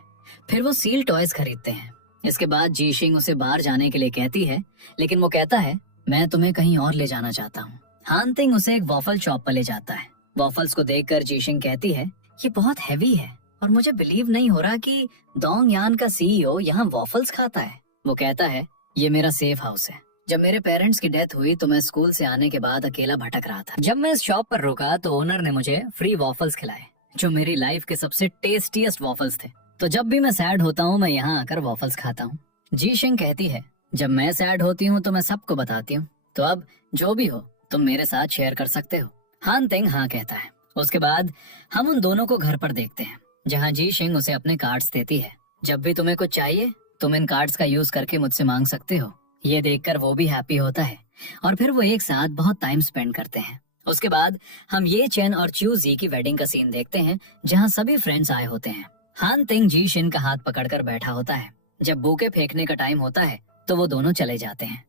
फिर वो सील टॉयज खरीदते हैं। इसके बाद जीशिंग उसे बाहर जाने के लिए कहती है, लेकिन वो कहता है, मैं तुम्हें कहीं और ले जाना चाहता हूँ। हानतिंग उसे एक वॉफल शॉप पर ले जाता है। वॉफल्स को देखकर जीशिंग कहती है, ये बहुत हैवी है और मुझे बिलीव नहीं हो रहा कि डोंग यान का सीईओ यहाँ वॉफल्स खाता है। वो कहता है, ये मेरा सेफ हाउस है। जब मेरे पेरेंट्स की डेथ हुई तो मैं स्कूल से आने के बाद अकेला भटक रहा था। जब मैं इस शॉप पर रुका तो ओनर ने मुझे फ्री वॉफल्स खिलाए, जो मेरी लाइफ के सबसे टेस्टीएस्ट वॉफल्स थे। तो जब भी मैं सैड होता हूँ मैं यहाँ आकर वॉफल्स खाता हूँ। जीशिंग कहती है, जब मैं सैड होती हूँ तो मैं सबको बताती हूँ, तो अब जो भी हो तुम मेरे साथ शेयर कर सकते हो। हानतिंग हाँ कहता है। उसके बाद हम उन दोनों को घर पर देखते हैं, जहाँ जीशिंग उसे अपने कार्ड्स देती है। जब भी तुम्हें कुछ चाहिए तुम इन कार्ड्स का यूज करके मुझसे मांग सकते हो। ये देखकर वो भी हैप्पी होता है और फिर वो एक साथ बहुत टाइम स्पेंड करते हैं। उसके बाद हम ये चेन और च्यू जी की वेडिंग का सीन देखते हैं जहाँ सभी फ्रेंड्स आए होते हैं। हान तिंग जी शिन का हाथ पकड़कर बैठा होता है। जब बूके फेंकने का टाइम होता है तो वो दोनों चले जाते हैं।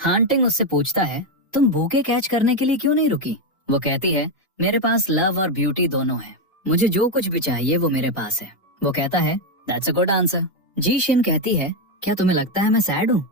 हान तिंग उससे पूछता है, तुम बूके कैच करने के लिए क्यों नहीं रुकी? वो कहती है, मेरे पास लव और ब्यूटी दोनों है, मुझे जो कुछ भी चाहिए वो मेरे पास है। वो कहता है, दैट्स अ गुड आंसर। जी शिन कहती है, क्या तुम्हें लगता है मैं सैड हूँ?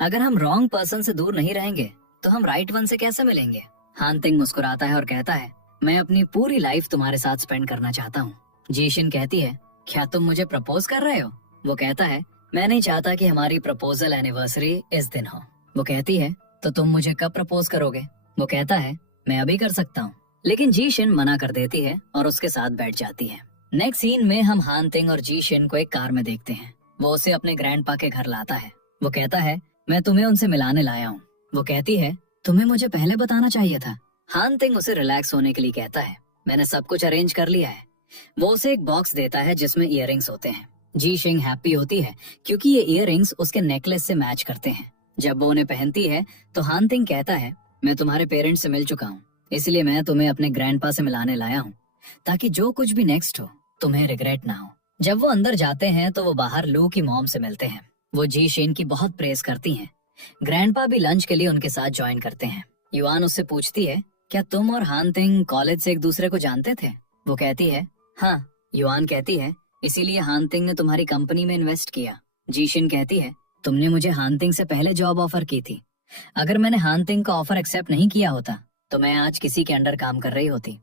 अगर हम रॉन्ग पर्सन से दूर नहीं रहेंगे तो हम राइट वन से कैसे मिलेंगे? हान तिंग मुस्कुराता है और कहता है, मैं अपनी पूरी लाइफ तुम्हारे साथ स्पेंड करना चाहता हूँ। जीशिन कहती है, क्या तुम मुझे प्रपोज कर रहे हो? वो कहता है, मैं नहीं चाहता कि हमारी प्रपोजल एनिवर्सरी इस दिन हो। वो कहती है, तो तुम मुझे कब प्रपोज करोगे? वो कहता है, मैं अभी कर सकता हूँ। लेकिन जीशिन मना कर देती है और उसके साथ बैठ जाती है। नेक्स्ट सीन में हम हान तिंग और जीशिन को एक कार में देखते हैं। वो उसे अपने ग्रैंडपा के घर लाता है। वो कहता है, मैं तुम्हें उनसे मिलाने लाया हूँ। वो कहती है, तुम्हें मुझे पहले बताना चाहिए था। हान तिंग उसे रिलैक्स होने के लिए कहता है, मैंने सब कुछ अरेंज कर लिया है। वो उसे एक बॉक्स देता है जिसमें इयररिंग्स होते हैं। जी शिंग हैप्पी होती है क्योंकि ये इयररिंग्स उसके नेकलेस से मैच करते हैं। जब वो उन्हें पहनती है तो हान तिंग कहता है, मैं तुम्हारे पेरेंट्स से मिल चुका हूँ, इसलिए मैं तुम्हें अपने ग्रैंडपा से मिलाने लाया हूँ, ताकि जो कुछ भी नेक्स्ट हो तुम्हें रिग्रेट ना हो। जब वो अंदर जाते हैं तो वो बाहर लू की मॉम से मिलते हैं। वो जी शिन की बहुत प्रेस करती हैं। ग्रैंडपा भी लंच के लिए उनके साथ ज्वाइन करते हैं। युआन उससे पूछती है, क्या तुम और हान तिंग कॉलेज से एक दूसरे को जानते थे? वो कहती है, हाँ। युआन कहती है, इसीलिए हान तिंग ने तुम्हारी कंपनी में इन्वेस्ट किया। जीशिन कहती है, तुमने मुझे हान तिंग से पहले जॉब ऑफर की थी। अगर मैंने हान तिंग का ऑफर एक्सेप्ट नहीं किया होता तो मैं आज किसी के अंडर काम कर रही होती।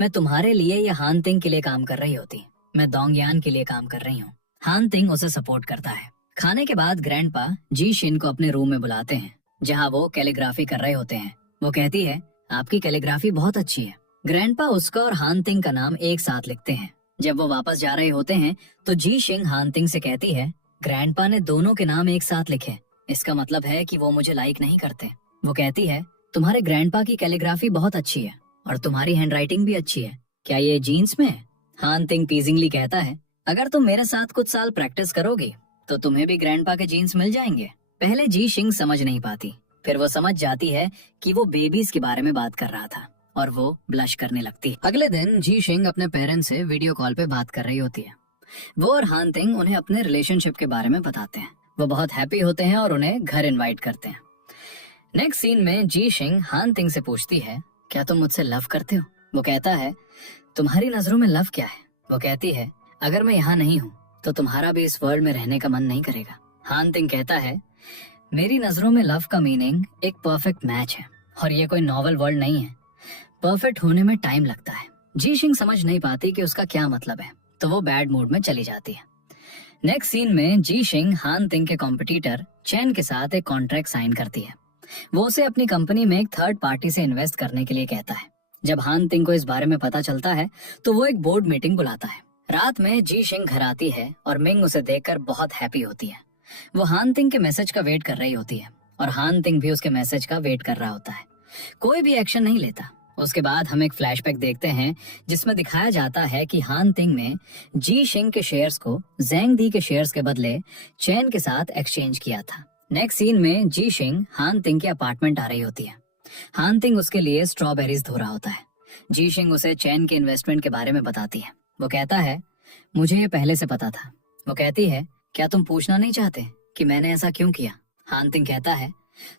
मैं तुम्हारे लिए या हान तिंग के लिए काम कर रही होती। मैं डोंगयान के लिए काम कर रही हूँ। हान तिंग उसे सपोर्ट करता है। खाने के बाद ग्रैंडपा जी शिन को अपने रूम में बुलाते हैं जहाँ वो कैलीग्राफी कर रहे होते हैं। वो कहती है, आपकी कैलीग्राफी बहुत अच्छी है। ग्रैंडपा उसका और हान तिंग का नाम एक साथ लिखते हैं। जब वो वापस जा रहे होते हैं तो जी शिंग हान तिंग से कहती है, ग्रैंडपा ने दोनों के नाम एक साथ लिखे, इसका मतलब है कि वो मुझे लाइक नहीं करते। वो कहती है, तुम्हारे ग्रैंडपा की कैलीग्राफी बहुत अच्छी है और तुम्हारी हैंडराइटिंग भी अच्छी है, क्या ये जीन्स में है? हान तिंग टीजिंगली कहता है, अगर तुम मेरे साथ कुछ साल प्रैक्टिस करोगी तो तुम्हें भी ग्रैंडपा के जीन्स मिल जाएंगे। पहले जी शिंग समझ नहीं पाती, फिर वो समझ जाती है कि वो बेबीज के बारे में बात कर रहा था और वो ब्लश करने लगती है। अगले दिन जी शिंग अपने पेरेंट्स से वीडियो कॉल पे बात कर रही होती है। वो और हान तिंग उन्हें अपने रिलेशनशिप के बारे में बताते हैं। वो बहुत हैप्पी होते हैं और उन्हें घर इनवाइट करते हैं। नेक्स्ट सीन में जी शिंग हान तिंग से पूछती है, क्या तुम मुझसे लव करते हो? वो कहता है, तुम्हारी नजरों में लव क्या है? वो कहती है, अगर मैं यहाँ नहीं हूँ तो तुम्हारा भी इस वर्ल्ड में रहने का मन नहीं करेगा। हान तिंग कहता है, मेरी नजरों में लव का मीनिंग एक परफेक्ट मैच है और ये कोई नॉवल वर्ल्ड नहीं है। परफेक्ट होने में टाइम लगता है। जी शिंग समझ नहीं पाती कि उसका क्या मतलब है, तो वो बैड मूड में चली जाती है। नेक्स्ट सीन में जी शिंग हान तिंग के कॉम्पिटिटर चैन के साथ एक कॉन्ट्रैक्ट साइन करती है। वो उसे अपनी कंपनी में एक थर्ड पार्टी से इन्वेस्ट करने के लिए कहता है। जब हान तिंग को इस बारे में पता चलता है तो वो एक बोर्ड मीटिंग बुलाता है। रात में जी शिंग घर आती है और मिंग उसे देखकर बहुत हैप्पी होती है। वो हान तिंग के मैसेज का वेट कर रही होती है और हान तिंग भी उसके मैसेज का वेट कर रहा होता है। कोई भी एक्शन नहीं लेता। उसके बाद हम एक फ्लैशबैक देखते हैं जिसमें दिखाया जाता है कि हान तिंग ने जी शिंग के शेयर्स को ज़ेंग दी के शेयर्स के बदले चैन के साथ एक्सचेंज किया था। नेक्स्ट सीन में जी शिंग हान तिंग के अपार्टमेंट आ रही होती है। हान तिंग उसके लिए स्ट्रॉबेरीज धो रहा होता है। जी शिंग उसे चैन के इन्वेस्टमेंट के बारे में बताती है। वो कहता है, मुझे ये पहले से पता था। वो कहती है, क्या तुम पूछना नहीं चाहते कि मैंने ऐसा क्यों किया? हान तिंग कहता है,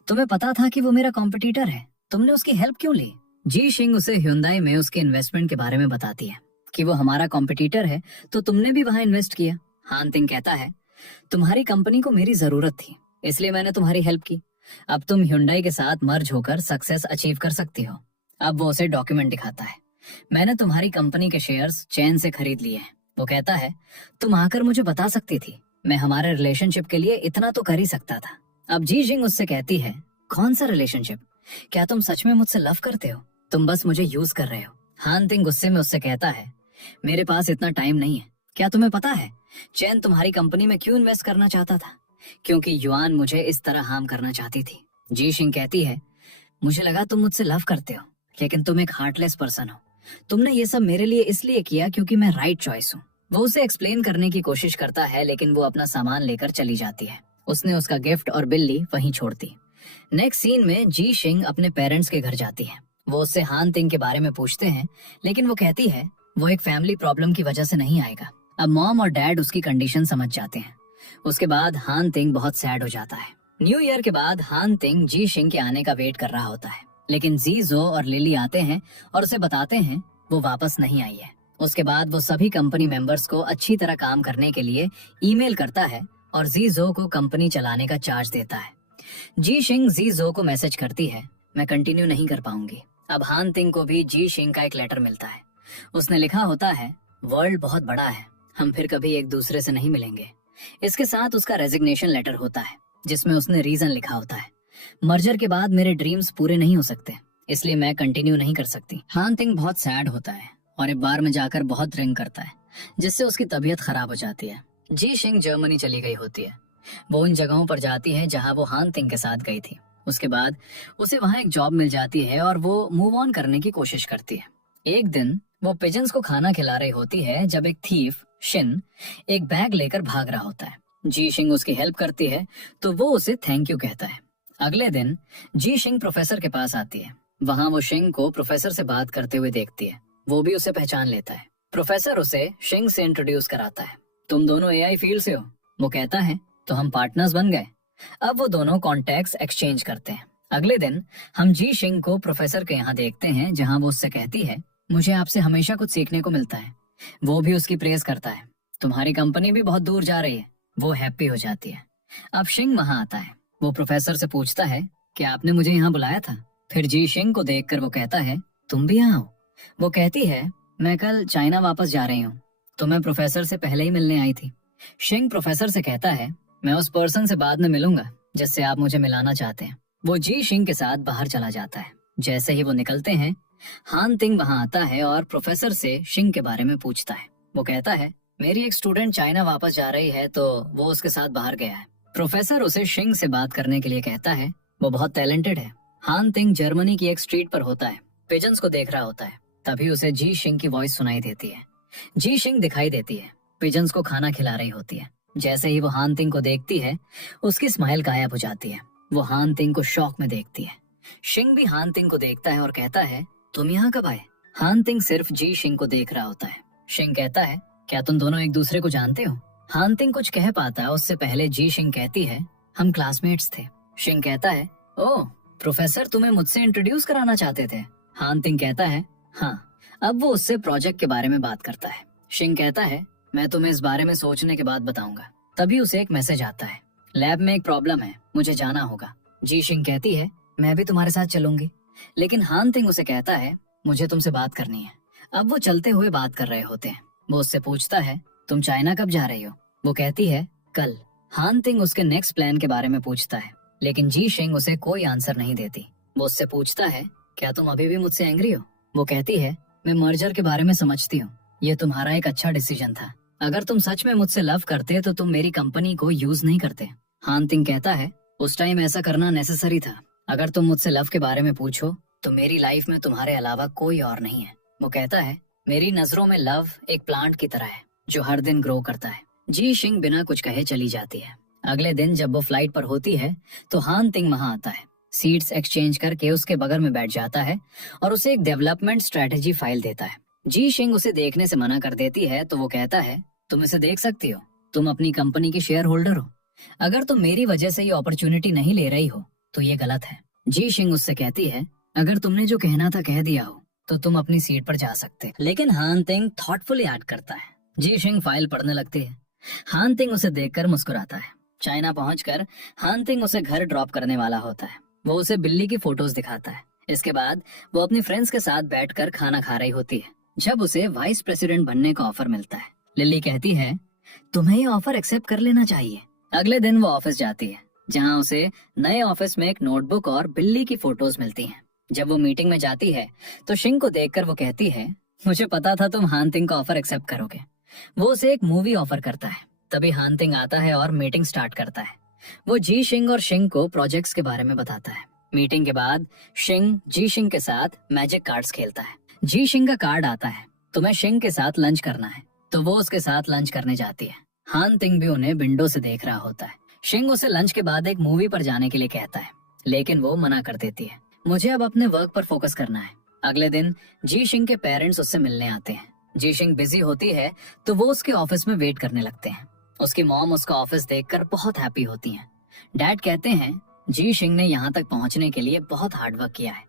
तुम्हें पता था कि वो मेरा कॉम्पिटिटर है, तुमने उसकी हेल्प क्यों ली? जी शिंग उसे ह्युंदाई में उसके इन्वेस्टमेंट के बारे में बताती है कि वो हमारा कॉम्पिटिटर है तो तुमने भी वहां इन्वेस्ट किया। हान तिंग कहता है, तुम्हारी कंपनी को मेरी जरूरत थी इसलिए मैंने तुम्हारी हेल्प की। अब तुम ह्युंदाई के साथ मर्ज होकर सक्सेस अचीव कर सकती हो। अब वो उसे डॉक्यूमेंट दिखाता है। मैंने तुम्हारी कंपनी के शेयर्स चैन से खरीद लिए हैं। वो कहता है, तुम आकर मुझे बता सकती थी, मैं हमारे रिलेशनशिप के लिए इतना तो कर ही सकता था। अब जी शिंग उससे कहती है, कौन सा रिलेशनशिप? क्या तुम सच में मुझसे लव करते हो? तुम बस मुझे यूज कर रहे हो। हान तिंग गुस्से में उससे कहता है, मेरे पास इतना टाइम नहीं है। क्या तुम्हें पता है चैन तुम्हारी कंपनी में क्यों इन्वेस्ट करना चाहता था? क्योंकि युआन मुझे इस तरह हार्म करना चाहती थी। जी शिंग कहती है, मुझे लगा तुम मुझसे लव करते हो, लेकिन तुम एक हार्टलेस पर्सन हो। तुमने ये सब मेरे लिए इसलिए किया क्योंकि मैं राइट चॉइस हूँ। वो उसे एक्सप्लेन करने की कोशिश करता है लेकिन वो अपना सामान लेकर चली जाती है। उसने उसका गिफ्ट और बिल्ली वहीं छोड़ दी। नेक्स्ट सीन में जी शिंग अपने पेरेंट्स के घर जाती है। वो उससे हान तिंग के बारे में पूछते हैं, लेकिन वो कहती है वो एक फैमिली प्रॉब्लम की वजह से नहीं आएगा। अब मॉम और डैड उसकी कंडीशन समझ जाते हैं। उसके बाद हान तिंग बहुत सैड हो जाता है। न्यू ईयर के बाद हान तिंग जी शिंग के आने का वेट कर रहा होता है, लेकिन जीजो और लिली आते हैं और उसे बताते हैं वो वापस नहीं आई है। उसके बाद वो सभी कंपनी मेंबर्स को अच्छी तरह काम करने के लिए ईमेल करता है और जीजो को कंपनी चलाने का चार्ज देता है। जी शिंग जीजो को मैसेज करती है, मैं कंटिन्यू नहीं कर पाऊंगी। अब हान तिंग को भी जी शिंग का एक लेटर मिलता है। उसने लिखा होता है, वर्ल्ड बहुत बड़ा है, हम फिर कभी एक दूसरे से नहीं मिलेंगे। इसके साथ उसका रेजिग्नेशन लेटर होता है, जिसमें उसने रीजन लिखा होता है, मर्जर के बाद मेरे ड्रीम्स पूरे नहीं हो सकते, इसलिए मैं कंटिन्यू नहीं कर सकती। हान तिंग बहुत सैड होता है और एक बार में जाकर बहुत ड्रिंक करता है, जिससे उसकी तबीयत खराब हो जाती है। जी शिंग जर्मनी चली गई होती है। वो उन जगहों पर जाती है जहां वो हान तिंग के साथ गई थी। उसके बाद उसे वहां एक जॉब मिल जाती है और वो मूव ऑन करने की कोशिश करती है। एक दिन वो पिजन्स को खाना खिला रही होती है जब एक थीफ शिन एक बैग लेकर भाग रहा होता है। जी शिंग उसकी हेल्प करती है तो वो उसे थैंक यू कहता है। अगले दिन जी शिंग प्रोफेसर के पास आती है। वहां वो शिंग को प्रोफेसर से बात करते हुए देखती है। वो भी उसे पहचान लेता है। प्रोफेसर उसे शिंग से इंट्रोड्यूस कराता है। तुम दोनों एआई फील्ड से हो? वो कहता है, तो हम पार्टनर्स बन गए। अब वो दोनों कॉन्टैक्ट्स एक्सचेंज करते हैं। अगले दिन हम जी शिंग को प्रोफेसर के यहाँ देखते हैं, जहाँ वो उससे कहती है, मुझे आपसे हमेशा कुछ सीखने को मिलता है। वो भी उसकी प्रेज करता है। तुम्हारी कंपनी भी बहुत दूर जा रही है। वो हैप्पी हो जाती है। अब शिंग वहां आता है। वो प्रोफेसर से पूछता है कि आपने मुझे यहाँ बुलाया था। फिर जी शिंग को देखकर वो कहता है, तुम भी यहाँ हो? वो कहती है, मैं कल चाइना वापस जा रही हूँ, तो मैं प्रोफेसर से पहले ही मिलने आई थी। शिंग प्रोफेसर से कहता है, मैं उस पर्सन से बाद में मिलूंगा जिससे आप मुझे मिलाना चाहते हैं। वो जी शिंग के साथ बाहर चला जाता है। जैसे ही वो निकलते हैं, हान तिंग वहां आता है और प्रोफेसर से शिंग के बारे में पूछता है। वो कहता है, मेरी एक स्टूडेंट चाइना वापस जा रही है, तो वो उसके साथ बाहर गया है। प्रोफेसर उसे शिंग से बात करने के लिए कहता है, वो बहुत टैलेंटेड है। हान तिंग जर्मनी की एक स्ट्रीट पर होता है, पिजन्स को देख रहा होता है। तभी उसे जी शिंग की वॉइस सुनाई देती है। जी शिंग दिखाई देती है, पिजन्स को खाना खिला रही होती है। जैसे ही वो हान तिंग को देखती है, उसकी स्माइल गायब हो जाती है। वो हान तिंग को शॉक में देखती है। शिंग भी हान तिंग को देखता है और कहता है, तुम यहाँ कब आए? हान तिंग सिर्फ जी शिंग को देख रहा होता है। शिंग कहता है, क्या तुम दोनों एक दूसरे को जानते हो? हान तिंग कुछ कह पाता है उससे पहले जी शिंग कहती है, हम क्लासमेट्स थे। शिंग कहता है, ओह, प्रोफेसर तुम्हें मुझसे इंट्रोड्यूस कराना चाहते थे? हान तिंग कहता है, हाँ। अब वो उससे प्रोजेक्ट के बारे में बात करता है। शिंग कहता है, मैं तुम्हें इस बारे में सोचने के बाद बताऊंगा। तभी उसे एक मैसेज आता है, लैब में एक प्रॉब्लम है, मुझे जाना होगा। जी शिंग कहती है, मैं भी तुम्हारे साथ चलूंगी। लेकिन हान तिंग उसे कहता है, मुझे तुमसे बात करनी है। अब वो चलते हुए बात कर रहे होते हैं। वो उससे पूछता है, तुम चाइना कब जा रही हो? वो कहती है, कल। हान तिंग उसके नेक्स्ट प्लान के बारे में पूछता है, लेकिन जी शिंग उसे कोई आंसर नहीं देती। वो उससे पूछता है, क्या तुम अभी भी मुझसे एंग्री हो? वो कहती है, मैं मर्जर के बारे में समझती हूँ, ये तुम्हारा एक अच्छा डिसीजन था। अगर तुम सच में मुझसे लव करते तो तुम मेरी कंपनी को यूज नहीं करते। हान तिंग कहता है, उस टाइम ऐसा करना नेसेसरी था। अगर तुम मुझसे लव के बारे में पूछो तो मेरी लाइफ में तुम्हारे अलावा कोई और नहीं है। वो कहता है, मेरी नजरों में लव एक प्लांट की तरह है जो हर दिन ग्रो करता है। जी शिंग बिना कुछ कहे चली जाती है। अगले दिन जब वो फ्लाइट पर होती है तो हान तिंग वहां आता है। सीट्स एक्सचेंज करके उसके बगल में बैठ जाता है और उसे एक डेवलपमेंट स्ट्रेटेजी फाइल देता है। जी शिंग उसे देखने से मना कर देती है तो वो कहता है, तुम इसे देख सकती हो, तुम अपनी कंपनी की शेयर होल्डर हो। अगर तुम मेरी वजह से ये अपॉर्चुनिटी नहीं ले रही हो तो ये गलत है। जी शिंग उससे कहती है, अगर तुमने जो कहना था कह दिया हो तो तुम अपनी सीट पर जा सकते। लेकिन हान तिंग थॉटफुली ऐड करता है। जी शिंग फाइल पढ़ने लगती है। हान तिंग उसे देखकर मुस्कुराता है। चाइना पहुंचकर हान तिंग उसे घर ड्रॉप करने वाला होता है। वो उसे बिल्ली की फोटोज दिखाता है। इसके बाद वो अपनी फ्रेंड्स के साथ बैठकर खाना खा रही होती है जब उसे वाइस प्रेसिडेंट बनने का ऑफर मिलता है। लिली कहती है, तुम्हें ये ऑफर एक्सेप्ट कर लेना चाहिए। अगले दिन वो ऑफिस जाती है, जहाँ उसे नए ऑफिस में एक नोटबुक और बिल्ली की फोटोज मिलती हैं। जब वो मीटिंग में जाती है तो शिंग को देखकर वो कहती है, मुझे पता था तुम हान तिंग का ऑफर एक्सेप्ट करोगे। वो उसे एक मूवी ऑफर करता है। तभी हान तिंग आता है और मीटिंग स्टार्ट करता है। वो जी शिंग और शिंग को प्रोजेक्ट्स के बारे में बताता है। मीटिंग के बाद शिंग जी शिंग के साथ मैजिक कार्ड्स खेलता है। जी शिंग का कार्ड आता है, तुम्हें शिंग के साथ लंच करना है, तो वो उसके साथ लंच करने जाती है। हान तिंग भी उन्हें विंडो से देख रहा होता है। शिंग उसे लंच के बाद एक मूवी पर जाने के लिए कहता है, लेकिन वो मना कर देती है। मुझे अब अपने वर्क पर फोकस करना है। अगले दिन जी शिंग के पेरेंट्स उससे मिलने आते हैं। जी शिंग बिजी होती है तो वो उसके ऑफिस में वेट करने लगते हैं। उसकी मॉम उसका ऑफिस देखकर बहुत हैप्पी होती हैं। डैड कहते हैं, जी शिंग ने यहाँ तक पहुँचने के लिए बहुत हार्ड वर्क किया है।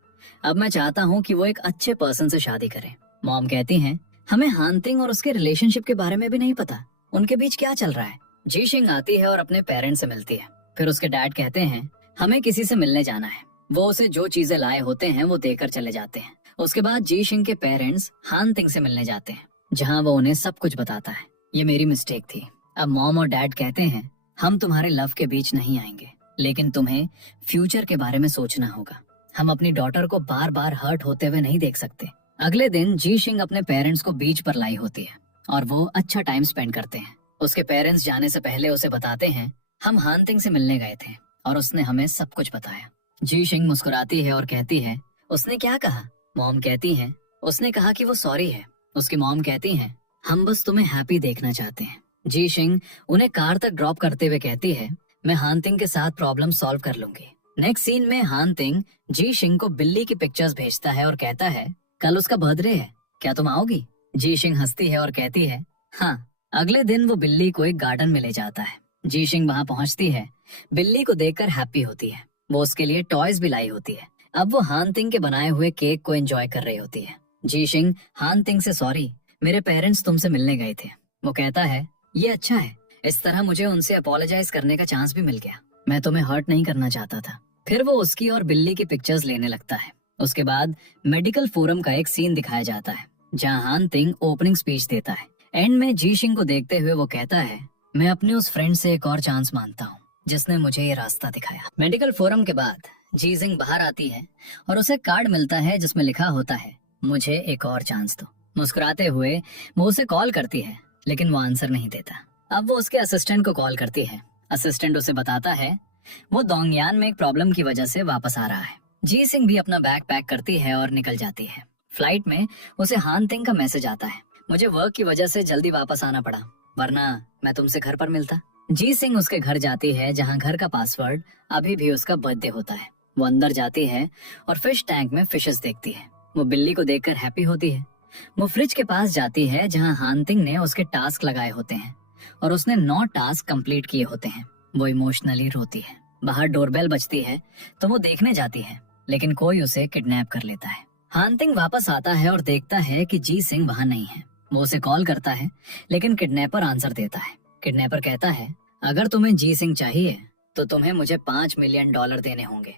अब मैं चाहता हूँ कि वो एक अच्छे पर्सन से शादी करे। मॉम कहती हैं, हमें हानतिंग और उसके रिलेशनशिप के बारे में भी नहीं पता, उनके बीच क्या चल रहा है। जी शिंग आती है और अपने पेरेंट्स से मिलती है। फिर उसके डैड कहते हैं, हमें किसी से मिलने जाना है। वो उसे जो चीजें लाए होते हैं वो देकर चले जाते हैं। उसके बाद जी शिंग के पेरेंट्स हानतिंग से मिलने जाते हैं, जहाँ वो उन्हें सब कुछ बताता है। ये मेरी मिस्टेक थी। अब मॉम और डैड कहते हैं, हम तुम्हारे लव के बीच नहीं आएंगे, लेकिन तुम्हें फ्यूचर के बारे में सोचना होगा। हम अपनी डॉटर को बार बार हर्ट होते हुए नहीं देख सकते। अगले दिन जी शिंग अपने पेरेंट्स को बीच पर लाई होती है और वो अच्छा टाइम स्पेंड करते हैं। उसके पेरेंट्स जाने से पहले उसे बताते हैं, हम हानतिंग से मिलने गए थे और उसने हमें सब कुछ बताया। जी शिंग मुस्कुराती है और कहती है, उसने क्या कहा? मॉम कहती है, उसने कहा कि वो सॉरी है। उसकी मॉम कहती है, हम बस तुम्हें हैप्पी देखना चाहते हैं। जी शिंग उन्हें कार तक ड्रॉप करते हुए कहती है, मैं हानतिंग के साथ प्रॉब्लम सॉल्व कर लूंगी। नेक्स्ट सीन में हानतिंग जी शिंग को बिल्ली की पिक्चर्स भेजता है और कहता है, कल उसका बर्थडे है, क्या तुम आओगी? जी शिंग हंसती है और कहती है, हाँ। अगले दिन वो बिल्ली को एक गार्डन में ले जाता है। जी शिंग वहाँ पहुँचती है। बिल्ली को देखकर हैप्पी होती है। वो उसके लिए टॉयज भी लाई होती है। अब वो हानतिंग के बनाए हुए केक को एंजॉय कर रही होती है। जी शिंग हानतिंग से, सॉरी, मेरे पेरेंट्स तुमसे मिलने गए थे। वो कहता है, ये अच्छा है, इस तरह मुझे उनसे अपोलोजाइज करने का चांस भी मिल गया। मैं तुम्हें हर्ट नहीं करना चाहता था। फिर वो उसकी और बिल्ली की पिक्चर्स लेने लगता है। उसके बाद मेडिकल फोरम का एक सीन दिखाया जाता है, जहाँ हानतिंग ओपनिंग स्पीच देता है। एंड में जी शिंग को देखते हुए वो कहता है, मैं अपने उस फ्रेंड से एक और चांस मांगता हूँ जिसने मुझे ये रास्ता दिखाया। मेडिकल फोरम के बाद जी शिंग बाहर आती है और उसे कार्ड मिलता है जिसमें लिखा होता है, मुझे एक और चांस दो। मुस्कुराते हुए वो उसे कॉल करती है, लेकिन वो आंसर नहीं देता। अब वो उसके असिस्टेंट को कॉल करती है। असिस्टेंट उसे बताता है वो डोंगयान में एक प्रॉब्लम की वजह से वापस आ रहा है। जी शिंग भी अपना बैग पैक करती है और निकल जाती है। फ्लाइट में उसे हानतिंग का मैसेज आता है, मुझे वर्क की वजह से जल्दी वापस आना पड़ा, वरना मैं तुमसे घर पर मिलता। जी शिंग उसके घर जाती है, जहाँ घर का पासवर्ड अभी भी उसका बर्थडे होता है। वो अंदर जाती है और फिश टैंक में फिशेस देखती है। वो बिल्ली को देखकर हैप्पी होती है। वो फ्रिज के पास जाती है, जहाँ हानतिंग ने उसके टास्क लगाए होते हैं और उसने 9 टास्क कंप्लीट किए होते हैं। वो इमोशनली रोती है। बाहर डोरबेल बजती है तो वो देखने जाती है, लेकिन कोई उसे किडनैप कर लेता है। हानतिंग वापस आता है और देखता है कि जी शिंग वहाँ नहीं है। वो उसे कॉल करता है, लेकिन किडनैपर आंसर देता है। किडनैपर कहता है, अगर तुम्हें जी शिंग चाहिए तो तुम्हें मुझे $5 मिलियन देने होंगे।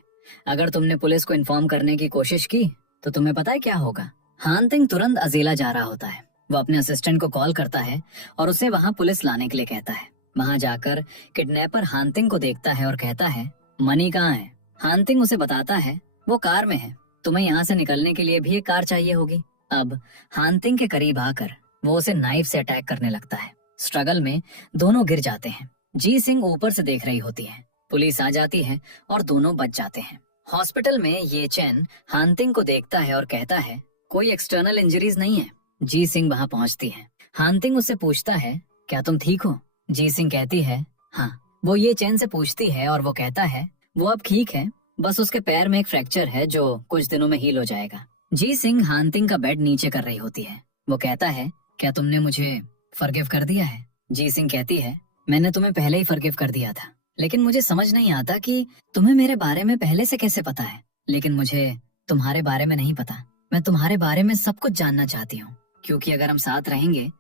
अगर तुमने पुलिस को इन्फॉर्म करने की कोशिश की तो तुम्हें पता है क्या होगा? हानतिंग तुरंत अजीला जा रहा होता है। वो अपने असिस्टेंट को कॉल करता है और उसे वहाँ पुलिस लाने के लिए कहता है। वहाँ जाकर किडनैपर हानतिंग को देखता है और कहता है, मनी कहाँ है? हानतिंग उसे बताता है, वो कार में है, तुम्हें यहाँ से निकलने के लिए भी एक कार चाहिए होगी। अब हानतिंग के करीब आकर वो उसे नाइफ से अटैक करने लगता है। स्ट्रगल में दोनों गिर जाते हैं। जी शिंग ऊपर से देख रही होती है। पुलिस आ जाती है और दोनों बच जाते हैं। हॉस्पिटल में ये चैन हानतिंग को देखता है और कहता है, कोई एक्सटर्नल इंजरीज नहीं है। जी शिंग वहाँ पहुँचती है। हानतिंग उससे पूछता है, क्या तुम ठीक हो? जी शिंग कहती है, हाँ। वो ये चैन से पूछती है और वो कहता है, वो अब ठीक है, बस उसके पैर में एक फ्रैक्चर है जो कुछ दिनों में हील हो जाएगा। जी शिंग हानतिंग का बेड नीचे कर रही होती है। वो कहता है, क्या तुमने मुझे फॉरगिव कर दिया है? जी शिंग कहती है, मैंने तुम्हें पहले ही फॉरगिव कर दिया था, लेकिन मुझे समझ नहीं आता कि तुम्हें मेरे बारे में पहले से कैसे पता है। लेकिन मुझे तुम्हारे बारे में नहीं पता। मैं तुम्हारे बारे में सब कुछ जानना चाहती हूँ, क्योंकि अगर हम साथ रहेंगे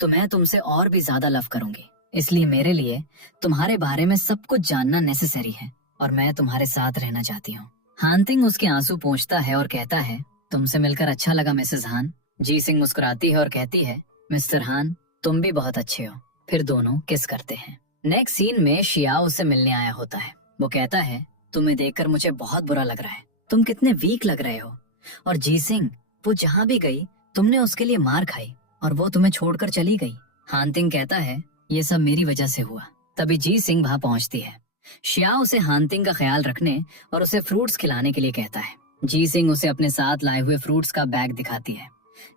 तो मैं तुमसे और भी ज्यादा लव करूंगी। इसलिए मेरे लिए तुम्हारे बारे में सब कुछ जानना नेसेसरी है और मैं तुम्हारे साथ रहना चाहती हूँ। हानतिंग उसके आंसू पोंछता है और कहता है, तुमसे मिलकर अच्छा लगा मिसेस हान। जी शिंग मुस्कुराती है और कहती है, मिस्टर हान, तुम भी बहुत अच्छे हो। फिर दोनों किस करते हैं। नेक्स्ट सीन में शियाओ उससे मिलने आया होता है। वो कहता है, तुम्हें देखकर मुझे बहुत बुरा लग रहा है, तुम कितने वीक लग रहे हो। और जी शिंग, वो जहाँ भी गई तुमने उसके लिए मार खाई और वो तुम्हें छोड़कर चली गई। हानतिंग कहता है, ये सब मेरी वजह से हुआ। तभी जी शिंग वहाँ पहुँचती है। शियाओ उसे हानतिंग का ख्याल रखने और उसे फ्रूट्स खिलाने के लिए कहता है। जी शिंग उसे अपने साथ लाए हुए फ्रूट्स का बैग दिखाती है।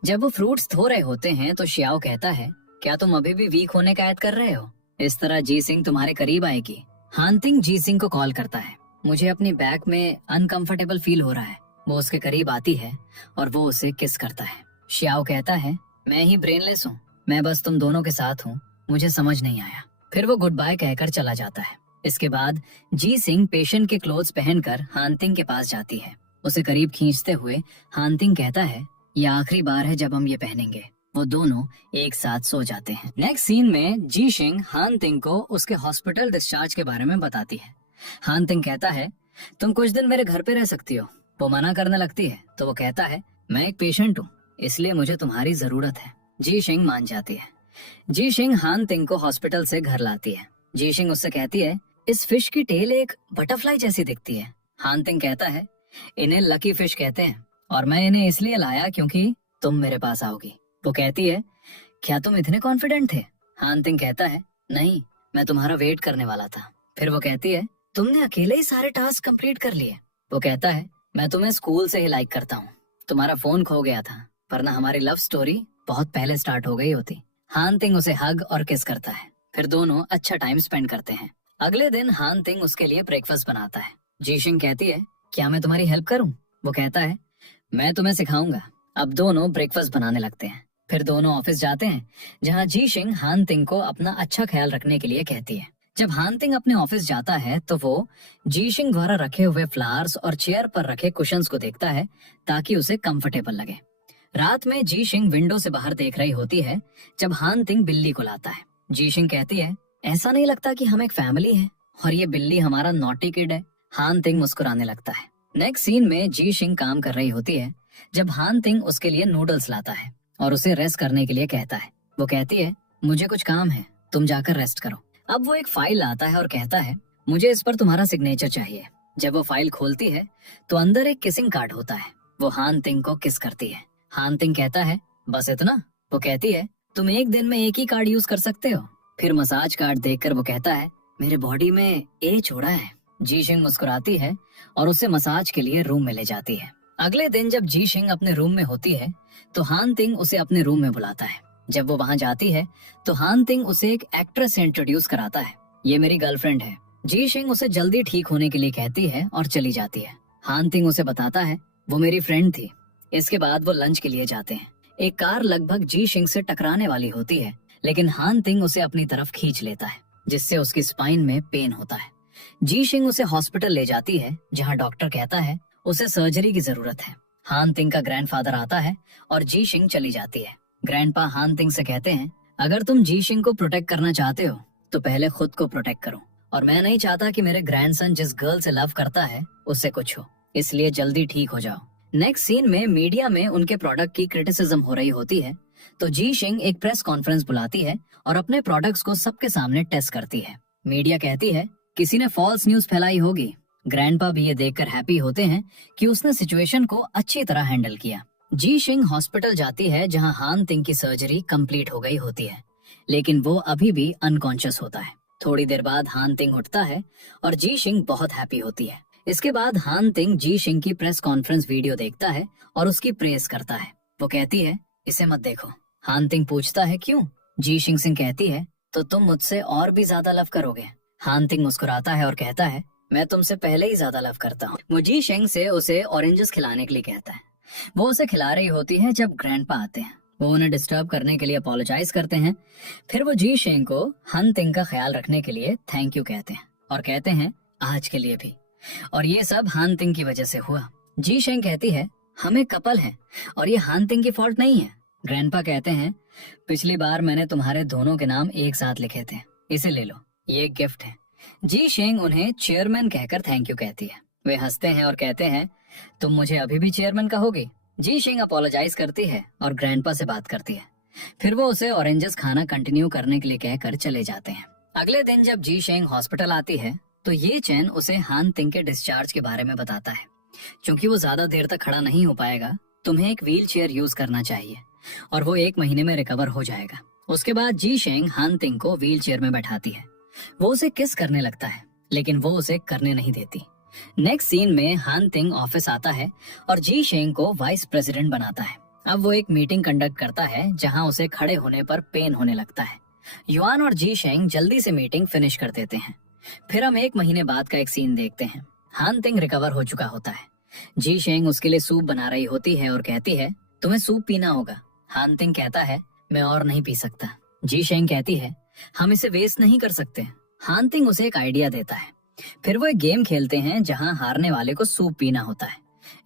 जब वो फ्रूट्स धो रहे होते हैं तो शियाओ कहता है, क्या तुम अभी भी वीक होने का ऐड कर रहे हो? इस तरह जी शिंग तुम्हारे करीब आएगी। हान तिंग जी सिंह को कॉल करता है। मुझे अपनी बैक में अनकंफर्टेबल फील हो रहा है। वो उसके करीब आती है और वो उसे किस करता है। श्याओ कहता है, मैं ही ब्रेनलेस हूँ, मैं बस तुम दोनों के साथ हूँ, मुझे समझ नहीं आया। फिर वो गुड बाय कहकर चला जाता है। इसके बाद जी सिंह पेशेंट के क्लोथ्स पहनकर हान तिंग के पास जाती है। उसे करीब खींचते हुए हान तिंग कहता है, ये आखिरी बार है जब हम ये पहनेंगे। वो दोनों एक साथ सो जाते हैं। नेक्स्ट सीन में जी शिंग हान तिंग को उसके हॉस्पिटल डिस्चार्ज के बारे में बताती है। हान तिंग कहता है, तुम कुछ दिन मेरे घर पे रह सकती हो। वो मना करने लगती है तो वो कहता है, मैं एक पेशेंट हूँ, इसलिए मुझे तुम्हारी जरूरत है। जी शिंग मान जाती है। जी शिंग हान तिंग को हॉस्पिटल से घर लाती है। जी शिंग उससे कहती है, इस फिश की टेल एक बटरफ्लाई जैसी दिखती है। हान तिंग कहता है, इन्हें लकी फिश कहते हैं और मैं इन्हें इसलिए लाया क्योंकि तुम मेरे पास आओगी। वो कहती है, क्या तुम इतने कॉन्फिडेंट थे? हान तिंग कहता है, नहीं, मैं तुम्हारा वेट करने वाला था। फिर वो कहती है, तुमने अकेले ही सारे टास्क कंप्लीट कर लिए। वो कहता है, मैं तुम्हें स्कूल से ही लाइक करता हूँ। तुम्हारा फोन खो गया था, वरना हमारी लव स्टोरी बहुत पहले स्टार्ट हो गई होती। हान तिंग उसे हग और किस करता है। फिर दोनों अच्छा टाइम स्पेंड करते हैं। अगले दिन हान तिंग उसके लिए ब्रेकफास्ट बनाता है। जी शिंग कहती है, क्या मैं तुम्हारी हेल्प करूं? वो कहता है, मैं तुम्हें सिखाऊंगा। अब दोनों ब्रेकफास्ट बनाने लगते हैं। फिर दोनों ऑफिस जाते हैं, जहां जी शिंग हान तिंग को अपना अच्छा ख्याल रखने के लिए कहती है। जब हान तिंग अपने ऑफिस जाता है तो वो जी शिंग द्वारा रखे हुए फ्लावर्स और चेयर पर रखे कुशन्स को देखता है ताकि उसे कंफर्टेबल लगे। रात में जी शिंग विंडो से बाहर देख रही होती है जब हान तिंग बिल्ली को लाता है। जी शिंग कहती है, ऐसा नहीं लगता कि हम एक फैमिली है और ये बिल्ली हमारा नॉटी किड है। हान तिंग मुस्कुराने लगता है। नेक्स्ट सीन में जी शिंग काम कर रही होती है जब हान तिंग उसके लिए नूडल्स लाता है और उसे रेस्ट करने के लिए कहता है। वो कहती है, मुझे कुछ काम है, तुम जाकर रेस्ट करो। अब वो एक फाइल लाता है और कहता है, मुझे इस पर तुम्हारा सिग्नेचर चाहिए। जब वो फाइल खोलती है तो अंदर एक किसिंग कार्ड होता है। वो हान तिंग को किस करती है। हान तिंग कहता है, बस इतना? वो कहती है, तुम एक दिन में एक ही कार्ड यूज कर सकते हो। फिर मसाज कार्ड देखकर वो कहता है, मेरे बॉडी में ए छोड़ा है। जी शिंग मुस्कुराती है और उसे मसाज के लिए रूम में ले जाती है। अगले दिन जब जी शिंग अपने रूम में होती है तो हान तिंग उसे अपने रूम में बुलाता है। जब वो वहां जाती है तो हान तिंग उसे एक एक्ट्रेस से इंट्रोड्यूस कराता है। ये मेरी गर्लफ्रेंड है। जी शिंग उसे जल्दी ठीक होने के लिए कहती है और चली जाती है। हान तिंग उसे बताता है, वो मेरी फ्रेंड थी। इसके बाद वो लंच के लिए जाते हैं। एक कार लगभग जी शिंग से टकराने वाली होती है, लेकिन हान तिंग उसे अपनी तरफ खींच लेता है, जिससे उसकी स्पाइन में पेन होता है। जी शिंग उसे हॉस्पिटल ले जाती है, जहाँ डॉक्टर कहता है उसे सर्जरी की जरूरत है। हान तिंग का ग्रैंडफादर आता है और जी शिंग चली जाती है। ग्रैंडपा हान तिंग से कहते हैं, अगर तुम जी शिंग को प्रोटेक्ट करना चाहते हो तो पहले खुद को प्रोटेक्ट करो, और मैं नहीं चाहता कि मेरे ग्रैंडसन जिस गर्ल से लव करता है उससे कुछ हो, इसलिए जल्दी ठीक हो जाओ। नेक्स्ट सीन में मीडिया में उनके प्रोडक्ट की क्रिटिसिज्म हो रही होती है, तो जी शिंग एक प्रेस कॉन्फ्रेंस बुलाती है और अपने प्रोडक्ट्स को सबके सामने टेस्ट करती है। मीडिया कहती है, किसी ने फॉल्स न्यूज फैलाई होगी। ग्रैंडपा भी ये देखकर हैप्पी होते हैं कि उसने सिचुएशन को अच्छी तरह हैंडल किया। जी शिंग हॉस्पिटल जाती है, जहां हान तिंग की सर्जरी कंप्लीट हो गई होती है, लेकिन वो अभी भी अनकॉन्शियस होता है। थोड़ी देर बाद हान तिंग उठता है और जी शिंग बहुत हैप्पी होती है। इसके बाद हान तिंग जी शिंग की प्रेस कॉन्फ्रेंस वीडियो देखता है और उसकी प्रेस करता है। वो कहती है, इसे मत देखो। हान तिंग पूछता है, क्यों? जी शिंग सिंह कहती है, तो तुम मुझसे और भी ज्यादा लव करोगे। हान तिंग मुस्कुराता है और कहता है, मैं तुमसे पहले ही ज्यादा लव करता हूँ। वो जी शिंग से उसे ऑरेंजेस खिलाने के लिए कहता है। वो उसे खिला रही होती है जब ग्रैंडपा आते हैं। वो उन्हें डिस्टर्ब करने के लिए अपोलोजाइज करते हैं। फिर वो जी शिंग को हान तिंग का ख्याल रखने के लिए थैंक यू कहते हैं और कहते हैं, आज के लिए भी। और ये सब हान तिंग की वजह से हुआ। जी शिंग कहती है, हम एक कपल हैं और ये हान तिंग की फॉल्ट नहीं है। ग्रैंडपा कहते हैं, पिछली बार मैंने तुम्हारे दोनों के नाम एक साथ लिखे थे, इसे ले लो, ये एक गिफ्ट है। जी शिंग उन्हें चेयरमैन कहकर थैंक यू कहती है। वे हंसते हैं और कहते हैं, तुम मुझे अभी भी चेयरमैन कहोगे? जी शिंग अपोलोजाइज करती है और ग्रैंडपा से बात करती है। फिर वो उसे ऑरेंजेस खाना कंटिन्यू करने के लिए कहकर चले जाते हैं। अगले दिन जब जी शिंग हॉस्पिटल आती है तो ये चैन उसे हान तिंग के डिस्चार्ज के बारे में बताता है। क्योंकि वो ज्यादा देर तक खड़ा नहीं हो पाएगा, तुम्हें एक व्हील चेयर यूज करना चाहिए और वो 1 महीने में रिकवर हो जाएगा। उसके बाद जी शिंग हान तिंग को व्हील चेयर में बैठाती है। वो उसे किस करने लगता है, लेकिन वो उसे करने नहीं देती। नेक्स्ट सीन में हान तिंग ऑफिस आता है और जी शिंग को वाइस प्रेसिडेंट बनाता है। अब वो एक मीटिंग कंडक्ट करता है जहां उसे खड़े होने पर पेन होने लगता है। युआन और जी शिंग जल्दी से मीटिंग फिनिश कर देते हैं। फिर हम 1 महीने बाद का एक सीन देखते हैं। हान तिंग रिकवर हो चुका होता है। जी शेंग उसके लिए सूप बना रही होती है और कहती है, तुम्हें सूप पीना होगा। हान तिंग कहता है, मैं और नहीं पी सकता। जी शेंग कहती है, हम इसे वेस्ट नहीं कर सकते। हान तिंग उसे एक आइडिया देता है। फिर वो एक गेम खेलते हैं जहां हारने वाले को सूप पीना होता है।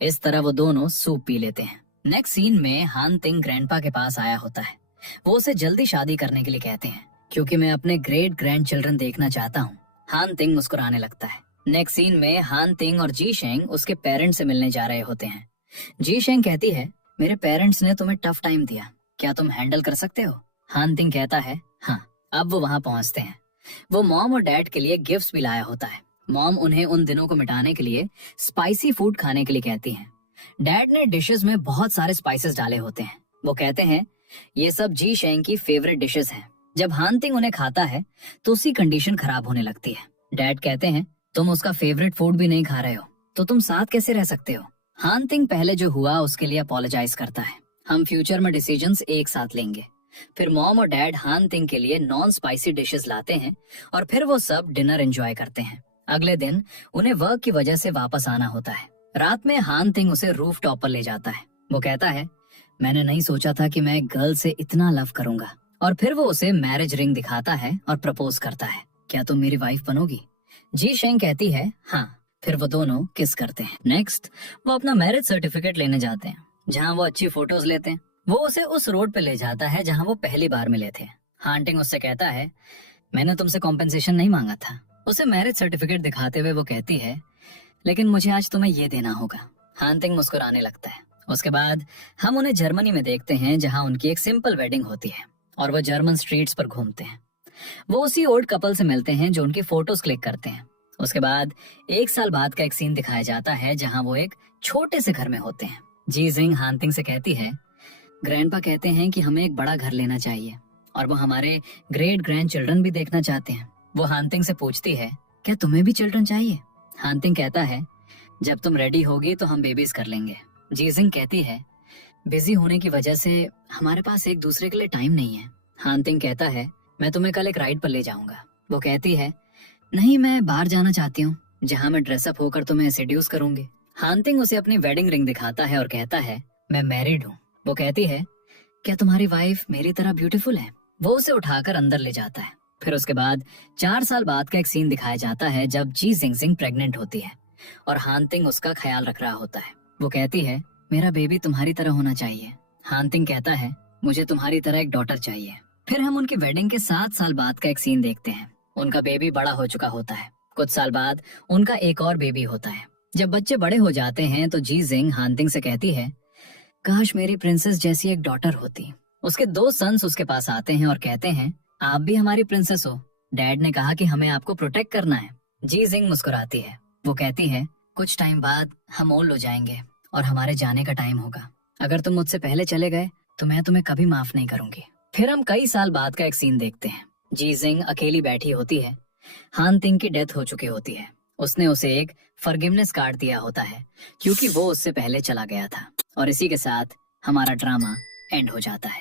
इस तरह वो दोनों सूप पी लेते हैं। नेक्स्ट सीन में हान तिंग ग्रैंडपा के पास आया होता है। वो उसे जल्दी शादी करने के लिए कहते हैं, क्योंकि मैं अपने ग्रेट ग्रैंड चिल्ड्रन देखना चाहता हूँ। हान तिंग मुस्कुराने लगता है। नेक्स्ट सीन में हान तिंग और जी शेंग उसके पेरेंट्स से मिलने जा रहे होते हैं। जी शेंग कहती है, मेरे पेरेंट्स ने तुम्हें टफ टाइम दिया, क्या तुम हैंडल कर सकते हो? हान तिंग कहता है, हाँ। अब वो वहाँ पहुँचते हैं। वो मॉम और डैड के लिए गिफ्ट्स भी लाया होता है। मॉम उन्हें उन दिनों को मिटाने के लिए स्पाइसी फूड खाने के लिए कहती हैं। डैड ने डिशेस में बहुत सारे स्पाइसेस डाले होते हैं। वो कहते हैं, ये सब जी शेंग की फेवरेट डिशेस हैं। जब हान तिंग उन्हें खाता है तो उसकी कंडीशन खराब होने लगती है। डैड कहते हैं, तुम उसका फेवरेट फूड भी नहीं खा रहे हो, तो तुम साथ कैसे रह सकते हो? हान तिंग पहले जो हुआ उसके लिए अपोलोजाइज करता है। हम फ्यूचर में डिसीजंस एक साथ लेंगे। फिर मॉम और डैड हान तिंग के लिए नॉन स्पाइसी डिशेस लाते हैं और फिर वो सब डिनर एंजॉय करते हैं। अगले दिन उन्हें वर्क की वजह से वापस आना होता है। रात में हान तिंग उसे रूफ टॉप पर ले जाता है। वो कहता है, मैंने नहीं सोचा था कि मैं एक गर्ल से इतना लव करूंगा। और फिर वो उसे मैरिज रिंग दिखाता है और प्रपोज करता है, क्या तुम मेरी वाइफ बनोगी? जी शेंग कहती है, हाँ। फिर वो दोनों किस करते हैं। नेक्स्ट वो अपना मैरिज सर्टिफिकेट लेने जाते हैं, जहाँ वो अच्छी फोटोज लेते हैं। वो उसे उस रोड पे ले जाता है जहाँ वो पहली बार मिले थे। हान तिंग उससे कहता है, मैंने तुमसे कॉम्पेंसेशन नहीं मांगा था। उसे मैरिज सर्टिफिकेट दिखाते हुए वो कहती है, लेकिन मुझे आज तुम्हें ये देना होगा। हान तिंग मुस्कुराने लगता है। उसके बाद हम उन्हें जर्मनी में देखते हैं जहाँ उनकी एक सिंपल वेडिंग होती है और वो जर्मन स्ट्रीट्स पर घूमते हैं। वो उसी ओल्ड कपल से मिलते हैं जो उनकी फोटोज क्लिक करते हैं। उसके बाद 1 साल बाद का एक सीन दिखाया जाता है जहाँ वो एक छोटे से घर में होते हैं। जी जिंग हान तिंग से कहती है, ग्रैंडपा कहते हैं कि हमें एक बड़ा घर लेना चाहिए और वो हमारे ग्रेट ग्रैंड चिल्ड्रन भी देखना चाहते हैं। वो हान तिंग से पूछती है, क्या तुम्हें भी चिल्ड्रन चाहिए? हान तिंग कहता है, जब तुम रेडी होगी तो हम बेबीज कर लेंगे। जी जिंग कहती है, बिजी होने की वजह से हमारे पास एक दूसरे के लिए टाइम नहीं है। हान तिंग कहता है, मैं तुम्हें कल एक राइड पर ले जाऊंगा। वो कहती है, नहीं, मैं बाहर जाना चाहती हूँ जहाँ मैं ड्रेसअप होकर तुम्हें सेड्यूस करूंगी। हान तिंग उसे अपनी वेडिंग रिंग दिखाता है और कहता है, मैं मैरिड हूँ। वो कहती है, क्या तुम्हारी वाइफ मेरी तरह ब्यूटीफुल है? वो उसे उठाकर अंदर ले जाता है। फिर उसके बाद 4 साल बाद का एक सीन दिखाया जाता है जब जी जिंग प्रेग्नेंट होती है और हान तिंग उसका ख्याल रख रहा होता है। वो कहती है, मेरा बेबी तुम्हारी तरह होना चाहिए। हान तिंग कहता है, मुझे तुम्हारी तरह एक डॉटर चाहिए। फिर हम उनकी वेडिंग के 7 साल बाद का एक सीन देखते हैं। उनका बेबी बड़ा हो चुका होता है। कुछ साल बाद उनका एक और बेबी होता है। जब बच्चे बड़े हो जाते हैं तो जी जिंग हान तिंग से कहती है, काश मेरी प्रिंसेस जैसी एक डॉटर होती। उसके 2 सन्स उसके पास आते हैं और कहते हैं, आप भी हमारी प्रिंसेस हो। डैड ने कहा कि हमें आपको प्रोटेक्ट करना है। जी जिंग मुस्कुराती है। वो कहती है, कुछ टाइम बाद हम ओल्ड हो जाएंगे और हमारे जाने का टाइम होगा। अगर तुम मुझसे पहले चले गए तो मैं तुम्हें कभी माफ नहीं करूंगी। फिर हम कई साल बाद का एक सीन देखते हैं। जी जिंग अकेली बैठी होती है। हान तिंग की डेथ हो चुकी होती है। उसने उसे एक फॉरगिवनेस कार्ड दिया होता है क्योंकि वो उससे पहले चला गया था। और इसी के साथ हमारा ड्रामा एंड हो जाता है।